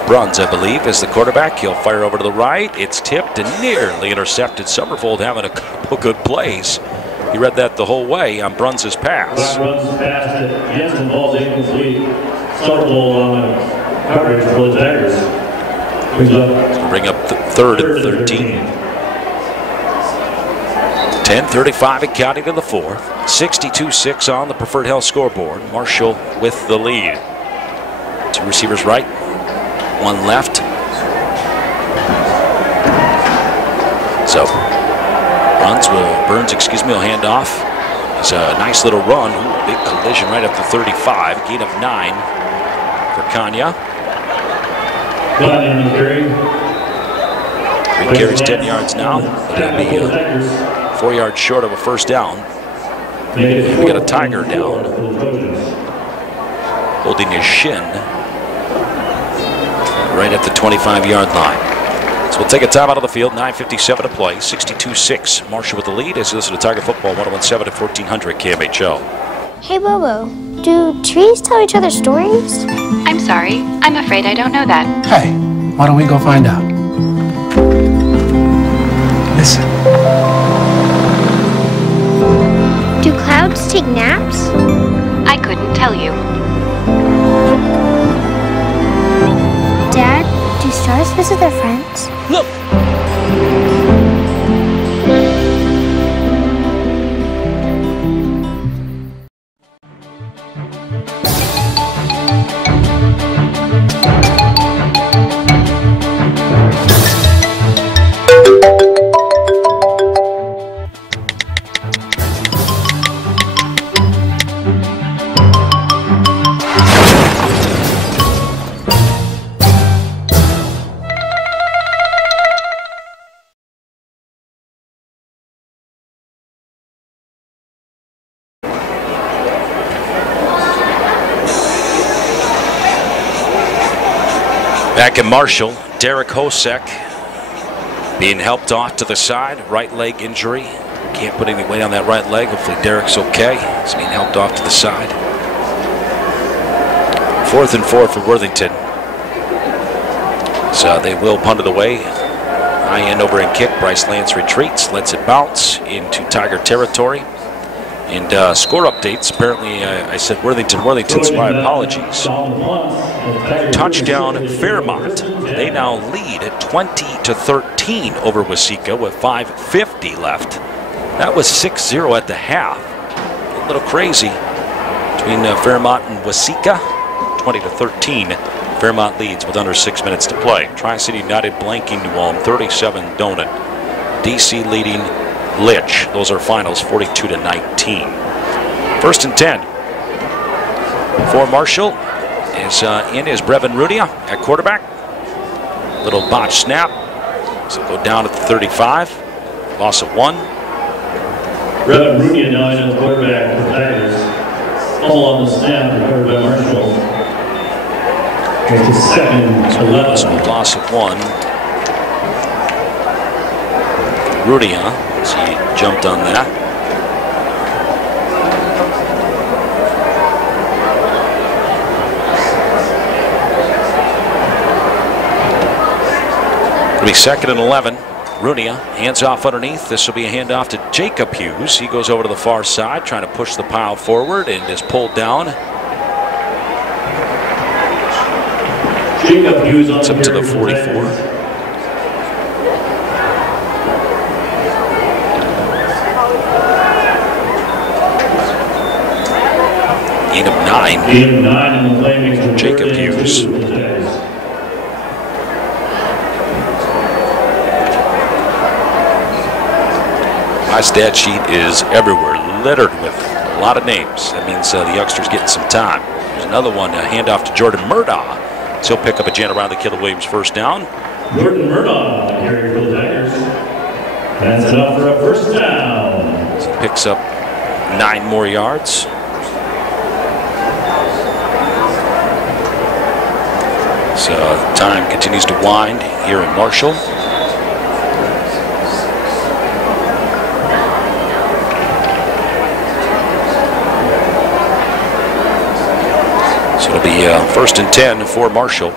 Bruns, I believe, as the quarterback. He'll fire over to the right. It's tipped and nearly intercepted. Somervold having a couple good plays. He read that the whole way on Bruns' pass. Bruns' pass that Jensen ball's incomplete. Somervold on coverage for the Tigers. Bring up the 3rd and 13. 10:35 and counting to the 4th. 62-6 on the Preferred Health scoreboard. Marshall with the lead. 2 receivers right, 1 left. So Burns will hand off. It's a nice little run. Ooh, big collision right up to 35. Gain of 9 for Kanya. 3 carries, 10 yards now. It'll be 4 yards short of a first down. We got a Tiger down, holding his shin right at the 25-yard line. So we'll take a time out of the field. 9:57 to play. 62-6. Marshall with the lead as you listen to Tiger Football 101.7 at 1400 KMHL. Hey, Bobo, do trees tell each other stories? I'm sorry. I'm afraid I don't know that. Hey, why don't we go find out? Listen. Do clouds take naps? I couldn't tell you. Dad, do stars visit their friends? Look! Back in Marshall, Derek Hosek being helped off to the side. Right leg injury. Can't put any weight on that right leg. Hopefully Derek's okay. He's being helped off to the side. 4th and 4 for Worthington. So they will punt it away. High end over and kick. Bryce Lance retreats, lets it bounce into Tiger territory. And score updates. Apparently, I said Worthington, so my apologies. Touchdown Fairmont. They now lead at 20-13 over Waseca with 5:50 left. That was 6-0 at the half. A little crazy between Fairmont and Waseca. 20-13. Fairmont leads with under 6 minutes to play. Tri-City United blanking New Ulm 37 Donut. DC leading Litch. Those are finals 42-19. 1st and 10 for Marshall is Brevin Rudia at quarterback. Little botch snap. So go down at the 35. Loss of 1. Brevin Rudia now in the quarterback for the Tigers. All on the snap recovered by Marshall. It's his 2nd 11. Loss of 1. Rudia. So he jumped on that. It'll be 2nd and 11. Rudia hands off underneath. This will be a handoff to Jacob Hughes. He goes over to the far side, trying to push the pile forward and is pulled down. Jacob Hughes on it's up to the 44. Gain of 9. Gain of 9 in the Flamings to Jacob Hughes. My stat sheet is everywhere, littered with a lot of names. That means the youngsters getting some time. There's another one, a handoff to Jordan Murdaugh. So he'll pick up a jan around the Caleb Williams first down. Jordan Murdaugh, the carry for the Tigers. That's enough for a first down. So he picks up 9 more yards. So time continues to wind here in Marshall. So it'll be first and 10 for Marshall.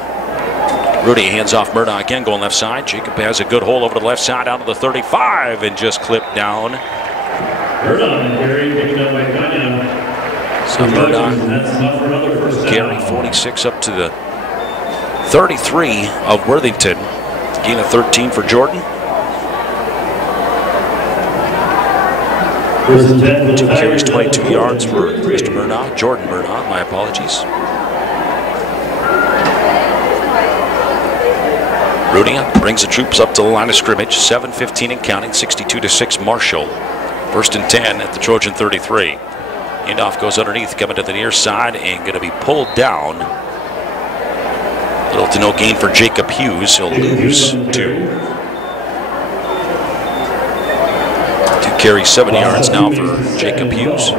Rudy hands off Murdaugh again, going left side. Jacob has a good hole over the left side out of the 35 and just clipped down. So Murdaugh carry 46 up to the 33 of Worthington. Gain of 13 for Jordan. 2 carries, 22 yards for Mr. Murdaugh. Jordan Murdaugh, my apologies. Rudia brings the troops up to the line of scrimmage. 7:15 and counting. 62-6 Marshall. First and 10 at the Trojan 33. Handoff goes underneath, coming to the near side and going to be pulled down. Little to no gain for Jacob Hughes. He'll lose 2. 2 carries, 7 yards now for Jacob Hughes.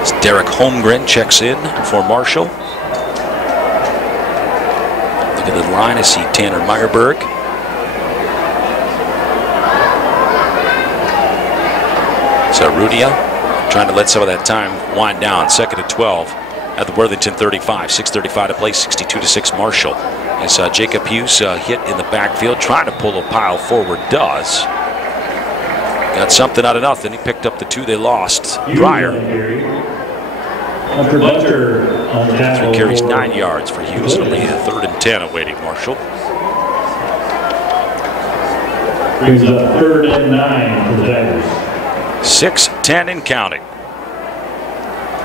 As Derek Holmgren checks in for Marshall. Look at the line. I see Tanner Meyerberg. So Rudia trying to let some of that time wind down. 2nd and 12 at the Worthington 35. 6:35 to play. 62-6 Marshall. As Jacob Hughes hit in the backfield, trying to pull a pile forward. Does. Got something out of nothing. He picked up the 2 they lost prior. 3 carries, 9 yards for Hughes. It'll be a 3rd and 10 awaiting Marshall. Brings up 3rd and 9 for the Tigers. 6:10 and counting.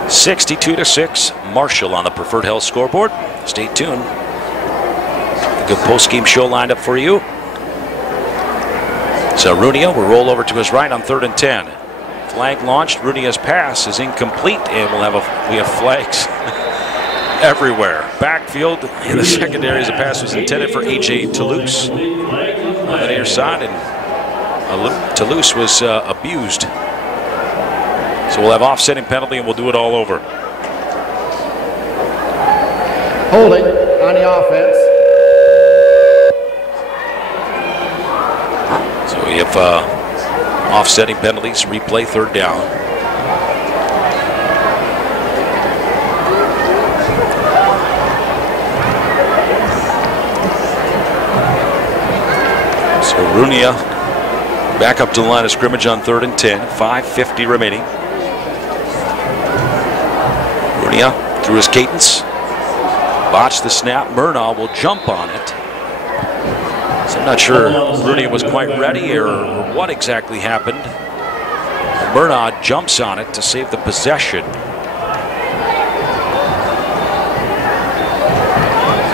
62-6 Marshall on the Preferred Health scoreboard. Stay tuned. A good post-game show lined up for you. So Rudia will roll over to his right on 3rd and 10. Flag launched. Rudia's pass is incomplete, and we have flags everywhere. Backfield in the secondary as the pass was intended for A.J. Toulouse on the near side, and Toulouse was abused. So we'll have offsetting penalty, and we'll do it all over. Holding on the offense. So we have offsetting penalties, replay, 3rd down. So Rudia back up to the line of scrimmage on 3rd and 10. 5:50 remaining. Rudia through his cadence. Botched the snap. Murdaugh will jump on it. So I'm not sure Rudia was quite ready or what exactly happened. Murdaugh jumps on it to save the possession.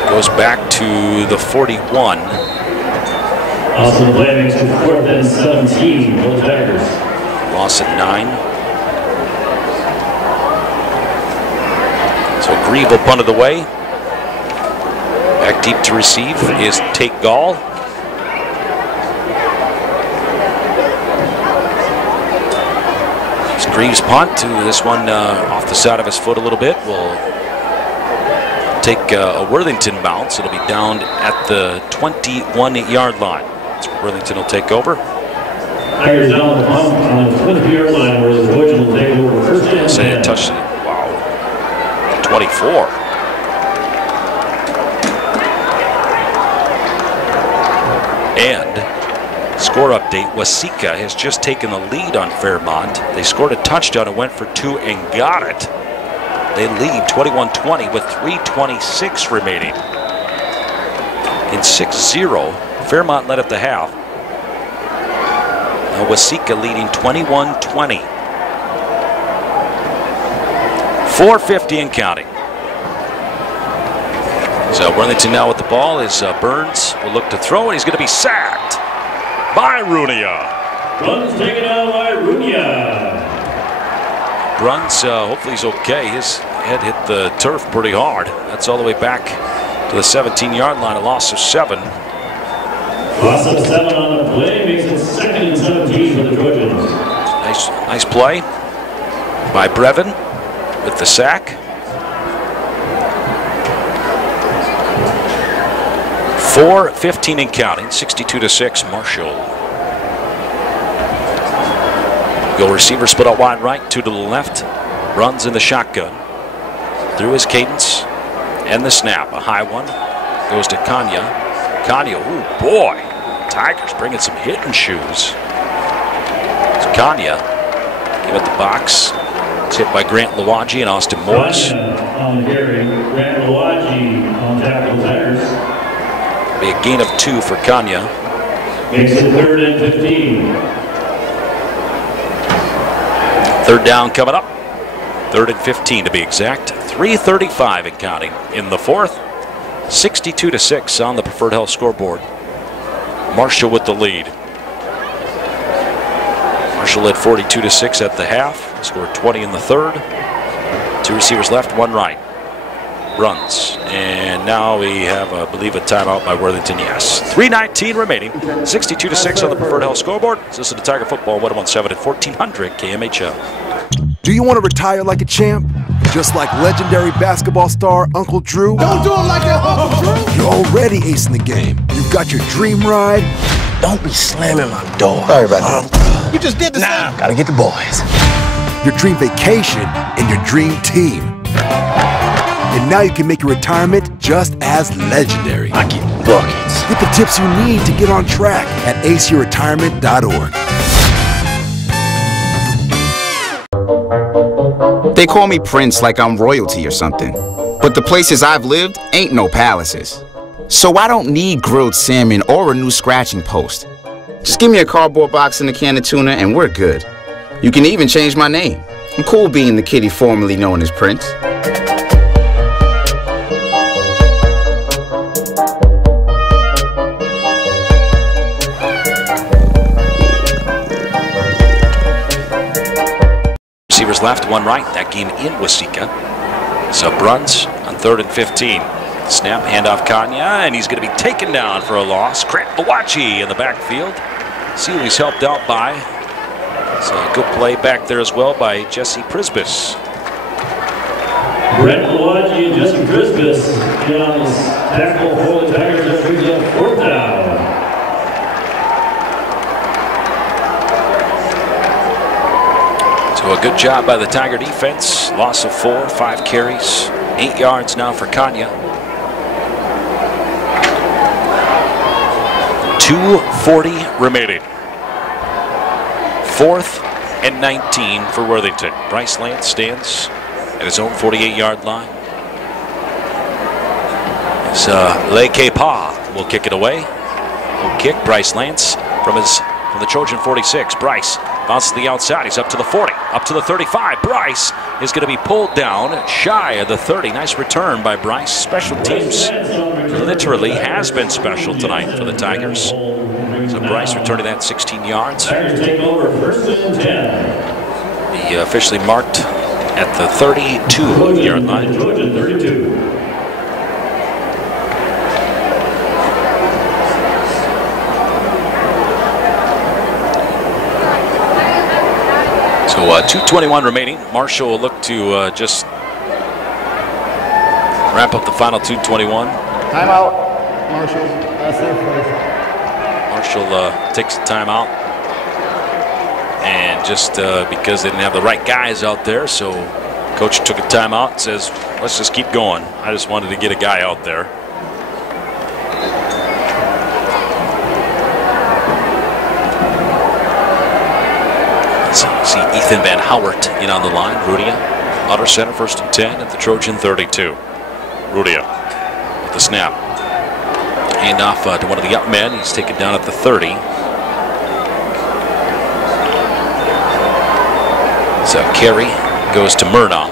Goes back to the 41. Also Flamings to 4th and 17 for the Tigers. Loss at 9. So Grieve will punt it away. Back deep to receive is Tate Gall. It's Grieve's punt to this one off the side of his foot a little bit. Will take a Worthington bounce. It'll be down at the 21-yard line. So Worthington will take over. Tigers down the pump on the 20-yard line where the Trojan will take over first and 10. Say it touched it. Wow. 24. And score update, Waseca has just taken the lead on Fairmont. They scored a touchdown and went for 2 and got it. They lead 21-20 with 3:26 remaining. In 6-0, Fairmont led at the half. Now Waseca leading 21-20. 4:50 and counting. So Worthington now with the ball is Burns will look to throw, and he's going to be sacked by Runia. Bruns taken out by Runia. Bruns, hopefully he's okay. His head hit the turf pretty hard. That's all the way back to the 17-yard line, a loss of 7. Loss of 7 on the play makes it 2nd and 17 for the Trojans. Nice play by Brevin with the sack. 4:15 and counting, 62-6, Marshall. Go receiver split out wide right, 2 to the left. Runs in the shotgun. Through his cadence and the snap. A high one goes to Kanya. Kanya, oh boy. Tigers bringing some hitting shoes. It's Kanya. Give it the box. It's hit by Grant Lawaji and Austin Morris. On the carry, Grant Lawaji on tackle Tigers. Be a gain of 2 for Kanya. Makes it 3rd and 15. 3rd down coming up. 3rd and 15 to be exact. 3:35 and counting in the 4th. 62-6 on the Preferred Health scoreboard. Marshall with the lead. Marshall led 42-6 at the half. Scored 20 in the 3rd. 2 receivers left, 1 right. Runs. And now we have, I believe, a timeout by Worthington. Yes. 3:19 remaining. 62-6 on the Preferred Health scoreboard. This is the Tiger Football 117 at 1400 KMHL. Do you want to retire like a champ? Just like legendary basketball star Uncle Drew? Don't do it like that, Uncle Drew! You're already acing the game. You've got your dream ride. Don't be slamming my door. Sorry about that. You just did the same. Gotta get the boys. Your dream vacation and your dream team. And now you can make your retirement just as legendary. I get buckets. Get the tips you need to get on track at aceyourretirement.org. They call me Prince like I'm royalty or something. But the places I've lived ain't no palaces. So I don't need grilled salmon or a new scratching post. Just give me a cardboard box and a can of tuna and we're good. You can even change my name. I'm cool being the kitty formerly known as Prince. Receivers left, 1 right. That game in Waseca. So Bruns on 3rd and 15. Snap, handoff Kanya, and he's going to be taken down for a loss. Grant Lawaji in the backfield. See who he's helped out by. It's a good play back there as well by Jesse Prisbus. Grant Lawaji and Jesse Prisbus get on this tackle for the Tigers. That brings up 4th down. So a good job by the Tiger defense. Loss of 4, 5 carries, 8 yards now for Kanya. 2:40 remaining. 4th and 19 for Worthington. Bryce Lance stands at his own 48-yard line. So Leke Pa will kick it away. Low kick, Bryce Lance from the Trojan 46. Bryce bounces to the outside. He's up to the 40, up to the 35. Bryce is going to be pulled down shy of the 30. Nice return by Bryce. Special teams literally has been special tonight for the Tigers. So Bryce returning that 16 yards. Tigers take over 1st and 10. He officially marked at the 32-yard line. Trojan 32. So 2:21 remaining. Marshall will look to just wrap up the final 2:21. Timeout, Marshall. That's their place. Marshall takes a timeout. And just because they didn't have the right guys out there, so coach took a timeout and says, let's just keep going. I just wanted to get a guy out there. See Ethan Van Howert in on the line. Rudia, outer center, 1st and 10 at the Trojan 32. Rudia with the snap. Hand off to one of the up men. He's taken down at the 30. So carry goes to Murdaugh.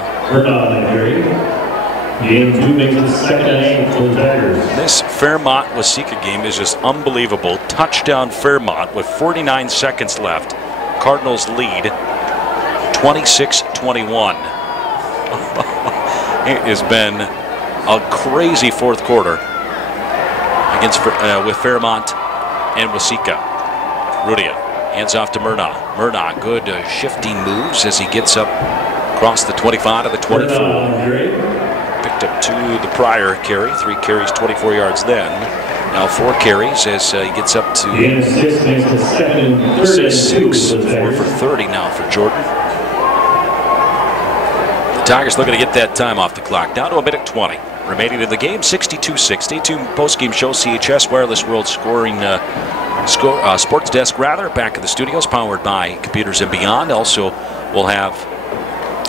Game 2 makes the second inning for the Tigers. This Fairmont-Waseca game is just unbelievable. Touchdown Fairmont with 49 seconds left. Cardinals lead 26-21. It has been a crazy fourth quarter against with Fairmont and Waseca. Rudia hands off to Murnaugh. Murnaugh, good shifting moves as he gets up across the 25 to the 24. Picked up 2 the prior carry, 3 carries, 24 yards then. Now 4 carries as he gets up to 6, 4 for 30 now for Jordan. The Tigers looking to get that time off the clock. Down to a minute 20. Remaining in the game, 62-60. Post-game show, CHS Wireless World Scoring Sports Desk, back in the studios, powered by Computers and Beyond. Also, we'll have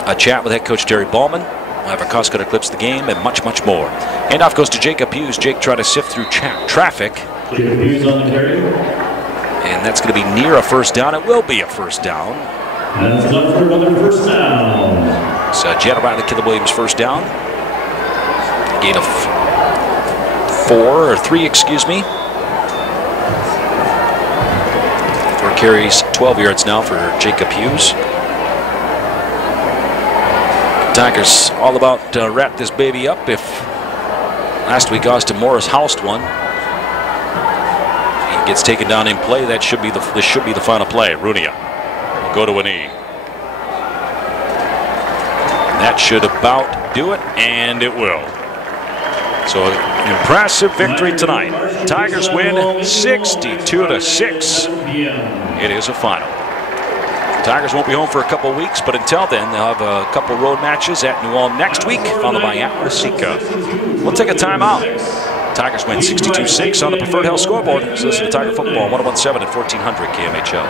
a chat with head coach Terry Ballman. We'll have a cost-cutter clips of the game and much, much more. Handoff goes to Jacob Hughes. Jake trying to sift through traffic. Jacob Hughes on the carry. And that's going to be near a first down. It will be a first down. And it's up for another first down. So Jed O'Reilly, Caleb Williams, first down. Gain of 3, excuse me. 4 carries, 12 yards now for Jacob Hughes. Tigers all about to wrap this baby up. If last week Austin Morris housed one, he gets taken down in play. This should be the final play. Runia will go to a knee. That should about do it, and it will. So impressive victory tonight. Tigers win 62-6. It is a final. Tigers won't be home for a couple weeks, but until then, they'll have a couple road matches at New Ulm next week, followed by at Waseca. We'll take a timeout. Tigers win 62-6 on the Preferred Health scoreboard. So this is the Tiger Football 101.7 at 1400 KMHL.